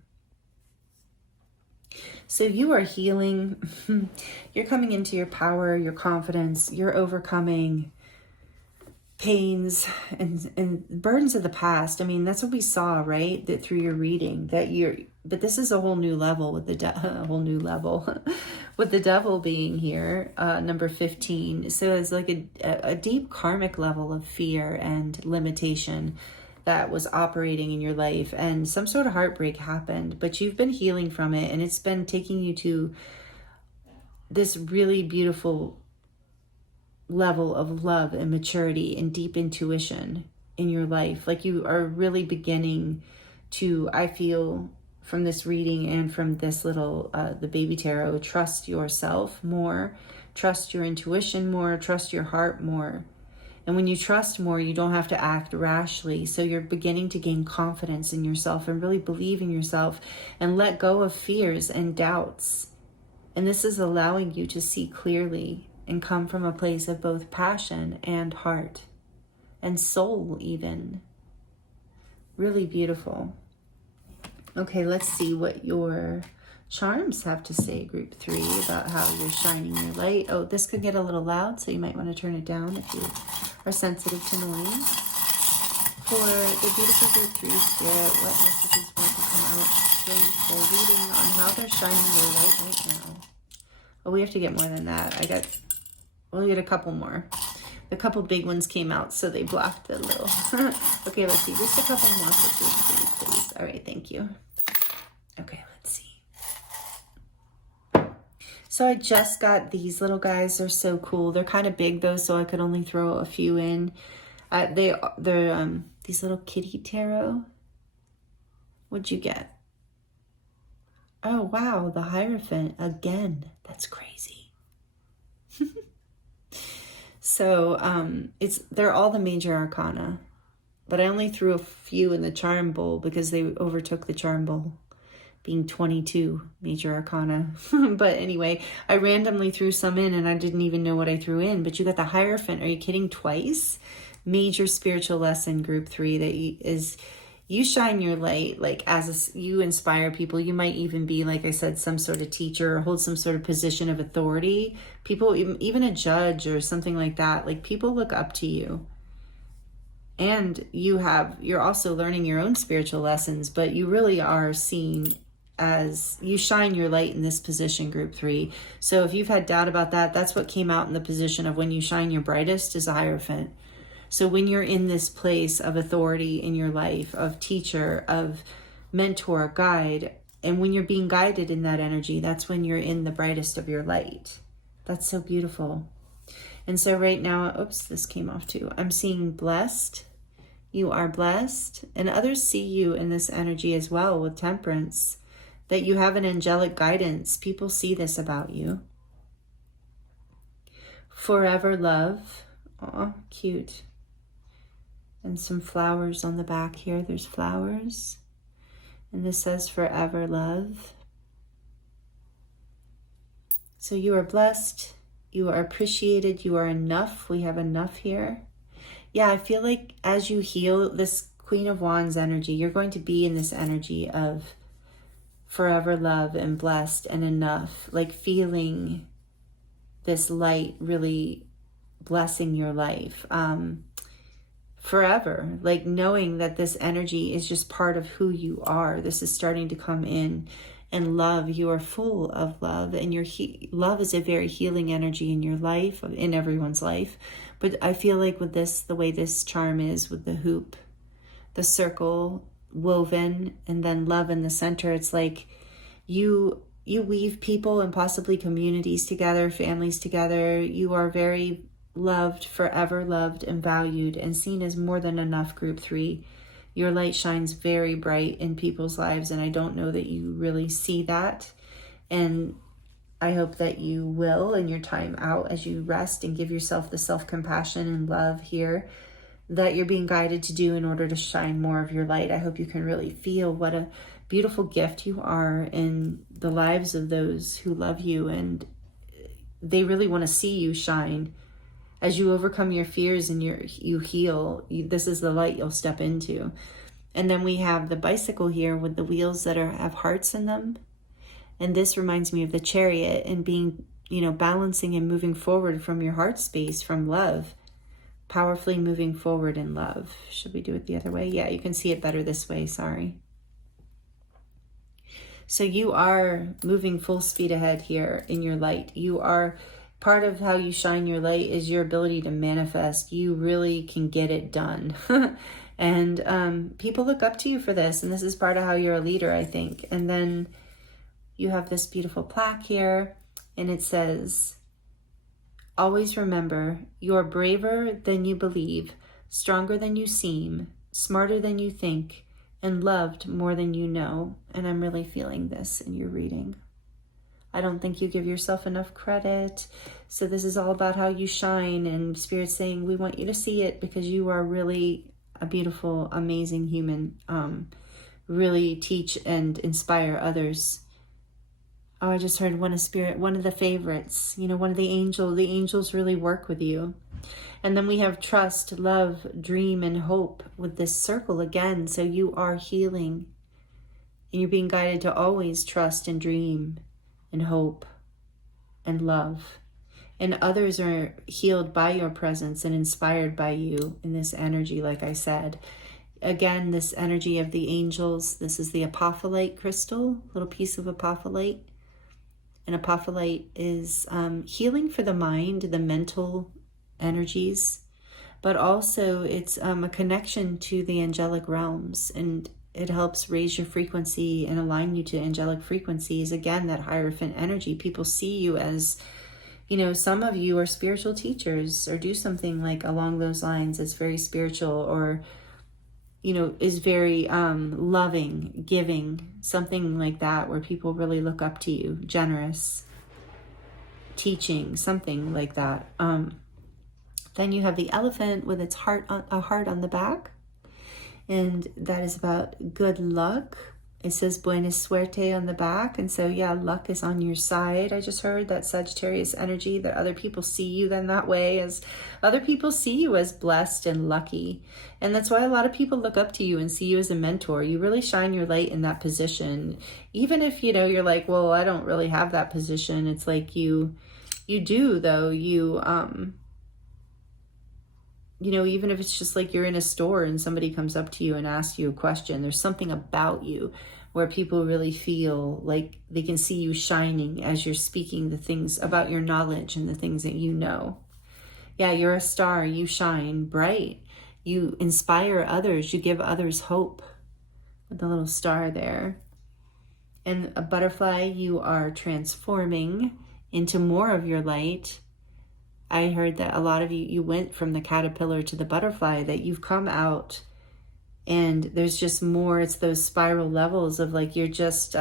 So you are healing. You're coming into your power, your confidence. You're overcoming pains and burdens of the past. I mean, that's what we saw, right? That through your reading, but this is a whole new level with a whole new level with the devil being here, number 15. So it's like a deep karmic level of fear and limitation that was operating in your life, and some sort of heartbreak happened, but you've been healing from it, and it's been taking you to this really beautiful level of love and maturity and deep intuition in your life. Like you are really beginning to, I feel from this reading and from this little, the baby tarot, trust yourself more, trust your intuition more, trust your heart more. And when you trust more, you don't have to act rashly. So you're beginning to gain confidence in yourself and really believe in yourself and let go of fears and doubts. And this is allowing you to see clearly and come from a place of both passion and heart and soul even. Really beautiful. Okay, let's see what your charms have to say, group 3, about how you're shining your light. Oh, this could get a little loud, so you might want to turn it down if you are sensitive to noise. For the beautiful group 3 spirit, what messages want to come out for the reading on how they're shining their light right now? Oh, we have to get more than that. We'll get a couple more. The couple big ones came out, so they blocked the little. Okay, let's see. Just a couple more messages, please. All right, thank you. Okay, let's see. So I just got these little guys. They're so cool. They're kind of big though, so I could only throw a few in. They're these little kitty tarot. What'd you get? Oh wow, the Hierophant again. That's crazy. So they're all the major arcana, but I only threw a few in the charm bowl because they overtook the charm bowl, being 22 major arcana. But anyway, I randomly threw some in and I didn't even know what I threw in. But you got the Hierophant. Are you kidding? Twice? Major spiritual lesson, group 3, that you shine your light, like you inspire people. You might even be, like I said, some sort of teacher or hold some sort of position of authority. People, even a judge or something like that, like people look up to you. And you're also learning your own spiritual lessons, but you really are seen as, you shine your light in this position, group 3. So if you've had doubt about that, that's what came out in the position of when you shine your brightest is a Hierophant. So when you're in this place of authority in your life, of teacher, of mentor, guide, and when you're being guided in that energy, that's when you're in the brightest of your light. That's so beautiful. And so right now, oops, this came off too. I'm seeing blessed. You are blessed. And others see you in this energy as well with Temperance, that you have an angelic guidance. People see this about you. Forever love. Aw, cute. And some flowers on the back here. There's flowers. And this says forever love. So you are blessed. You are appreciated. You are enough. We have enough here. Yeah, I feel like as you heal this Queen of Wands energy, you're going to be in this energy of forever love and blessed and enough. Like feeling this light really blessing your life. Forever, like knowing that this energy is just part of who you are. This is starting to come in, and love, you are full of love, and your love is a very healing energy in your life, in everyone's life. But I feel like with this, the way this charm is with the hoop, the circle woven, and then love in the center, it's like you weave people and possibly communities together, families together. You are very loved, forever loved and valued and seen as more than enough, group 3. Your light shines very bright in people's lives, and I don't know that you really see that. And I hope that you will in your time out, as you rest and give yourself the self-compassion and love here that you're being guided to do in order to shine more of your light. I hope you can really feel what a beautiful gift you are in the lives of those who love you, and they really want to see you shine. As you overcome your fears and you heal, this is the light you'll step into. And then we have the bicycle here with the wheels that have hearts in them. And this reminds me of the Chariot and being, balancing and moving forward from your heart space, from love. powerfully moving forward in love. Should we do it the other way? Yeah, you can see it better this way, sorry. So you are moving full speed ahead here in your light. You are, part of how you shine your light is your ability to manifest. You really can get it done. And people look up to you for this. And this is part of how you're a leader, I think. And then you have this beautiful plaque here. And it says, always remember, you're braver than you believe, stronger than you seem, smarter than you think, and loved more than you know. And I'm really feeling this in your reading. I don't think you give yourself enough credit. So this is all about how you shine, and Spirit's saying, we want you to see it because you are really a beautiful, amazing human. Really teach and inspire others. Oh, I just heard one of Spirit, one of the favorites, you know, one of the angels really work with you. And then we have trust, love, dream, and hope with this circle again. So you are healing, and you're being guided to always trust and dream and hope and love. And others are healed by your presence and inspired by you in this energy, like I said. Again, this energy of the angels. This is the apophyllite crystal, little piece of apophyllite. And apophyllite is healing for the mind, the mental energies, but also it's a connection to the angelic realms, and it helps raise your frequency and align you to angelic frequencies. Again, that Hierophant energy. People see you as, you know, some of you are spiritual teachers or do something like along those lines. It's very spiritual, or, you know, is very loving, giving, something like that, where people really look up to you, generous, teaching, something like that. Then you have the elephant with its heart on, a heart on the back, and that is about good luck. It says buena suerte on the back, and so yeah, luck is on your side. I just heard that Sagittarius energy, that other people see you then that way, as other people see you as blessed and lucky. And that's why a lot of people look up to you and see you as a mentor. You really shine your light in that position. Even if, you know, you're like, well, I don't really have that position. It's like you do, though. You know, even if it's just like you're in a store and somebody comes up to you and asks you a question, there's something about you where people really feel like they can see you shining as you're speaking the things about your knowledge and the things that you know. Yeah, you're a star. You shine bright. You inspire others. You give others hope with the little star there. And a butterfly, you are transforming into more of your light. I heard that a lot of you went from the caterpillar to the butterfly, that you've come out and there's just more. It's those spiral levels of like, you're just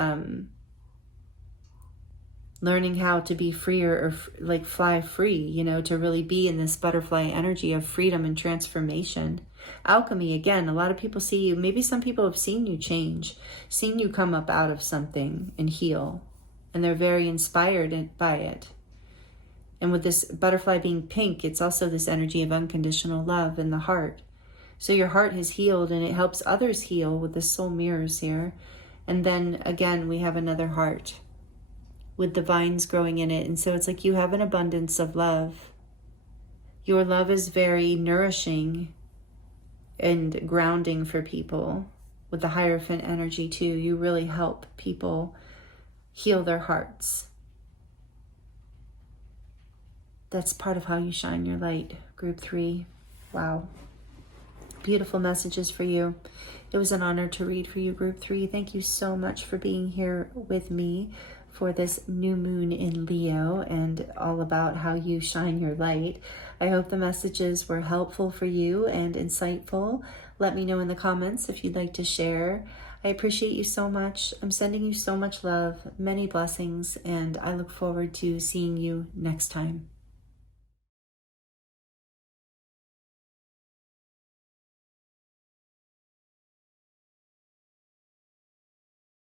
learning how to be freer, or like fly free, you know, to really be in this butterfly energy of freedom and transformation. Alchemy, again, a lot of people see you. Maybe some people have seen you change, seen you come up out of something and heal, and they're very inspired by it. And with this butterfly being pink, it's also this energy of unconditional love in the heart. So your heart has healed, and it helps others heal with the soul mirrors here. And then again, we have another heart with the vines growing in it. And so it's like you have an abundance of love. Your love is very nourishing and grounding for people. With the Hierophant energy too, you really help people heal their hearts. That's part of how you shine your light. Group 3. Wow. Beautiful messages for you. It was an honor to read for you, Group 3. Thank you so much for being here with me for this new moon in Leo, and all about how you shine your light. I hope the messages were helpful for you and insightful. Let me know in the comments if you'd like to share. I appreciate you so much. I'm sending you so much love, many blessings, and I look forward to seeing you next time.